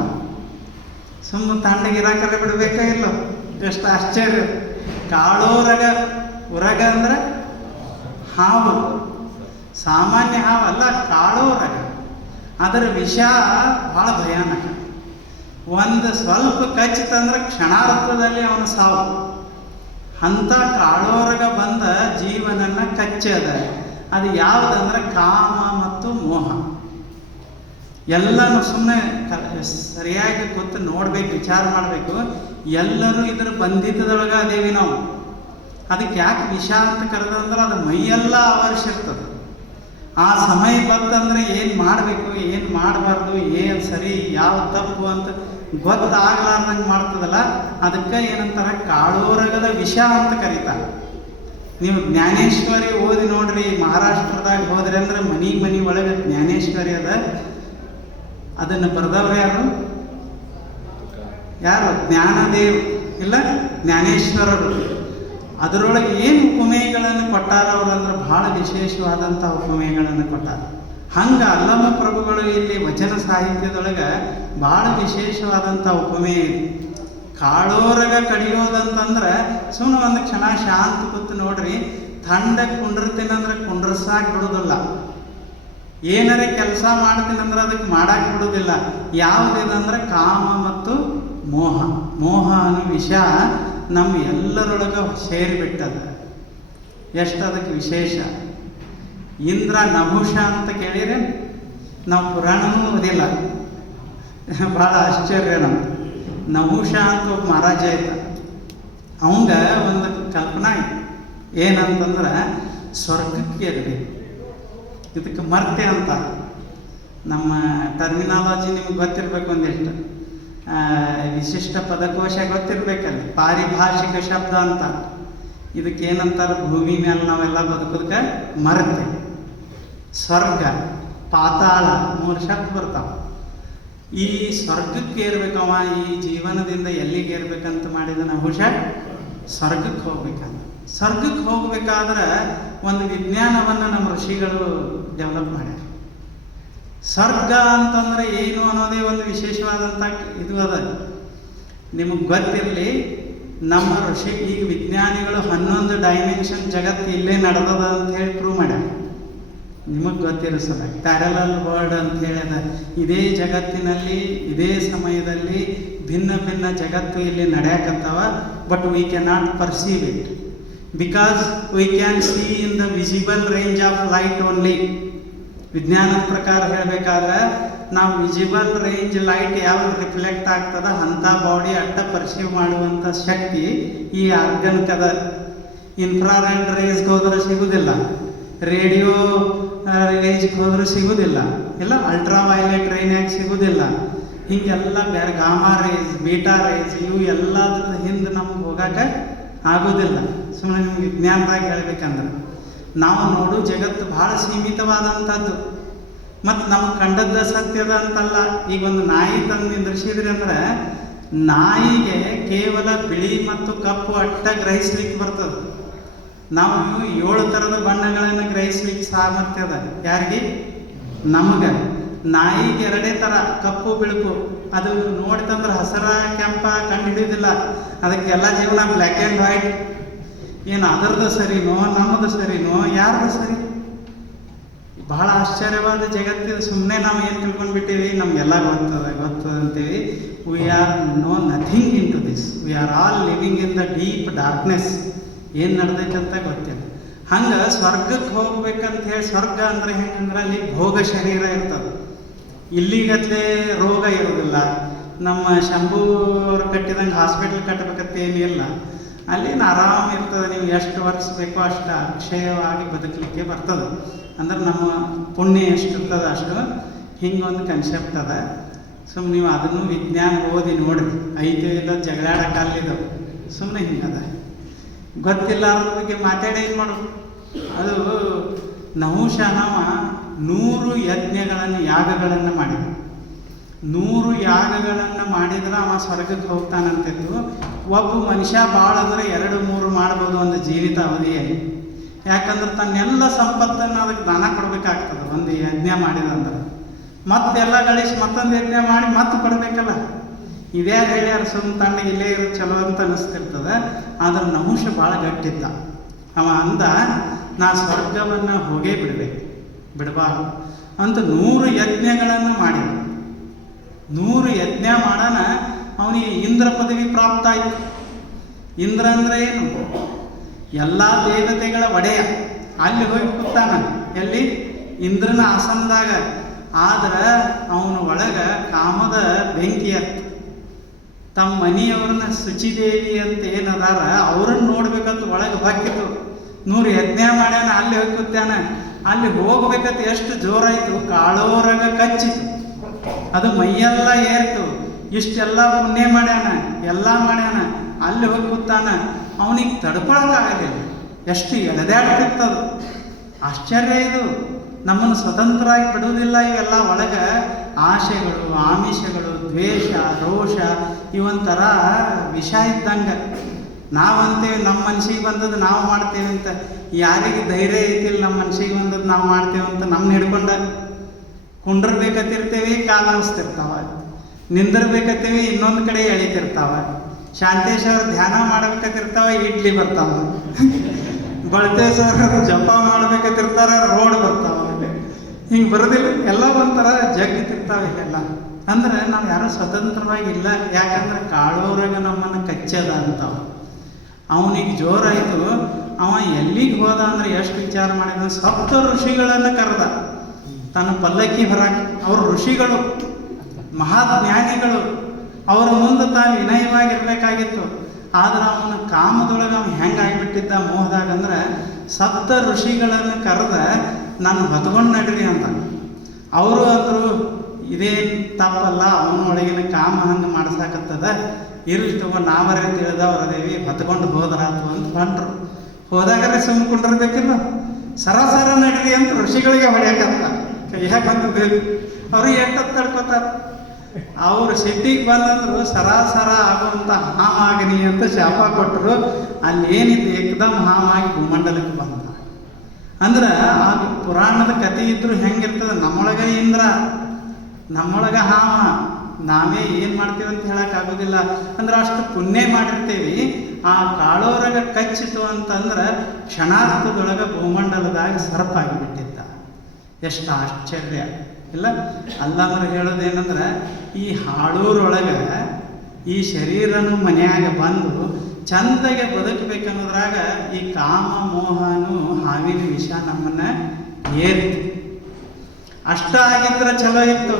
ಸುಮ್ಮ ತಣ್ಣಗಿರಾಕರೆ ಬಿಡ್ಬೇಕ ಇಲ್ಲೋ? ಎಷ್ಟು ಆಶ್ಚರ್ಯ. ಕಾಳೂರಾಗ, ಉರಗ ಅಂದ್ರೆ ಹಾವು, ಸಾಮಾನ್ಯ ಹಾವಲ್ಲ, ಕಾಳೂರಾಗ. ಅದರ ವಿಷ ಭಾಳ ಭಯಾನಕ. ಒಂದು ಸ್ವಲ್ಪ ಕಚ್ಚಿತಂದ್ರೆ ಕ್ಷಣಾರ್ಥದಲ್ಲಿ ಅವನ ಸಾವು. ಅಂಥ ಕಾಳೋರಗ ಬಂದ ಜೀವನನ್ನ ಕಚ್ಚದ. ಅದು ಯಾವುದಂದ್ರೆ ಕಾಮ ಮತ್ತು ಮೋಹ. ಎಲ್ಲನೂ ಸುಮ್ಮನೆ ಸರಿಯಾಗಿ ಕೂತು ನೋಡ್ಬೇಕು, ವಿಚಾರ ಮಾಡಬೇಕು. ಎಲ್ಲರೂ ಇದ್ರ ಬಂಧಿತದೊಳಗೆ ಅದೇವಿ ನಾವು. ಅದಕ್ಕೆ ಯಾಕೆ ವಿಷ ಅಂತ ಕರೆದಂದ್ರೆ ಅದು ಮೈಯೆಲ್ಲ ಆವರಿಸಿರ್ತದೆ. ಆ ಸಮಯ ಬಂತಂದ್ರೆ ಏನು ಮಾಡಬೇಕು, ಏನು ಮಾಡಬಾರ್ದು, ಏನು ಸರಿ, ಯಾವ ತಪ್ಪು ಅಂತ ಗೊತ್ತಾಗಲಾರ್ದಂಗೆ ಮಾಡ್ತದಲ್ಲ. ಅದಕ್ಕೆ ಏನಂತಾರೆ? ಕಾಳೋರಗದ ವಿಷ ಅಂತ ಕರೀತಾರೆ. ನೀವು ಜ್ಞಾನೇಶ್ವರಿ ಓದಿ ನೋಡ್ರಿ, ಮಹಾರಾಷ್ಟ್ರದಾಗ ಹೋದ್ರಿ ಅಂದ್ರೆ ಮನಿ ಒಳಗೆ ಜ್ಞಾನೇಶ್ವರಿ ಅದ. ಅದನ್ನು ಬರೆದವ್ರು ಯಾರು? ಜ್ಞಾನದೇವ್ ಇಲ್ಲ ಜ್ಞಾನೇಶ್ವರರು. ಅದರೊಳಗೆ ಏನು ಉಪಮೇಯಗಳನ್ನು ಕೊಟ್ಟಾರ ಅವರು ಅಂದ್ರೆ ಭಾಳ ವಿಶೇಷವಾದಂಥ ಉಪಮೇಯಗಳನ್ನು ಕೊಟ್ಟಾರ. ಹಂಗೆ ಅಲ್ಲಮ ಪ್ರಭುಗಳು ಇಲ್ಲಿ ವಚನ ಸಾಹಿತ್ಯದೊಳಗೆ ಭಾಳ ವಿಶೇಷವಾದಂಥ ಉಪಮೇಯ. ಕಾಳೋರಗ ಕಡಿಯೋದಂತಂದ್ರೆ ಸುಮ್ಮನೆ ಒಂದು ಕ್ಷಣ ಶಾಂತ ಕೂತು ನೋಡ್ರಿ. ತಂಡ ಕುಂಡಿರ್ತೀನಂದ್ರೆ ಕುಂಡ್ರಸಾಕ್ ಬಿಡೋದಿಲ್ಲ. ಏನಾರೇ ಕೆಲಸ ಮಾಡ್ತೀನಂದ್ರೆ ಅದಕ್ಕೆ ಮಾಡಕ್ಕೆ ಬಿಡೋದಿಲ್ಲ. ಯಾವುದಿದಂದ್ರೆ ಕಾಮ ಮತ್ತು ಮೋಹ. ಮೋಹ ಅನ್ನೋ ವಿಷ ನಮ್ಮ ಎಲ್ಲರೊಳಗೆ ಸೇರಿಬಿಟ್ಟದ. ಎಷ್ಟು ಅದಕ್ಕೆ ವಿಶೇಷ. ಇಂದ್ರ ನಹುಷ ಅಂತ ಕೇಳಿದ್ರೆ ನಾವು ಪುರಾಣನೂ ಓದಿಲ್ಲ. ಭಾಳ ಆಶ್ಚರ್ಯ ನಮ್ಗೆ. ನಹುಷ ಅಂತ ಒಬ್ಬ ಮಹಾರಾಜ ಇದ್ದ. ಅವಂಗ ಒಂದು ಕಲ್ಪನಾ ಇತ್ತು. ಏನಂತಂದ್ರೆ ಸ್ವರ್ಗಕ್ಕೆ ಇರಬೇಕು. ಇದಕ್ಕೆ ಮರ್ತೆ ಅಂತ ನಮ್ಮ ಟರ್ಮಿನಾಲಜಿ ನಿಮ್ಗೆ ಗೊತ್ತಿರಬೇಕು. ಒಂದಿಷ್ಟು ವಿಶಿಷ್ಟ ಪದಕೋಶ ಗೊತ್ತಿರ್ಬೇಕಲ್ಲಿ. ಪಾರಿಭಾಷಿಕ ಶಬ್ದ ಅಂತ ಇದಕ್ಕೇನಂತಾರೆ? ಭೂಮಿ ಮೇಲೆ ನಾವೆಲ್ಲ ಬದುಕೋದಕ್ಕೆ ಮರ್ತೆ. ಸ್ವರ್ಗ, ಪಾತಾಳ 3 ಶಬ್ದ ಬರ್ತಾವ. ಈ ಸ್ವರ್ಗಕ್ಕೆ ಏರ್ಬೇಕವ. ಈ ಜೀವನದಿಂದ ಎಲ್ಲಿಗೆ ಏರ್ಬೇಕಂತ ಮಾಡಿದ ನಹುಷ ಸ್ವರ್ಗಕ್ಕೆ ಹೋಗ್ಬೇಕಂತ. ಸ್ವರ್ಗಕ್ಕೆ ಹೋಗ್ಬೇಕಾದ್ರೆ ಒಂದು ವಿಜ್ಞಾನವನ್ನು ನಮ್ಮ ಋಷಿಗಳು ಡೆವಲಪ್ ಮಾಡ್ಯಾರ. ಸ್ವರ್ಗ ಅಂತಂದ್ರೆ ಏನು ಅನ್ನೋದೇ ಒಂದು ವಿಶೇಷವಾದಂಥ ಇದು ಅದ. ನಿಮಗೆ ಗೊತ್ತಿರಲಿ, ನಮ್ಮ ಋಷಿ ಈಗ ವಿಜ್ಞಾನಿಗಳು 11 ಡೈಮೆನ್ಷನ್ ಜಗತ್ತು ಇಲ್ಲೇ ನಡೆದದ ಅಂತ ಹೇಳಿ ಪ್ರೂವ್ ಮಾಡ್ಯಾರ. ನಿಮಗೆ ಗೊತ್ತಿರೋ ಸಲ ಪ್ಯಾರಲಲ್ ವರ್ಲ್ಡ್ ಅಂತ ಹೇಳಿದ. ಇದೇ ಜಗತ್ತಿನಲ್ಲಿ ಇದೇ ಸಮಯದಲ್ಲಿ ಭಿನ್ನ ಭಿನ್ನ ಜಗತ್ತು ಇಲ್ಲಿ ನಡೆಯಕತ್ತವ. But we can not perceive it because we can see in the visible range of light only. ವಿಜ್ಞಾನದ ಪ್ರಕಾರ ಹೇಳಬೇಕಾದ್ರೆ ನಾವು ವಿಸಿಬಲ್ ರೇಂಜ್ ಲೈಟ್ ಯಾವಾಗ ರಿಫ್ಲೆಕ್ಟ್ ಆಗ್ತದ ಅಂಥ ಬಾಡಿ ಅಡ್ಡ ಪರ್ಸೀವ್ ಮಾಡುವಂಥ ಶಕ್ತಿ ಈ ಆರ್ಗನ್ಕದ. ಇನ್ಫ್ರಾರೆಡ್ ರೇಸ್ಗೆ ಹೋದ್ರೆ ಸಿಗುವುದಿಲ್ಲ, ರೇಡಿಯೋ ರೇಂಜ್ಗೆ ಹೋದ್ರೆ ಸಿಗುವುದಿಲ್ಲ, ಇಲ್ಲ ಅಲ್ಟ್ರಾ ವೈಲೆಟ್ ರೇನ್ಯಾಗ ಸಿಗುವುದಿಲ್ಲ. ಹೀಗೆಲ್ಲ ಬೇರೆ ಗಾಮಾ ರೇಸ್, ಬೀಟಾ ರೇಸ್ ಇವು ಎಲ್ಲದ್ರ ಹಿಂದೆ ನಮ್ಗೆ ಹೋಗಕ್ಕೆ ಆಗೋದಿಲ್ಲ. ಸುಮ್ಮನೆ ನಿಮ್ಗೆ ವಿಜ್ಞಾನದಾಗ ಹೇಳ್ಬೇಕಂದ್ರೆ ನಾವು ನೋಡು ಜಗತ್ತು ಭಾಳ ಸೀಮಿತವಾದಂಥದ್ದು. ಮತ್ತು ನಮಗೆ ಕಂಡದ್ದ ಸತ್ಯದ ಅಂತಲ್ಲ. ಈಗ ಒಂದು ನಾಯಿ ತಂದು ನಿಂದ್ರಿಸಿದ್ರಿ ಅಂದ್ರೆ ನಾಯಿಗೆ ಕೇವಲ ಬಿಳಿ ಮತ್ತು ಕಪ್ಪು ಅಟ್ಟ ಗ್ರಹಿಸ್ಲಿಕ್ಕೆ ಬರ್ತದೆ. ನಾವು 7 ಥರದ ಬಣ್ಣಗಳನ್ನು ಗ್ರಹಿಸ್ಲಿಕ್ಕೆ ಸಾಮರ್ಥ್ಯ ಅದ. ಯಾರಿಗೆ? ನಮಗೆ. ನಾಯಿಗೆ 2 ಥರ, ಕಪ್ಪು ಬಿಳುಪು. ಅದು ನೋಡ್ತಂದ್ರೆ ಹಸರ ಕೆಂಪ ಕಂಡು ಹಿಡಿಯೋದಿಲ್ಲ. ಅದಕ್ಕೆಲ್ಲ ಜೀವನ ಬ್ಲ್ಯಾಕ್ ಆ್ಯಂಡ್ ವೈಟ್. ಏನು ಅದರದ್ದು ಸರಿನೋ ನಮ್ಮದು ಸರಿನೋ ಯಾರ್ದು ಸರಿ? ಬಹಳ ಆಶ್ಚರ್ಯವಾದ ಜಗತ್ತಿದೆ. ಸುಮ್ಮನೆ ನಾವು ಏನು ತಿಳ್ಕೊಂಡ್ಬಿಟ್ಟಿವಿ, ನಮಗೆಲ್ಲ ಗೊತ್ತದ ಅಂತೀವಿ. We are know nothing into this. We are all living in the deep darkness. ಏನು ನಡೆದೈತೆ ಅಂತ ಗೊತ್ತಿಲ್ಲ. ಹಂಗೆ ಸ್ವರ್ಗಕ್ಕೆ ಹೋಗ್ಬೇಕಂತ ಹೇಳಿ, ಸ್ವರ್ಗ ಅಂದ್ರೆ ಹೆಂಗಂದ್ರೆ ಅಲ್ಲಿ ಭೋಗ ಶರೀರ ಇರ್ತದೆ. ಇಲ್ಲಿಗತ್ಲೆ ರೋಗ ಇರೋದಿಲ್ಲ. ನಮ್ಮ ಶಂಭೂರು ಕಟ್ಟಿದಂಗೆ ಹಾಸ್ಪಿಟ್ಲ್ ಕಟ್ಟಬೇಕಂತ ಏನಿಲ್ಲ. ಅಲ್ಲಿನ ಆರಾಮ ಇರ್ತದೆ. ನೀವು ಎಷ್ಟು ವರ್ಷ ಬೇಕೋ ಅಷ್ಟು ಅಕ್ಷಯವಾಗಿ ಬದುಕಲಿಕ್ಕೆ ಬರ್ತದೆ. ಅಂದ್ರೆ ನಮ್ಮ ಪುಣ್ಯ ಎಷ್ಟು ಇರ್ತದೆ ಅಷ್ಟು. ಹಿಂಗೊಂದು ಕನ್ಸೆಪ್ಟ್ ಅದ. ಸುಮ್ಮನೆ ನೀವು ಅದನ್ನು ವಿಜ್ಞಾನ ಓದಿ ನೋಡ್ರಿ. ಐದು ಇಲ್ಲ ಜಗಳಾಡಕ್ಕಲ್ಲಿದ್ದವು. ಸುಮ್ಮನೆ ಹಿಂಗದ. ಗೊತ್ತಿಲ್ಲಾರದ ಬಗ್ಗೆ ಮಾತಾಡಿ ಏನು ಮಾಡೋದು? ಅದು ನಹುಷ ನಾಮ 100 ಯಜ್ಞಗಳನ್ನು ಯಾಗಗಳನ್ನು ಮಾಡಿದ. 100 ಯಾಗಗಳನ್ನು ಮಾಡಿದ್ರೆ ಅವ ಸ್ವರ್ಗಕ್ಕೆ ಹೋಗ್ತಾನಂತಿತ್ತು. ಒಬ್ಬ ಮನುಷ್ಯ ಭಾಳ ಅಂದರೆ 2-3 ಮಾಡ್ಬೋದು ಒಂದು ಜೀವಿತ ಅವಧಿಯಲ್ಲಿ. ಯಾಕಂದ್ರೆ ತನ್ನೆಲ್ಲ ಸಂಪತ್ತನ್ನು ಅದಕ್ಕೆ ದಾನ ಕೊಡಬೇಕಾಗ್ತದೆ ಒಂದು ಯಜ್ಞ ಮಾಡಿದಂದ್ರೆ. ಮತ್ತೆಲ್ಲ ಗಳಿಸಿ ಮತ್ತೊಂದು ಯಜ್ಞ ಮಾಡಿ ಮತ್ತೆ ಕೊಡಬೇಕಲ್ಲ. ಇದ್ಯಾರು ಹೇಳ್ಯಾರ? ಸುಮ್ಮ ತಣ್ಣಗೆ ಇಲ್ಲೇ ಇರೋ ಚಲೋ ಅಂತ ಅನಿಸ್ತಿರ್ತದೆ. ಆದ್ರೆ ನಹುಷ ಭಾಳ ಗಟ್ಟಿದ್ದ. ಅವ ಅಂದ, ನಾ ಸ್ವರ್ಗವನ್ನು ಹೋಗೇ ಬಿಡಬಾರ್ದು ಅಂತ 100 ಯಜ್ಞಗಳನ್ನು ಮಾಡಿದ. 100 ಯಜ್ಞ ಮಾಡೋಣ ಅವನಿಗೆ ಇಂದ್ರ ಪದವಿ ಪ್ರಾಪ್ತ ಆಯಿತು. ಇಂದ್ರ ಅಂದರೆ ಏನು? ಎಲ್ಲ ದೇವತೆಗಳ ಒಡೆಯ. ಅಲ್ಲಿ ಹೋಗಿ ಕೂತಾನ. ಎಲ್ಲಿ? ಇಂದ್ರನ ಆಸನದಾಗ. ಆದ್ರೆ ಅವನ ಒಳಗೆ ಕಾಮದ ಬೆಂಕಿ ಹತ್ತು. ತಮ್ಮ ಮನೆಯವ್ರನ್ನ ಶುಚಿದೇವಿ ಅಂತ ಏನದಾರ ಅವ್ರನ್ನ ನೋಡ್ಬೇಕಂತ ಒಳಗೆ ಹೊಕ್ಕಿತು. 100 ಯಜ್ಞ ಮಾಡ್ಯಾನ. ಅಲ್ಲಿ ಹೋಗಿ ಕೂತಾನ. ಅಲ್ಲಿ ಹೋಗ್ಬೇಕಂತ ಎಷ್ಟು ಜೋರಾಯಿತು. ಕಾಳೋರಾಗ ಕಚ್ಚಿತು. ಅದು ಮೈಯೆಲ್ಲ ಏರ್ತು. ಇಷ್ಟೆಲ್ಲ ಪುಣ್ಯ ಮಾಡ್ಯಾನ, ಎಲ್ಲ ಮಾಡ್ಯಾನ. ಅಲ್ಲಿ ಹೋಗಿ ಕೂತಾನ. ಅವನಿಗೆ ತಡ್ಕೊಳಕ್ಕಾಗಲಿಲ್ಲ. ಎಷ್ಟು ಎಳೆದಾಡ್ತಿರ್ತದು. ಆಶ್ಚರ್ಯ ಇದು. ನಮ್ಮನ್ನು ಸ್ವತಂತ್ರವಾಗಿ ಬಿಡುವುದಿಲ್ಲ. ಇವೆಲ್ಲ ಒಳಗೆ ಆಶೆಗಳು, ಆಮಿಷಗಳು, ದ್ವೇಷ, ರೋಷ ಇವೊಂಥರ ವಿಷ ಇದ್ದಂಗೆ. ನಾವಂತೇವೆ ನಮ್ಮ ಮನ್ಸಿಗೆ ಬಂದದ್ದು ನಾವು ಮಾಡ್ತೇವೆ ಅಂತ. ಯಾರಿಗೆ ಧೈರ್ಯ ಐತಿಲ್ಲ ನಮ್ಮ ಮನ್ಸಿಗೆ ಬಂದದ್ದು ನಾವು ಮಾಡ್ತೇವೆ ಅಂತ ನಮ್ಮನ್ನ ಹಿಡ್ಕೊಂಡ ಕುಂಡ್ರಬೇಕತ್ತಿರ್ತೇವೆ, ಕಾಲು ಅನಿಸ್ತಿರ್ತಾವ. ನಿಂದಿರ್ಬೇಕತ್ತೀವಿ, ಇನ್ನೊಂದು ಕಡೆ ಎಳಿತಿರ್ತಾವ. ಶಾಂತೇಶ್ವರ ಧ್ಯಾನ ಮಾಡ್ಬೇಕತ್ತಿರ್ತಾವ, ಇಡ್ಲಿ ಬರ್ತಾವ. ಬಳತೇಶ್ವರ ಜಪ ಮಾಡ್ಬೇಕತ್ತಿರ್ತಾರ, ರೋಡ್ ಬರ್ತಾವ. ಹಿಂಗೆ ಬರೋದಿಲ್ಲ. ಎಲ್ಲ ಒಂಥರ ಜಗ್ಗಿತಿರ್ತಾವೆ ಎಲ್ಲ. ಅಂದ್ರೆ ನಾವು ಯಾರೂ ಸ್ವತಂತ್ರವಾಗಿ ಇಲ್ಲ. ಯಾಕಂದ್ರೆ ಕಾಳೋರಾಗ ನಮ್ಮನ್ನು ಕಚ್ಚದ ಅಂತಾವ. ಅವನಿಗೆ ಜೋರಾಯಿತು. ಅವ ಎಲ್ಲಿಗೆ ಹೋದ ಅಂದ್ರೆ ಎಷ್ಟು ವಿಚಾರ ಮಾಡಿದ. 7 ಋಷಿಗಳನ್ನು ಕರೆದ ತನ್ನ ಪಲ್ಲಕ್ಕಿ ಹೊರಕ್ಕೆ. ಅವರು ಋಷಿಗಳು, ಮಹಾಜ್ಞಾನಿಗಳು. ಅವರ ಮುಂದೆ ತಾನು ವಿನಯವಾಗಿರ್ಬೇಕಾಗಿತ್ತು. ಆದ್ರೆ ಅವನ ಕಾಮದೊಳಗೆ ಅವನು ಹೆಂಗೆ ಆಗಿಬಿಟ್ಟಿದ್ದ ಮೋಹದಾಗ ಅಂದ್ರೆ 7 ಋಷಿಗಳನ್ನು ಕರೆದ ನಾನು ಹೊತ್ಕೊಂಡು ನಡ್ರಿ ಅಂತ. ಅವರು ಅಂದರು ಇದೇನು ತಪ್ಪಲ್ಲ, ಅವನೊಳಗಿನ ಕಾಮ ಹಂಗೆ ಮಾಡ್ಸಾಕತ್ತದ, ಇರ್ಲಿ ತಗೋ ನಾವರೇ ತಿಳಿದವರದೇವಿ, ಹೊತ್ಕೊಂಡು ಹೋದ್ರಾತು ಅಂತ ಹೊಂಟ್ರು. ಹೋದಾಗಲೇ ಸುಮ್ಕೊಂಡಿರ್ಬೇಕಿಲ್ಲ. ಸರ ನಡ್ರಿ ಅಂತ ಋಷಿಗಳಿಗೆ ಹೊಡೆಯಕತ್ತ. ಕೈಯಾಗ ಬಂದು ಅವರು ಎಷ್ಟೊತ್ತು ತಡ್ಕೋತಾರ. ಅವರು ಸಿಟ್ಟಿಗೆ ಬಂದಂದ್ರು ಸರ ಆಗುವಂಥ ಹಾಮಾಗನಿ ಅಂತ ಶಾಪ ಕೊಟ್ಟರು. ಅಲ್ಲಿ ಏನಿದೆ ಏಕದಮ್ ಹಾಮಾಗಿ ಭೂಮಂಡಲಕ್ಕೆ ಬಂದ. ಅಂದ್ರೆ ಆ ಪುರಾಣದ ಕಥೆ ಇದ್ರು ಹೆಂಗಿರ್ತದೆ. ನಮ್ಮೊಳಗೆ ಇಂದ್ರ, ನಮ್ಮೊಳಗೆ ಹಾಮ. ನಾವೇ ಏನು ಮಾಡ್ತೀವಿ ಅಂತ ಹೇಳೋಕ್ಕಾಗೋದಿಲ್ಲ. ಅಂದ್ರೆ ಅಷ್ಟು ಪುಣ್ಯ ಮಾಡಿರ್ತೀವಿ. ಆ ಕಾಳೋರಗ ಕಚ್ಚಿತು ಅಂತಂದ್ರೆ ಕ್ಷಣಾರ್ಥದೊಳಗೆ ಭೂಮಂಡಲದಾಗ ಸರ್ಪ ಆಗಿಬಿಟ್ಟಿದ್ದ. ಎಷ್ಟು ಆಶ್ಚರ್ಯ ಇಲ್ಲ? ಅಲ್ಲಂದ್ರೆ ಹೇಳೋದೇನಂದ್ರೆ ಈ ಹಾಳೂರೊಳಗೆ ಈ ಶರೀರನು ಮನೆಯಾಗ ಬಂದು ಚಂದಗೆ ಬದುಕಬೇಕನ್ನೋದ್ರಾಗ ಈ ಕಾಮ ಮೋಹನು ಹಾವಿನ ವಿಷ ನಮ್ಮನ್ನು ಏರಿತು. ಅಷ್ಟ ಆಗಿದ್ರೆ ಚಲೋ ಇತ್ತು.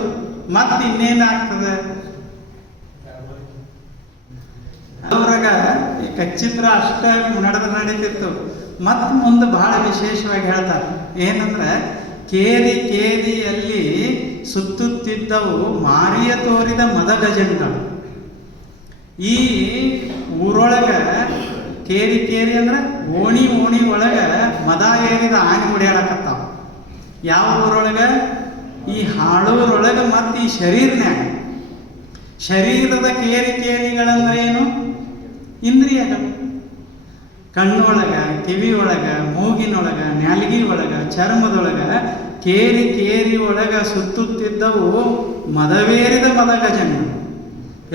ಮತ್ತೆ ಇನ್ನೇನಾಗ್ತದೆ? ಅವ್ರಾಗ ಈ ಕಚ್ಚಿತ್ರ ಅಷ್ಟ ನಡೀತಿತ್ತು. ಮತ್ತು ಮುಂದೆ ಬಹಳ ವಿಶೇಷವಾಗಿ ಹೇಳ್ತಾರೆ. ಏನಂದ್ರೆ ಕೇರಿಯಲ್ಲಿ ಸುತ್ತುತ್ತಿದ್ದವು ಮಾರಿಯ ತೋರಿದ ಮದಗಜಗಳು. ಈ ಊರೊಳಗೆ ಕೇರಿ ಅಂದ್ರೆ ಓಣಿ ಒಳಗೆ ಮದ ಏರಿದ ಆನೆ ಮುಡಿಯಾಡಕತ್ತಾವ. ಯಾವ ಊರೊಳಗೆ? ಈ ಹಾಳೂರೊಳಗೆ. ಮತ್ತು ಈ ಶರೀರದ ಕೇರಿಗಳಂದ್ರೆ ಏನು? ಇಂದ್ರಿಯಗಳು. ಕಣ್ಣೊಳಗೆ, ಕಿವಿಯೊಳಗೆ, ಮೂಗಿನೊಳಗೆ, ನಾಲಿಗೆ ಒಳಗೆ, ಚರ್ಮದೊಳಗೆ ಕೇರಿ ಒಳಗೆ ಸುತ್ತುತ್ತಿದ್ದವು ಮದವೇರಿದ ಮದಗಜಗಳು.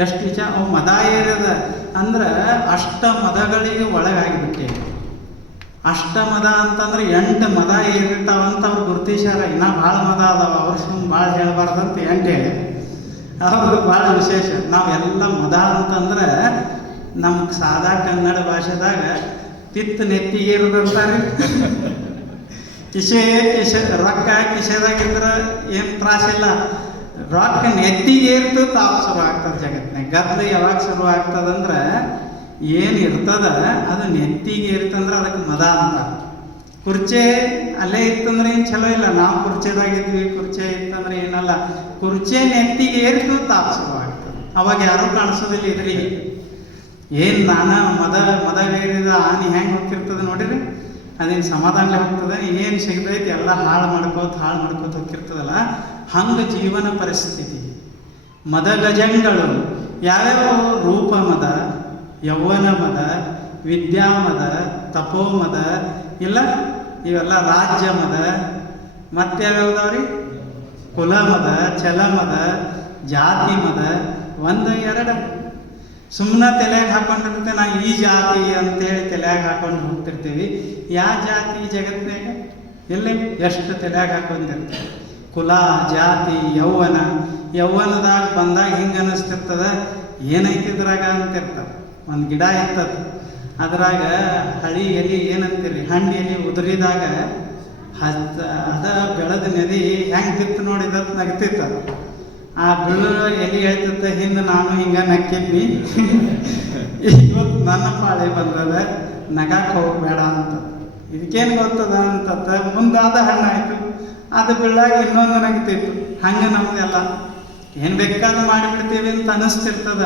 ಎಷ್ಟು ನಿಜ. ಅವು ಮದ ಏರಿದ ಅಂದ್ರೆ ಅಷ್ಟ ಮದಗಳಿಗೆ ಒಳಗಾಗಿಬಿಟ್ಟೆ. ಅಷ್ಟಮದ ಅಂತಂದ್ರೆ 8 ಮದ ಏರಿರ್ತಾವಂತ ಅವ್ರು ಗುರುತಿಸ್ಯಾರ. ಇನ್ನೂ ಭಾಳ ಮದ ಅದಾವ. ಅವ್ರು ಸುಮ್ಮನೆ ಭಾಳ ಹೇಳಬಾರ್ದಂತ 8 ಹೇಳಿ. ಅವ್ರು ಭಾಳ ವಿಶೇಷ. ನಾವೆಲ್ಲ ಮದ ಅಂತಂದ್ರೆ ನಮ್ಗೆ ಸಾದಾ ಕನ್ನಡ ಭಾಷೆದಾಗ ಪಿತ್ತ ನೆತ್ತಿಗೆ ಇರೋದಂತಾರೆ. ಕಿಸೆ ರೊಕ್ಕ ಕಿಸೆದಾಗಿದ್ರೆ ಏನು ತ್ರಾಸಿಲ್ಲ. ರೊಕ್ಕ ನೆತ್ತಿಗೆ ಏರ್ತು ತಾಪ ಶುರು ಆಗ್ತದೆ ಜಗತ್ತಿನಾಗ. ಗದ್ದಲ ಯಾವಾಗ ಶುರು ಆಗ್ತದಂದ್ರೆ ಏನು ಇರ್ತದ ಅದು ನೆತ್ತಿಗೆ ಏರ್ತಂದ್ರೆ ಅದಕ್ಕೆ ಮದ ಅಂತ. ಕುರ್ಚೆ ಅಲ್ಲೇ ಇತ್ತಂದ್ರೆ ಏನು ಚಲೋ ಇಲ್ಲ. ನಾವು ಕುರ್ಚೆದಾಗಿದ್ವಿ, ಕುರ್ಚೆ ಇತ್ತಂದ್ರೆ ಏನಲ್ಲ, ಕುರ್ಚೆ ನೆತ್ತಿಗೆ ಏರ್ತು ತಾಪ ಶುರು ಆಗ್ತದೆ. ಅವಾಗ ಯಾರೂ ಕಾಣಿಸೋದಿಲ್ಲ ಎದುರಿಗೆ. ಏನು ಮದವೇರಿದ ಆನೆ ಹೆಂಗೆ ಹೋಗ್ತಿರ್ತದೆ ನೋಡಿರಿ, ಅದೇನು ಸಮಾಧಾನ ಹೋಗ್ತದೆ, ಏನು ಸಿಗ್ತೈತಿ ಎಲ್ಲ ಹಾಳು ಮಾಡ್ಕೋತ ಹೋಗ್ತಿರ್ತದಲ್ಲ. ಹಂಗೆ ಜೀವನ ಪರಿಸ್ಥಿತಿ. ಮದ ಗಜಂಗಳು ಯಾವ್ಯಾವ ರೂಪ ಮದ, ಯೌವನ ಮದ, ವಿದ್ಯಾಮದ, ತಪೋಮದ, ಇಲ್ಲ ಇವೆಲ್ಲ ರಾಜ್ಯ ಮದ, ಮತ್ಯಾವ್ಯಾವ್ದವ್ರಿ ಕುಲ ಮದ, ಛಲ ಮದ, ಜಾತಿ ಮದ. ಒಂದು ಎರಡು ಸುಮ್ಮನೆ ತಲೆಯಾಗ ಹಾಕೊಂಡಿರ್ತೇವೆ. ನಾ ಈ ಜಾತಿ ಅಂತೇಳಿ ತಲೆಯಾಗ ಹಾಕೊಂಡು ಹೋಗ್ತಿರ್ತೀವಿ. ಯಾವ ಜಾತಿ ಜಗತ್ತಿನಾಗ ಎಲ್ಲಿ ಎಷ್ಟು ತಲೆಯಾಗ ಹಾಕೊಂಡಿರ್ತೀವಿ. ಕುಲ, ಜಾತಿ, ಯೌವನದಾಗ ಬಂದಾಗ ಹಿಂಗೆ ಅನ್ನಿಸ್ತಿರ್ತದ, ಏನೈತಿದ್ರಾಗ ಅಂತಿರ್ತದೆ. ಒಂದು ಗಿಡ ಇರ್ತದೆ, ಅದ್ರಾಗ ಹಳಿ ಎಲೆ ಏನಂತೀರಿ, ಹಣ್ಣು ಎಲೆ ಉದುರಿದಾಗ ಅದ ಬೆಳೆದ ನದಿ ಹೆಂಗೆ ಬಿತ್ತು ನೋಡಿದ ನಗ್ತಿತ್ತು. ಆ ಬೀಳು ಎಲೆ ಹೇಳ್ತಿದ್ದ ಹಿಂದೆ ನಾನು ಹಿಂಗೆ ನಕ್ಕಿದ್ವಿ, ಇವತ್ತು ನನ್ನ ಪಾಳೆ ಬಂದದ, ನಗಕ್ಕೆ ಹೋಗ್ಬೇಡ ಅಂತ. ಇದಕ್ಕೇನು ಗೊತ್ತದ ಅಂತ ಮುಂದಾದ ಹಣ್ಣಾಯ್ತು, ಅದು ಬೀಳಾಗ ಇನ್ನೊಂದು ನಗ್ತಿತ್ತು. ಹಂಗೆ ನಮ್ದೆಲ್ಲ ಏನು ಬೇಕಾದ್ರೂ ಮಾಡಿಬಿಡ್ತೀವಿ ಅಂತ ಅನ್ನಿಸ್ತಿರ್ತದ.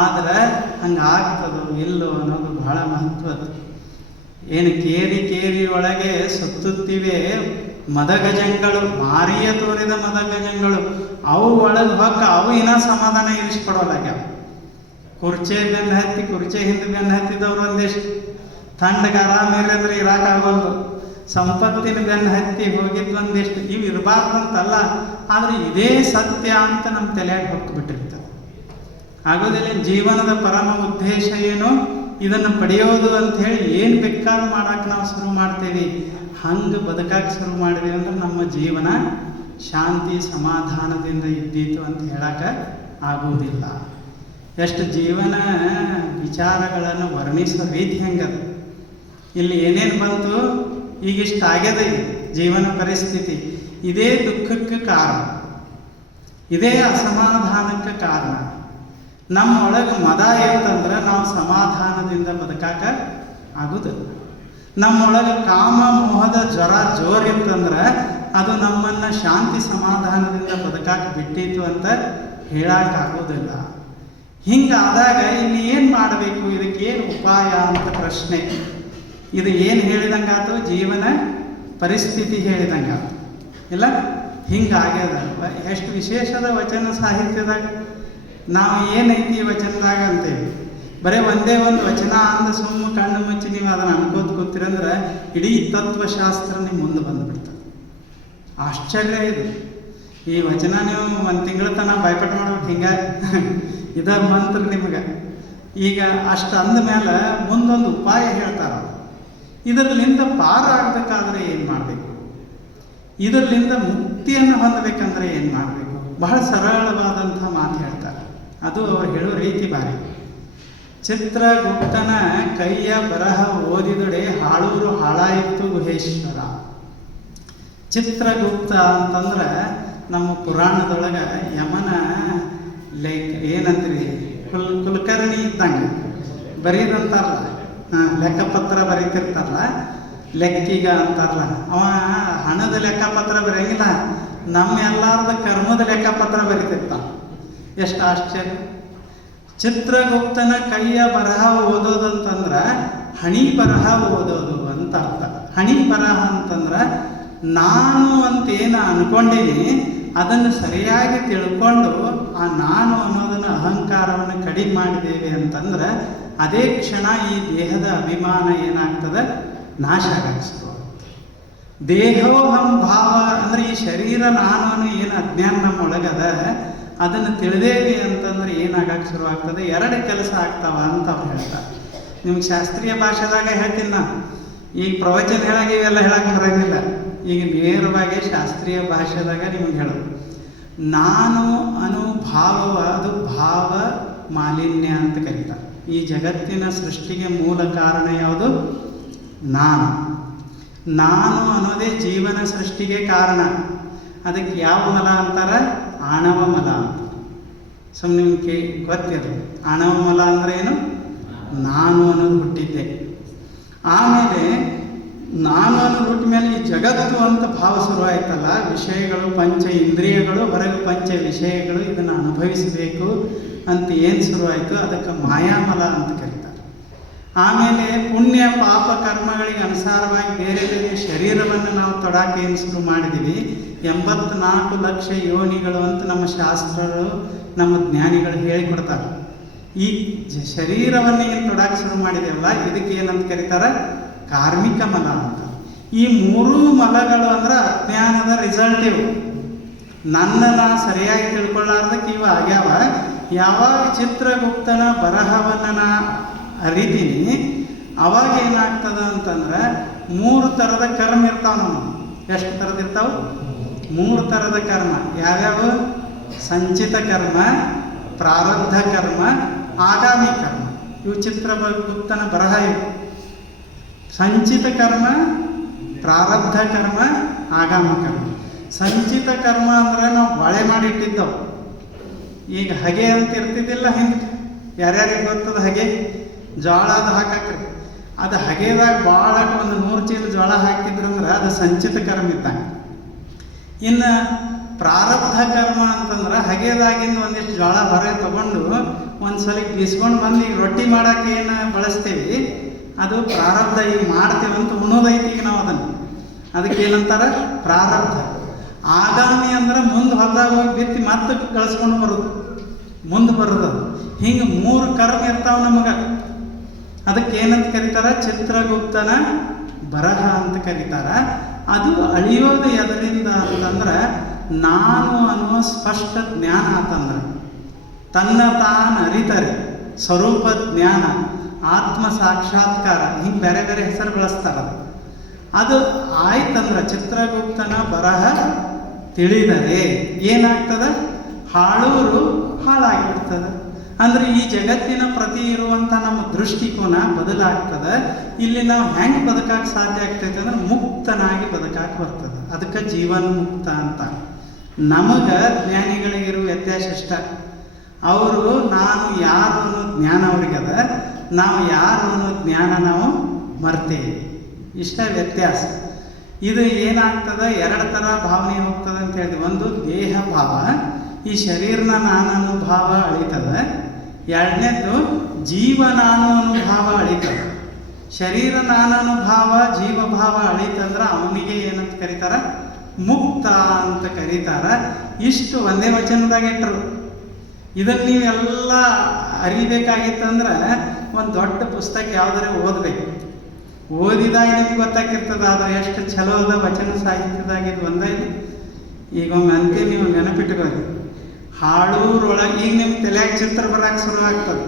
ಆದ್ರೆ ಹಂಗೆ ಆಗ್ತದೋ ಇಲ್ಲೋ ಅನ್ನೋದು ಬಹಳ ಮಹತ್ವದ. ಏನು ಕೇರಿ ಒಳಗೆ ಸುತ್ತುತ್ತಿವೆ ಮದಗಜಂಗಳು, ಮಾರಿಯ ತೋರಿದ ಮದಗಜಂಗಳು. ಅವು ಒಳಗೆ ಹೊಕ್ಕ ಅವು ಇನ್ನೂ ಸಮಾಧಾನ ಇರಿಸ್ಕೊಡೋಲಾಗ್ಯಾವ. ಕುರ್ಚೆ ಬೆನ್ನು ಹತ್ತಿ, ಕುರ್ಚೆ ಹಿಂದೆ ಬೆನ್ನು ಹತ್ತಿದವ್ರು ಒಂದಿಷ್ಟು ಥಂಡಗೆ ಆರಾಮೇಲೆ ಅಂದ್ರೆ ಇರಾಕಾಗಲ್ದು. ಸಂಪತ್ತಿನ ಬೆನ್ನು ಹತ್ತಿ ಹೋಗಿದ್ದು ಒಂದಿಷ್ಟು. ಇವು ಇರಬಾರ್ದಂತಲ್ಲ, ಆದರೆ ಇದೇ ಸತ್ಯ ಅಂತ ನಮ್ಮ ತಲೆಯಾಗಿ ಹೊಕ್ಬಿಟ್ಟಿರ್ತದೆ. ಆಗೋದಿಲ್ಲ. ಜೀವನದ ಪರಮ ಉದ್ದೇಶ ಏನು, ಇದನ್ನು ಪಡೆಯೋದು ಅಂಥೇಳಿ ಏನು ಬೇಕಾದ್ರೂ ಮಾಡೋಕೆ ನಾವು ಶುರು ಮಾಡ್ತೇವೆ. ಹಂಗೆ ಬದುಕಕ್ಕೆ ಶುರು ಮಾಡಿದೆವು ಅಂದ್ರೆ ನಮ್ಮ ಜೀವನ ಶಾಂತಿ ಸಮಾಧಾನದಿಂದ ಇದ್ದೀತು ಅಂತ ಹೇಳಕ್ಕೆ ಆಗುವುದಿಲ್ಲ. ಎಷ್ಟು ಜೀವನ ವಿಚಾರಗಳನ್ನು ವರ್ಣಿಸೋ ರೀತಿ ಹೆಂಗದ. ಇಲ್ಲಿ ಏನೇನು ಬಂತು, ಈಗಿಷ್ಟ ಆಗ್ಯದ ಜೀವನ ಪರಿಸ್ಥಿತಿ. ಇದೇ ದುಃಖಕ್ಕೆ ಕಾರಣ, ಇದೇ ಅಸಮಾಧಾನಕ್ಕೆ ಕಾರಣ. ನಮ್ಮೊಳಗೆ ಮದ ಇರ್ತಂದ್ರೆ ನಾವು ಸಮಾಧಾನದಿಂದ ಬದುಕಾಕ ಆಗುದಿಲ್ಲ. ನಮ್ಮೊಳಗೆ ಕಾಮ ಮೋಹದ ಜ್ವರ ಜೋರಿತ್ತಂದ್ರೆ ಅದು ನಮ್ಮನ್ನು ಶಾಂತಿ ಸಮಾಧಾನದಿಂದ ಬದುಕಾಕ ಬಿಟ್ಟಿತ್ತು ಅಂತ ಹೇಳಕ್ಕಾಗೋದಿಲ್ಲ. ಹಿಂಗಾದಾಗ ಇನ್ನು ಏನು ಮಾಡಬೇಕು, ಇದಕ್ಕೇನು ಉಪಾಯ ಅಂತ ಪ್ರಶ್ನೆ. ಇದು ಏನು ಹೇಳಿದಂಗಾತು, ಜೀವನ ಪರಿಸ್ಥಿತಿ ಹೇಳಿದಂಗಾತು ಇಲ್ಲ. ಹಿಂಗಾಗ್ಯದಲ್ವ. ಎಷ್ಟು ವಿಶೇಷದ ವಚನ ಸಾಹಿತ್ಯದಾಗ ನಾವು ಏನೈತಿ ವಚನದಾಗ ಅಂತೇವಿ. ಬರೀ ಒಂದೇ ಒಂದು ವಚನ ಅಂದ ಸುಮ್ಮ ಕಣ್ಣು ಮುಚ್ಚಿ ನೀವು ಅದನ್ನು ಅನ್ಕೋತ ಕೂತಿರಂದ್ರೆ ಇಡೀ ತತ್ವಶಾಸ್ತ್ರ ನಿಮ್ಮ ಮುಂದೆ ಬಂದುಬಿಡ್ತದೆ. ಆಶ್ಚರ್ಯ ಇದು. ಈ ವಚನ ನೀವು ಒಂದು ತಿಂಗಳ ತನಕ ಬಾಯ್ಪಾಠ ಮಾಡ್ಬೇಕು. ಹಿಂಗಾಗಿ ಇದ ಮಂತ್ರ ನಿಮ್ಗೆ. ಈಗ ಅಷ್ಟು ಅಂದ ಮೇಲೆ ಮುಂದೊಂದು ಉಪಾಯ ಹೇಳ್ತಾರೆ. ಇದರಲ್ಲಿಂದ ಪಾರಾಗಬೇಕಾದ್ರೆ ಏನು ಮಾಡಬೇಕು, ಇದರಲ್ಲಿಂದ ಮುಕ್ತಿಯನ್ನು ಹೊಂದಬೇಕಂದ್ರೆ ಏನು ಮಾಡಬೇಕು, ಬಹಳ ಸರಳವಾದಂಥ ಮಾತು ಹೇಳ್ತಾರೆ. ಅದು ಅವ್ರು ಹೇಳೋ ರೀತಿ ಬಾರಿ. ಚಿತ್ರಗುಪ್ತನ ಕೈಯ ಬರಹ ಓದಿದೊಡೆ ಹಾಳೂರು ಹಾಳಾಯಿತು ಗುಹೇಶ್ವರ. ಚಿತ್ರಗುಪ್ತ ಅಂತಂದ್ರೆ ನಮ್ಮ ಪುರಾಣದೊಳಗೆ ಯಮನ ಏನಂತೀರಿ ಕುಲಕರ್ಣಿ ಇದ್ದಂಗೆ ಬರೀದಂತಾರಲ್ಲ, ಲೆಕ್ಕಪತ್ರ ಬರೀತಿರ್ತಾರಲ್ಲ, ಲೆಕ್ಕಿಗ ಅಂತಾರಲ್ಲ. ಅವ ಹಣದ ಲೆಕ್ಕಪತ್ರ ಬರೆಯಂಗಿಲ್ಲ, ನಮ್ಮ ಎಲ್ಲಾರ್ದ ಕರ್ಮದ ಲೆಕ್ಕಪತ್ರ ಬರೀತಿರ್ತಾನ. ಎಷ್ಟು ಆಶ್ಚರ್ಯ. ಚಿತ್ರಗುಪ್ತನ ಕೈಯ ಬರಹ ಓದೋದಂತಂದ್ರೆ ಹಣಿ ಬರಹ ಓದೋದು ಅಂತ ಅರ್ಥ. ಹಣಿ ಬರಹ ಅಂತಂದ್ರೆ ನಾನು ಅಂತೇನು ಅನ್ಕೊಂಡೀನಿ ಅದನ್ನು ಸರಿಯಾಗಿ ತಿಳ್ಕೊಂಡು ಆ ನಾನು ಅನ್ನೋದನ್ನು ಅಹಂಕಾರವನ್ನು ಕಡಿಮೆ ಮಾಡಿದ್ದೇವೆ ಅಂತಂದ್ರೆ ಅದೇ ಕ್ಷಣ ಈ ದೇಹದ ಅಭಿಮಾನ ಏನಾಗ್ತದೆ, ನಾಶ ಆಗಕ್ಕೆ ಶುರುವಾಗುತ್ತೆ. ದೇಹೋಹಂ ಭಾವ ಅಂದರೆ ಈ ಶರೀರ ನಾನು ಅನ್ನೋ ಏನು ಅಜ್ಞಾನ ನಮ್ಮೊಳಗದ ಅದನ್ನು ತಿಳಿದೇವಿ ಅಂತಂದ್ರೆ ಏನಾಗಕ್ಕೆ ಶುರುವಾಗ್ತದೆ, ಎರಡು ಕೆಲಸ ಆಗ್ತಾವ ಅಂತ ಅವ್ರು ಹೇಳ್ತಾರೆ. ನಿಮ್ಗೆ ಶಾಸ್ತ್ರೀಯ ಭಾಷೆದಾಗ ಹೇಳ್ತೀನಿ ನಾನು. ಈಗ ಪ್ರವಚನ ಹೇಳಾಗ ಇವೆಲ್ಲ ಹೇಳಕ್ಕೆ ಬರೋಂಗಿಲ್ಲ. ಈಗ ನೇರವಾಗಿ ಶಾಸ್ತ್ರೀಯ ಭಾಷೆದಾಗ ನಿಮ್ಗೆ ಹೇಳೋದು, ನಾನು ಅನುಭಾವವ ಅದು ಭಾವ ಮಾಲಿನ್ಯ ಅಂತ ಕರೀತಾರೆ. ಈ ಜಗತ್ತಿನ ಸೃಷ್ಟಿಗೆ ಮೂಲ ಕಾರಣ ಯಾವುದು? ನಾನು ಅನ್ನೋದೇ ಜೀವನ ಸೃಷ್ಟಿಗೆ ಕಾರಣ. ಅದಕ್ಕೆ ಯಾವ ಮಲ ಅಂತಾರೆ? ಆಣವ ಮಲ ಅಂತ. ಸುಮ್ಮನೆ ನಿಮ್ಗೆ ಗೊತ್ತಿರಲಿ ಆಣವ ಮಲ ಅಂದ್ರೆ ಏನು? ನಾನು ಅನ್ನೋದು ಹುಟ್ಟಿದ್ದೆ. ಆಮೇಲೆ ನಾನು ಅನ್ನೋದು ಹುಟ್ಟ ಮೇಲೆ ಈ ಜಗತ್ತು ಅಂತ ಭಾವ ಶುರುವಾಯ್ತಲ್ಲ, ವಿಷಯಗಳು ಪಂಚ ಇಂದ್ರಿಯಗಳು, ಹೊರಗೆ ಪಂಚ ವಿಷಯಗಳು, ಇದನ್ನು ಅನುಭವಿಸಬೇಕು ಅಂತ ಏನು ಶುರುವಾಯಿತು ಅದಕ್ಕೆ ಮಾಯಾಮಲ ಅಂತ ಕರೀತಾರೆ. ಆಮೇಲೆ ಪುಣ್ಯ ಪಾಪ ಕರ್ಮಗಳಿಗೆ ಅನುಸಾರವಾಗಿ ಬೇರೆ ಬೇರೆ ಶರೀರವನ್ನು ನಾವು ತೊಡಾಕೆ ಏನು ಶುರು ಮಾಡಿದ್ದೀವಿ. 84 ಲಕ್ಷ ಯೋನಿಗಳು ಅಂತ ನಮ್ಮ ಶಾಸ್ತ್ರಗಳು ನಮ್ಮ ಜ್ಞಾನಿಗಳು ಹೇಳಿಕೊಡ್ತಾರೆ. ಈ ಶರೀರವನ್ನು ಏನು ತೊಡಾಕೆ ಶುರು ಮಾಡಿದೇವಲ್ಲ ಇದಕ್ಕೆ ಏನಂತ ಕರೀತಾರೆ? ಕಾರ್ಮಿಕ ಮಲ ಅಂತ. ಈ 3 ಮಲಗಳು ಅಂದ್ರೆ ಅಜ್ಞಾನದ ರಿಸಲ್ಟ್ ಇವು. ನನ್ನನ್ನು ಸರಿಯಾಗಿ ತಿಳ್ಕೊಳ್ಳಾರ್ದಕ್ಕೆ ಇವು ಆಗ್ಯಾವ. ಯಾವಾಗ ಚಿತ್ರಗುಪ್ತನ ಬರಹವನ್ನು ನಾ ಅರಿತೀನಿ ಅವಾಗ ಏನಾಗ್ತದ ಅಂತಂದ್ರೆ 3 ಥರದ ಕರ್ಮ ಇರ್ತಾವ. ನಾವು ಎಷ್ಟು ಥರದ ಇರ್ತಾವ? 3 ಥರದ ಕರ್ಮ. ಯಾವ್ಯಾವ? ಸಂಚಿತ ಕರ್ಮ, ಪ್ರಾರಬ್ಧ ಕರ್ಮ, ಆಗಾಮಿ ಕರ್ಮ. ಇವು ಚಿತ್ರಗುಪ್ತನ ಬರಹ ಇವು. ಸಂಚಿತ ಕರ್ಮ, ಪ್ರಾರಬ್ಧ ಕರ್ಮ, ಆಗಾಮ ಕರ್ಮ. ಸಂಚಿತ ಕರ್ಮ ಅಂದ್ರೆ ನಾವು ಬಾಳೆ ಮಾಡಿ ಇಟ್ಟಿದ್ದವು. ಈಗ ಹಗೆ ಅಂತ ಇರ್ತಿದ್ದಿಲ್ಲ ಹಿಂದೆ, ಯಾರ್ಯಾರಿಗೆ ಗೊತ್ತದ ಹಗೆ? ಜೋಳ ಅದು ಹಾಕಾಕ್ರಿ. ಅದು ಹಗೆದಾಗ ಭಾಳ ಒಂದು 100 ಚೀಲ ಜೋಳ ಹಾಕಿದ್ರಂದ್ರೆ ಅದು ಸಂಚಿತ ಕರ್ಮ ಇದ್ದಾಗ. ಇನ್ನು ಪ್ರಾರಬ್ಧ ಕರ್ಮ ಅಂತಂದ್ರೆ ಹಗೆದಾಗಿಂದ ಒಂದಿಷ್ಟು ಜೋಳ ಹೊರಗೆ ತಗೊಂಡು ಒಂದ್ಸಲ ಬೀಸ್ಕೊಂಡು ಬಂದು ಈಗ ರೊಟ್ಟಿ ಮಾಡೋಕೆ ಏನು ಬಳಸ್ತೀವಿ ಅದು ಪ್ರಾರಬ್ಧ. ಈಗ ಮಾಡ್ತೀವಿ ಅಂತ ಉಣ್ಣೋದೈತಿ ಈಗ ನಾವು ಅದಕ್ಕೆ ಏನಂತಾರೆ? ಪ್ರಾರಬ್ಧ. ಆಗಾಮಿ ಅಂದ್ರೆ ಮುಂದೆ ಹೊಲದಾಗ ಹೋಗಿ ಬಿತ್ತಿ ಮತ್ತೆ ಕಳಿಸ್ಕೊಂಡು ಬರೋದು, ಮುಂದೆ ಬರೋದು. ಹಿಂಗೆ 3 ಕರ್ಮ ಇರ್ತಾವೆ ನಮಗೆ. ಅದಕ್ಕೆ ಏನಂತ ಕರೀತಾರೆ? ಚಿತ್ರಗುಪ್ತನ ಬರಹ ಅಂತ ಕರೀತಾರೆ. ಅದು ಅಳಿಯೋದು ಎದರಿಂದ ಅಂತಂದ್ರೆ ನಾನು ಅನ್ನೋ ಸ್ಪಷ್ಟ ಜ್ಞಾನ ಆತಂದ್ರೆ, ತನ್ನ ತಾನು ಅರಿತಾರೆ, ಸ್ವರೂಪ ಜ್ಞಾನ, ಆತ್ಮ ಸಾಕ್ಷಾತ್ಕಾರ, ಹಿಂಗೆ ಬೇರೆ ಬೇರೆ ಹೆಸರು ಬಳಸ್ತಾರೆ. ಅದು ಆಯ್ತಂದ್ರೆ ಚಿತ್ರಗುಪ್ತನ ಬರಹ ತಿಳಿದರೆ ಏನಾಗ್ತದೆ? ಹಾಳೂರು ಹಾಳಾಗಿಬಿಡ್ತದೆ. ಅಂದ್ರೆ ಈ ಜಗತ್ತಿನ ಪ್ರತಿ ಇರುವಂಥ ನಮ್ಮ ದೃಷ್ಟಿಕೋನ ಬದಲಾಗ್ತದೆ. ಇಲ್ಲಿ ನಾವು ಹೆಂಗೆ ಬದುಕಕ್ಕೆ ಸಾಧ್ಯ ಆಗ್ತೈತೆ ಅಂದ್ರೆ ಮುಕ್ತನಾಗಿ ಬದುಕಕ್ಕೆ ಬರ್ತದೆ. ಅದಕ್ಕೆ ಜೀವನ್ ಮುಕ್ತ ಅಂತ. ನಮಗೆ ಜ್ಞಾನಿಗಳಿಗಿರುವ ವ್ಯತ್ಯಾಸ ಇಷ್ಟ. ಅವರು ನಾನು ಯಾರು ಅನ್ನೋ ಜ್ಞಾನ ಅವ್ರಿಗದ, ನಾವು ಯಾರು ಅನ್ನೋ ಜ್ಞಾನ ನಾವು ಮರ್ತೇವೆ. ಇಷ್ಟ ವ್ಯತ್ಯಾಸ. ಇದು ಏನಾಗ್ತದೆ? 2 ಥರ ಭಾವನೆ ಹೋಗ್ತದೆ ಅಂತ ಹೇಳಿದ್ವಿ. ಒಂದು ದೇಹ ಭಾವ, ಈ ಶರೀರನ ನಾನು ಅನ್ನೋ ಭಾವ ಅಳಿತದೆ. 2ನೇದು ಜೀವ ನಾನು ಅನ್ನೋ ಭಾವ ಅಳಿತದೆ. ಶರೀರ ನಾನು ಅನ್ನೋ ಭಾವ, ಜೀವ ಭಾವ ಅಳಿತಂದ್ರೆ ಅವನಿಗೆ ಏನಂತ ಕರೀತಾರೆ? ಮುಕ್ತ ಅಂತ ಕರೀತಾರೆ. ಇಷ್ಟು ಒಂದೇ ವಚನದಾಗ ಇಟ್ಟರು. ಇದನ್ನು ನೀವೆಲ್ಲ ಅರಿಬೇಕಾಗಿತ್ತಂದ್ರೆ ಒಂದು ದೊಡ್ಡ ಪುಸ್ತಕ ಯಾವುದಾರೆ ಓದಬೇಕು. ಓದಿದಾಗ ನಿಮ್ಗೆ ಗೊತ್ತಾಗಿರ್ತದೆ ಆದರೆ ಎಷ್ಟು ಚಲೋ ಅದ ವಚನ ಸಾಹಿತ್ಯದಾಗ ಇದು ಒಂದಾಯ್ತು. ಈಗ ಒಮ್ಮೆ ಅಂತೆ ನೀವು ನೆನಪಿಟ್ಕೋರಿ. ಹಾಳೂರೊಳಗೆ ಈಗ ನಿಮ್ಮ ತಲೆಯಾಗ ಚಿತ್ರ ಬರೋಕೆ ಶುರು ಆಗ್ತದೆ.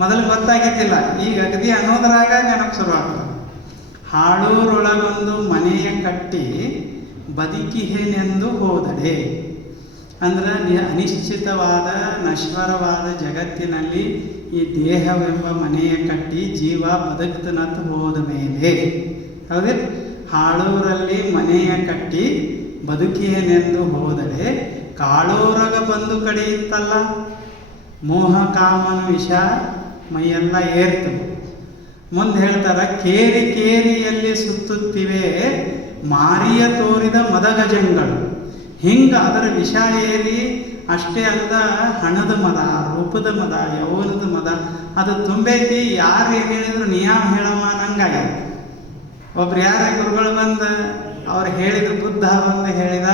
ಮೊದಲು ಗೊತ್ತಾಗಿದ್ದಿಲ್ಲ, ಈಗ ಅಗದಿ ಅನ್ನೋದ್ರಾಗ ನೆನಪು ಶುರು ಆಗ್ತದೆ. ಹಾಳೂರೊಳಗೊಂದು ಮನೆಯ ಕಟ್ಟಿ ಬದುಕಿಹೇನೆಂದು ಹೋದಡೆ. ಅಂದ್ರೆ ಅನಿಶ್ಚಿತವಾದ ನಶ್ವರವಾದ ಜಗತ್ತಿನಲ್ಲಿ ಈ ದೇಹವೆಂಬ ಮನೆಯ ಕಟ್ಟಿ ಜೀವ ಬದುಕ್ತನಂತ ಹೋದ ಮೇಲೆ, ಹೌದಿಲ್ಲ? ಹಾಳೂರಲ್ಲಿ ಮನೆಯ ಕಟ್ಟಿ ಬದುಕಿಯನೆಂದು ಹೋದರೆ ಕಾಳೂರಗ ಬಂದು ಕಡೆಯಿತ್ತಲ್ಲ, ಮೋಹ ಕಾಮನ ವಿಷ ಮೈಯೆಲ್ಲ ಏರ್ತದೆ. ಮುಂದೆ ಹೇಳ್ತಾರೆ, ಕೇರಿ ಕೇರಿಯಲ್ಲಿ ಸುತ್ತುತ್ತಿವೆ ಮಾರಿಯ ತೋರಿದ ಮದಗಜಂಗಳು. ಹಿಂಗೆ ಅದರ ವಿಷ ಏರಿ ಅಷ್ಟೇ ಅಲ್ಲದ ಹಣದ ಮದ, ರೂಪದ ಮದ, ಯೌವನದ ಮದ ಅದು ತುಂಬೈತಿ. ಯಾರು ಏನು ಹೇಳಿದ್ರು ನಿಯಾಮ ಹೇಳವ ನಂಗಾಗ್ಯದ. ಒಬ್ರು ಯಾರ ಗುರುಗಳು ಬಂದು ಅವ್ರು ಹೇಳಿದ್ರು, ಬುದ್ಧ ಬಂದು ಹೇಳಿದ,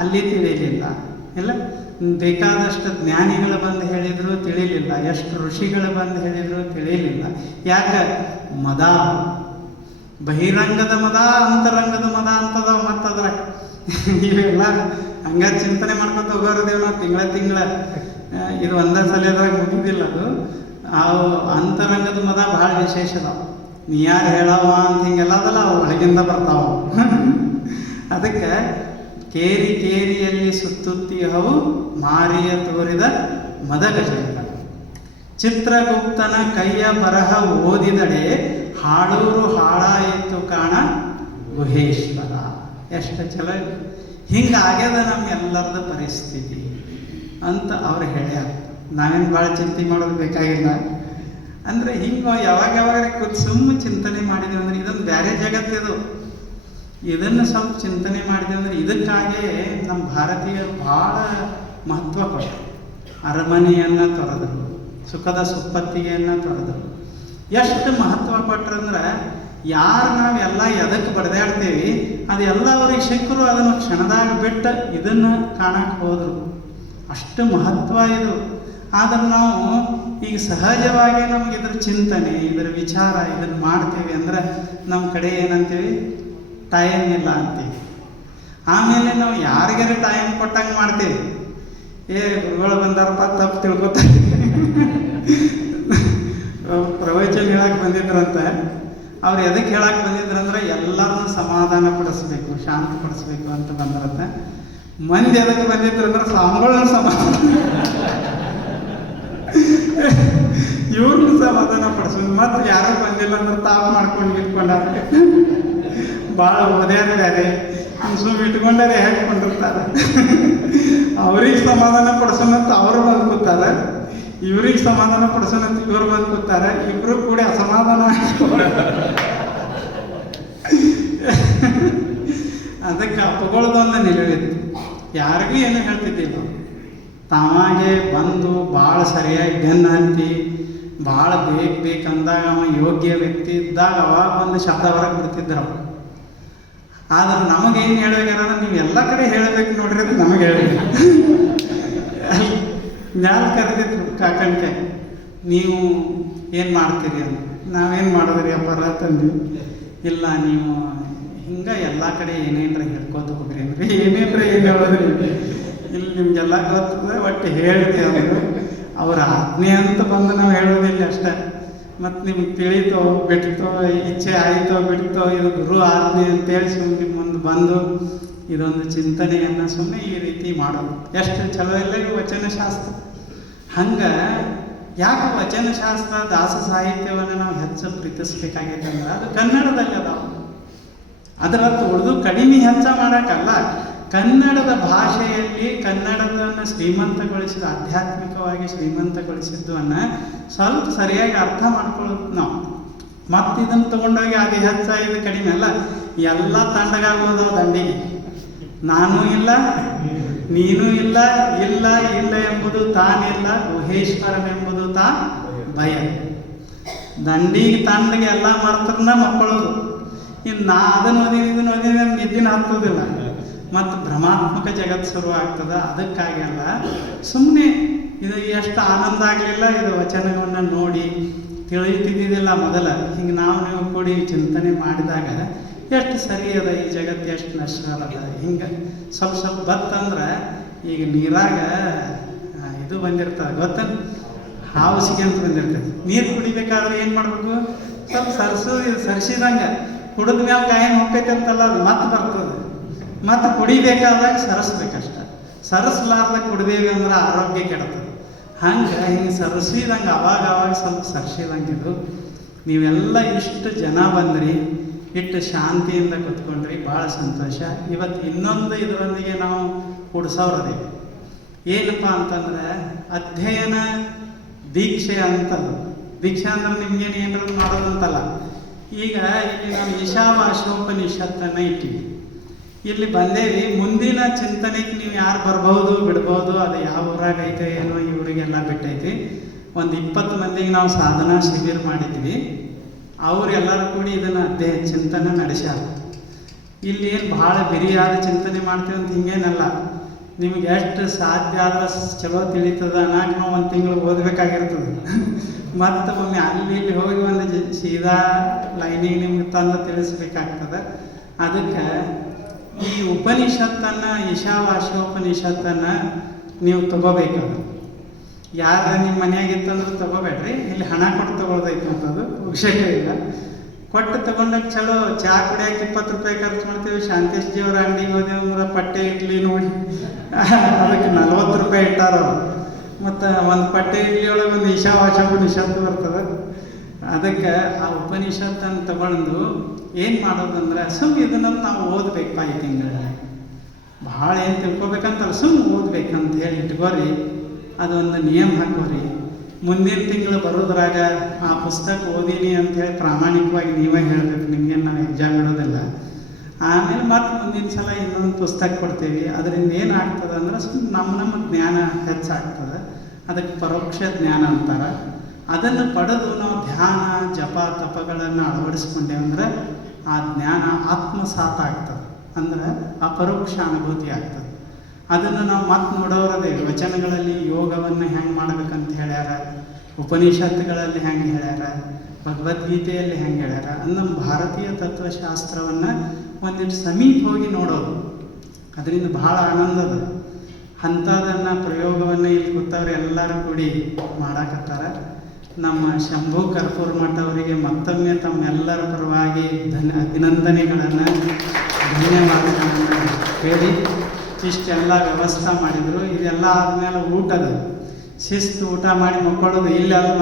ಅಲ್ಲಿ ತಿಳಿಲಿಲ್ಲ. ಇಲ್ಲ, ಬೇಕಾದಷ್ಟು ಜ್ಞಾನಿಗಳು ಬಂದು ಹೇಳಿದ್ರು ತಿಳಿಲಿಲ್ಲ, ಎಷ್ಟು ಋಷಿಗಳು ಬಂದು ಹೇಳಿದ್ರು ತಿಳಿಲಿಲ್ಲ. ಯಾಕೆ? ಮದ, ಬಹಿರಂಗದ ಮದ, ಅಂತರಂಗದ ಮದ ಅಂತದ. ಮತ್ತದ್ರ ಇವೆಲ್ಲ ಹಂಗ ಚಿಂತನೆ ಮಾಡ್ಕೊತ ಹೋಗೋರದೇವ್ ನಾವು ತಿಂಗಳ ಇದು ಒಂದೇ ಸಲದಾಗ ಮುಗಿದಿಲ್ಲ. ಅದು ಅಂತರಂಗದ ಮದ ಭಾಳ ವಿಶೇಷ ಅದಾವ. ನೀ ಯಾರು ಹೇಳವ ಅಂತ ಹಿಂಗೆಲ್ಲ ಅದಲ್ಲ, ಅವು ಒಳಗಿಂದ ಬರ್ತಾವ. ಅದಕ್ಕೆ ಕೇರಿ ಕೇರಿಯಲ್ಲಿ ಸುತ್ತುತ್ತಿಹವು ಮಾರಿಯ ತೋರಿದ ಮದಗಜಂಗ. ಚಿತ್ರಗುಪ್ತನ ಕೈಯ ಬರಹ ಓದಿದಡೆ ಹಾಳೂರು ಹಾಳಾಯಿತು ಕಾಣ ಗುಹೇಶ್ವರ. ಎಷ್ಟು ಚಲೋ! ಹಿಂಗಾಗ್ಯದ ನಮ್ಮೆಲ್ಲರದ ಪರಿಸ್ಥಿತಿ. ಅಂತ ಅವ್ರು ಹೇಳ್ಯಾರ. ನಾವೇನು ಭಾಳ ಚಿಂತೆ ಮಾಡೋದು ಬೇಕಾಗಿಲ್ಲ. ಅಂದರೆ ಹಿಂಗೆ ಯಾವಾಗ ಕೂತು ಸುಮ್ಮ ಚಿಂತನೆ ಮಾಡಿದೆವು ಅಂದರೆ ಇದೊಂದು ಬೇರೆ ಜಗತ್ತಿದು. ಇದನ್ನು ಸ್ವಲ್ಪ ಚಿಂತನೆ ಮಾಡಿದೆ ಅಂದರೆ ಇದಕ್ಕಾಗೇ ನಮ್ಮ ಭಾರತೀಯರು ಭಾಳ ಮಹತ್ವ ಕೊಟ್ಟರು. ಅರಮನೆಯನ್ನು ತೊರೆದರು, ಸುಖದ ಸುಪ್ಪತ್ತಿಗೆಯನ್ನು ತೊರೆದರು. ಎಷ್ಟು ಮಹತ್ವ ಕೊಟ್ಟರಂದ್ರೆ ಯಾರು ನಾವೆಲ್ಲ ಎದಕ್ಕೆ ಬಡ್ದಾಡ್ತೀವಿ ಅದೆಲ್ಲ ಅವ್ರಿಗೆ ಸಿಕ್ಕರು ಅದನ್ನು ಕ್ಷಣದಾಗ ಬಿಟ್ಟು ಇದನ್ನು ಕಾಣಕ್ಕೆ ಹೋದರು. ಅಷ್ಟು ಮಹತ್ವ ಇದು. ಆದರೆ ನಾವು ಈಗ ಸಹಜವಾಗಿ ನಮ್ಗೆ ಇದ್ರ ಚಿಂತನೆ, ಇದರ ವಿಚಾರ ಇದನ್ನು ಮಾಡ್ತೀವಿ ಅಂದ್ರೆ ನಮ್ಮ ಕಡೆ ಏನಂತೀವಿ, ಟೈಮ್ ಇಲ್ಲ ಅಂತೀವಿ. ಆಮೇಲೆ ನಾವು ಯಾರಿಗಾರ ಟೈಮ್ ಕೊಟ್ಟಂಗೆ ಮಾಡ್ತೀವಿ. ಗುರುಗಳು ಬಂದಾರಪ್ಪ ತಪ್ಪು ತಿಳ್ಕೊತಾರೆ, ಪ್ರವಚನ ಹೇಳಕ್ಕೆ ಬಂದಿದ್ರಂತ. ಅವ್ರು ಎದಕ್ಕೆ ಹೇಳಕ್ಕೆ ಬಂದಿದ್ರಂದ್ರೆ ಎಲ್ಲರನ್ನೂ ಸಮಾಧಾನ ಪಡಿಸ್ಬೇಕು, ಶಾಂತ ಪಡಿಸ್ಬೇಕು ಅಂತ ಬಂದ್ರಂತ. ಮಂದಿ ಎದಕ್ಕೆ ಬಂದಿದ್ರಂದ್ರೆ ಸ್ವಾಮಿಗಳನ್ನ ಸಮಾಧಾನ, ಇವ್ರನ್ನ ಸಮಾಧಾನ ಪಡಿಸೋದು. ಮತ್ತು ಯಾರು ಬಂದಿಲ್ಲ ಅಂದ್ರೆ ತಾವು ಮಾಡ್ಕೊಂಡು ಇಟ್ಕೊಂಡಾರೆ, ಭಾಳ ಓದ್ಯಾರೆ ಸುಮ್ಮ ಇಟ್ಕೊಂಡಾರೆ ಹೇಳ್ಕೊಂಡಿರ್ತಾರೆ. ಅವ್ರಿಗೆ ಸಮಾಧಾನ ಪಡಿಸೋಣಂತ ಅವರು ಬಂದು ಕೂತಾರೆ, ಇವ್ರಿಗೆ ಸಮಾಧಾನ ಪಡಿಸೋಣಂತ ಇವ್ರು ಬಂದು ಕೂತಾರೆ. ಇಬ್ರು ಕೂಡ ಅಸಮಾಧಾನ ಅದಕ್ಕೆ ಅಪ್ಪಗಳದೊಂದು ನಿಲುವಿತ್ತು. ಯಾರಿಗೂ ಏನು ಹೇಳ್ತಿದ್ದಿಲ್ಲ. ತಾವಾಗೆ ಬಂದು ಭಾಳ ಸರಿಯಾಗಿ ಬೆನ್ನು ಹತ್ತಿ ಭಾಳ ಬೇಕಂದಾಗ ಅವ ಯೋಗ್ಯ ವ್ಯಕ್ತಿ ಇದ್ದಾಗ ಅವಾಗ ಒಂದು ಶಬ್ದ ಹೊರಗೆ ಬಿಡ್ತಿದ್ರು. ಆದ್ರೆ ನಮಗೇನು ಹೇಳ್ಬೇಕಾರ ನೀವು ಎಲ್ಲ ಕಡೆ ಹೇಳಬೇಕು ನೋಡ್ರಿ ಅದು ನಮಗೆ ಹೇಳಿಲ್ಲ. ಮ್ಯಾಲ ಕರೆದಿದ್ರು ಕಾಕಣ್ಕೆ, ನೀವು ಏನು ಮಾಡ್ತೀರಿ ಅಂತ. ನಾವೇನು ಮಾಡೋದ್ರಿ ಅಪ್ಪಾರ ತಂದು. ಇಲ್ಲ ನೀವು ಹಿಂಗೆ ಎಲ್ಲ ಕಡೆ ಏನೇನ್ರ ಹೇಳ್ಕೋತ ಹೋಗ್ರಿ ಅಂದ್ರೆ ಏನೇನ್ರ ಏನು ಹೇಳೋದ್ರಿ, ಇಲ್ಲಿ ನಿಮಗೆಲ್ಲ ಗೊತ್ತದ ಒಟ್ಟು ಹೇಳಿದೆ ಅವರು. ಅವ್ರ ಆಜ್ಞೆ ಅಂತ ಬಂದು ನಾವು ಹೇಳೋದಿಲ್ಲ ಅಷ್ಟೇ. ಮತ್ತು ನಿಮ್ಗೆ ತಿಳಿತೋ ಬಿಡ್ತೋ, ಇಚ್ಛೆ ಆಯಿತೋ ಬಿಡ್ತೋ, ಇದು ಗುರು ಆಜ್ಞೆ ಅಂತೇಳಿ ಸುಮ್ಮನೆ ನಿಮ್ಮ ಮುಂದೆ ಬಂದು ಇದೊಂದು ಚಿಂತನೆಯನ್ನು ಸುಮ್ಮನೆ ಈ ರೀತಿ ಮಾಡೋದು ಎಷ್ಟು ಚಲೋ ಇಲ್ಲ. ಇದು ವಚನಶಾಸ್ತ್ರ. ಹಂಗೆ ಯಾಕೆ ವಚನಶಾಸ್ತ್ರ ದಾಸ ಸಾಹಿತ್ಯವನ್ನು ನಾವು ಹೆಚ್ಚು ಪ್ರೀತಿಸ್ಬೇಕಾಗೈತೆ ಅಂದ್ರೆ ಅದು ಕನ್ನಡದಲ್ಲಿ ಅದಾವ. ಅದರದ್ದು ಉಳಿದು ಕಡಿಮೆ ಹೆಚ್ಚ ಮಾಡೋಕ್ಕಲ್ಲ, ಕನ್ನಡದ ಭಾಷೆಯಲ್ಲಿ ಕನ್ನಡದನ್ನು ಶ್ರೀಮಂತಗೊಳಿಸಿದ, ಆಧ್ಯಾತ್ಮಿಕವಾಗಿ ಶ್ರೀಮಂತಗೊಳಿಸಿದ್ದನ್ನು ಸ್ವಲ್ಪ ಸರಿಯಾಗಿ ಅರ್ಥ ಮಾಡ್ಕೊಳ್ಳೋದು ನಾವು. ಮತ್ತು ಇದನ್ನು ತೊಗೊಂಡೋಗಿ ಅದು ಹೆಚ್ಚ ಇದು ಕಡಿಮೆ ಅಲ್ಲ, ಎಲ್ಲ ತಂಡಗಾಗೋದು ದಂಡಿಗೆ. ನಾನು ಇಲ್ಲ, ನೀನು ಇಲ್ಲ, ಇಲ್ಲ ಇಲ್ಲ ಎಂಬುದು ತಾನಿಲ್ಲ, ಗುಹೇಶ್ವರನೆಂಬುದು ತಾ ಭಯ. ದಂಡಿಗೆ ತಂಡಗೆ ಎಲ್ಲ ಮರ್ತರನ್ನ ಮಕ್ಕಳೋದು. ಇನ್ನು ನಾ ಅದನ್ನು ಓದಿನಿ ಇದನ್ನು ಓದಿನಿ ನಿದ್ದಿನ ಹತ್ತೋದಿಲ್ಲ, ಮತ್ತು ಭ್ರಮಾತ್ಮಕ ಜಗತ್ತು ಶುರುವಾಗ್ತದೆ. ಅದಕ್ಕಾಗಿ ಅಲ್ಲ, ಸುಮ್ಮನೆ ಇದು ಎಷ್ಟು ಆನಂದ ಆಗಲಿಲ್ಲ ಇದು ವಚನವನ್ನು ನೋಡಿ ತಿಳಿಯುತ್ತಿದ್ದಿದ್ದಿಲ್ಲ ಮೊದಲ. ಹಿಂಗೆ ನೀವು ಕೂಡಿ ಚಿಂತನೆ ಮಾಡಿದಾಗ ಎಷ್ಟು ಸರಿ ಅದ ಈ ಜಗತ್ತು, ಎಷ್ಟು ನಶ್ವರ ಅದ. ಹಿಂಗೆ ಸ್ವಲ್ಪ ಬತ್ತಂದ್ರೆ ಈಗ ನೀರಾಗ ಇದು ಬಂದಿರ್ತದೆ ಗೊತ್ತ, ಹಾವುಸಿಗೆ ಅಂತ ಬಂದಿರ್ತದೆ. ನೀರು ಕುಡಿಬೇಕಾದ್ರೆ ಏನು ಮಾಡಬೇಕು, ಸ್ವಲ್ಪ ಸರಿಸಿದಂಗೆ ಕುಡಿದ ಮೇಲೆ ಕಾಯಂ ಹೋಗ್ತೈತೆ ಅಂತಲ್ಲ, ಅದು ಮತ್ತೆ ಬರ್ತದೆ. ಮತ್ತು ಕುಡಿಬೇಕಾದಾಗ ಸರಸ್ಬೇಕಷ್ಟ. ಸರಸ್ಲಾರ್ದಾಗ ಕುಡ್ದೇವಿ ಅಂದ್ರೆ ಆರೋಗ್ಯ ಕೆಡ್ತದೆ. ಹಿಂಗೆ ಸರಸಿದಂಗೆ ಅವಾಗ ಸ್ವಲ್ಪ ಸರಿಸಿದಂಗಿದು. ನೀವೆಲ್ಲ ಇಷ್ಟು ಜನ ಬಂದ್ರಿ, ಇಟ್ಟು ಶಾಂತಿಯಿಂದ ಕೂತ್ಕೊಂಡ್ರಿ, ಭಾಳ ಸಂತೋಷ. ಇವತ್ತು ಇನ್ನೊಂದು ಇದರೊಂದಿಗೆ ನಾವು ಕೂಡಿಸೋರದೇ ಏನಪ್ಪ ಅಂತಂದ್ರೆ ಅಧ್ಯಯನ ದೀಕ್ಷೆ ಅಂತದು. ದೀಕ್ಷೆ ಅಂದ್ರೆ ನಿಮ್ಗೇನು ಏನಾದ್ರು ಮಾಡೋದಂತಲ್ಲ. ಈಗ ಇಲ್ಲಿ ನಾವು ಈಶಾವಾಸ್ಯೋಪನಿಷತ್ತನ್ನು ಇಟ್ಟಿವಿ, ಇಲ್ಲಿ ಬಂದೇವಿ. ಮುಂದಿನ ಚಿಂತನೆಗೆ ನೀವು ಯಾರು ಬರ್ಬೋದು ಬಿಡ್ಬೋದು, ಅದು ಯಾವ ಊರಾಗ ಐತೆ ಏನೋ ಇವರಿಗೆಲ್ಲ ಬಿಟ್ಟೈತಿ. ಒಂದು 20 ಮಂದಿಗೆ ನಾವು ಸಾಧನಾ ಶಿಬಿರ ಮಾಡಿದ್ವಿ. ಅವರೆಲ್ಲರೂ ಕೂಡಿ ಇದನ್ನು ಚಿಂತನೆ ನಡೆಸ್ಯಾರ. ಇಲ್ಲಿ ಏನು ಭಾಳ ಬಿರಿಯಾದ ಚಿಂತನೆ ಮಾಡ್ತೀವಿ ಅಂತ ಹಿಂಗೇನಲ್ಲ. ನಿಮ್ಗೆ ಎಷ್ಟು ಸಾಧ್ಯ ಆದ್ರೆ ಚಲೋ ತಿಳಿತದ ಅನ್ನಕ್ಕೆ ನಾವು 1 ತಿಂಗಳು ಓದಬೇಕಾಗಿರ್ತದೆ. ಮತ್ತು ಒಮ್ಮೆ ಅಲ್ಲಿ ಹೋಗಿ ಒಂದು ಸೀದಾ ಲೈನಿಗೆ ನಿಮ್ಗೆ ತಂದು ತಿಳಿಸ್ಬೇಕಾಗ್ತದೆ. ಅದಕ್ಕೆ ಈ ಉಪನಿಷತ್ತನ್ನು, ಈಶಾವಾಸ್ಯೋಪನಿಷತ್ತನ್ನು ನೀವು ತಗೋಬೇಕು. ಯಾರು ನಿಮ್ಮ ಮನೆಯಾಗಿತ್ತಂದ್ರೆ ತಗೋಬೇಡ್ರಿ, ಇಲ್ಲಿ ಹಣ ಕೊಟ್ಟು ತಗೊಳ್ದೈತೆ ಅಂತದು ವಿಷಯ ಇಲ್ಲ. ಕೊಟ್ಟು ತಗೊಂಡಾಗ ಚಲೋ ಚಹಾ ಕುಡಿಯೋಕೆ 20 ರೂಪಾಯಿ ಖರ್ಚು ಮಾಡ್ತೀವಿ. ಶಾಂತೇಶ್ ಜಿಯವ್ರ ಅಂಗಡಿಗೆ ಹೋದೇವಂದ್ರೆ ಪಟ್ಟೆ ಇಡ್ಲಿ ನೋಡಿ ಅದಕ್ಕೆ 40 ರೂಪಾಯಿ ಇಟ್ಟಾರ ಅವರು. ಮತ್ತು ಒಂದು ಪಟ್ಟೆ ಇಡ್ಲಿ ಒಳಗೆ ಒಂದು ಈಶಾವಾಸ್ಯೋಪನಿಷತ್ತು ಬರ್ತದೆ. ಅದಕ್ಕೆ ಆ ಉಪನಿಷತ್ತನ್ನು ತಗೊಂಡು ಏನು ಮಾಡೋದಂದ್ರೆ ಇದನ್ನು ನಾವು ಓದಬೇಕು 5 ತಿಂಗಳ. ಭಾಳ ಏನು ತಿಳ್ಕೊಬೇಕಂತಲ್ಲ, ಸುಮ್ಮನೆ ಓದ್ಬೇಕಂತ ಹೇಳಿ ಇಟ್ಕೋರಿ. ಅದೊಂದು ನಿಯಮ ಹಾಕೋರಿ. ಮುಂದಿನ ತಿಂಗಳು ಬರೋದ್ರಾಗ ಆ ಪುಸ್ತಕ ಓದೀನಿ ಅಂಥೇಳಿ ಪ್ರಾಮಾಣಿಕವಾಗಿ ನೀವೇ ಹೇಳಬೇಕು. ನಿಮಗೇನು ನಾವು ಎಕ್ಸಾಮ್ ಇಡೋದಿಲ್ಲ. ಆಮೇಲೆ ಮತ್ತೆ ಮುಂದಿನ ಸಲ ಇನ್ನೊಂದು ಪುಸ್ತಕ ಕೊಡ್ತೀವಿ. ಅದರಿಂದ ಏನಾಗ್ತದೆ ಅಂದ್ರೆ ಸುಮ್ಮನೆ ನಮ್ಮ ಜ್ಞಾನ ಹೆಚ್ಚಾಗ್ತದೆ. ಅದಕ್ಕೆ ಪರೋಕ್ಷ ಜ್ಞಾನ ಅಂತಾರೆ. ಅದನ್ನು ಪಡೆದು ನಾವು ಧ್ಯಾನ ಜಪ ತಪಗಳನ್ನು ಅಳವಡಿಸ್ಕೊಂಡೇವೆ ಅಂದ್ರೆ ಆ ಜ್ಞಾನ ಆತ್ಮಸಾತ ಆಗ್ತದೆ. ಅಂದ್ರೆ ಅಪರೋಕ್ಷ ಅನುಭೂತಿ ಆಗ್ತದೆ. ಅದನ್ನು ನಾವು ಮತ್ತೆ ನೋಡೋರದೇ ವಚನಗಳಲ್ಲಿ ಯೋಗವನ್ನು ಹೆಂಗೆ ಮಾಡ್ಬೇಕಂತ ಹೇಳ್ಯಾರ, ಉಪನಿಷತ್ತುಗಳಲ್ಲಿ ಹೆಂಗೆ ಹೇಳ್ಯಾರ, ಭಗವದ್ಗೀತೆಯಲ್ಲಿ ಹೆಂಗೆ ಹೇಳ್ಯಾರ. ನಮ್ಮ ಭಾರತೀಯ ತತ್ವಶಾಸ್ತ್ರವನ್ನು ಒಂದಿಷ್ಟು ಸಮೀಪ ಹೋಗಿ ನೋಡೋದು, ಅದರಿಂದ ಭಾಳ ಆನಂದದ. ಅಂಥದನ್ನು ಪ್ರಯೋಗವನ್ನು ಇಲ್ಲಿ ಕೂತವ್ರು ಎಲ್ಲರೂ ಕೂಡಿ ಮಾಡಾಕತ್ತಾರ. ನಮ್ಮ ಶಂಭು ಕರ್ಪೂರ್ ಮಠ ಅವರಿಗೆ ಮತ್ತೊಮ್ಮೆ ತಮ್ಮೆಲ್ಲರ ಪರವಾಗಿ ಅಭಿನಂದನೆಗಳನ್ನು ಧನ್ಯವಾದಗಳನ್ನು ಹೇಳಿ ಇಷ್ಟೆಲ್ಲ ವ್ಯವಸ್ಥೆ ಮಾಡಿದರು. ಇದೆಲ್ಲ ಆದಮೇಲೆ ಊಟದ ಶಿಸ್ತು, ಊಟ ಮಾಡಿ ಮಕ್ಕಳೋದು ಇಲ್ಲೆಲ್ಲ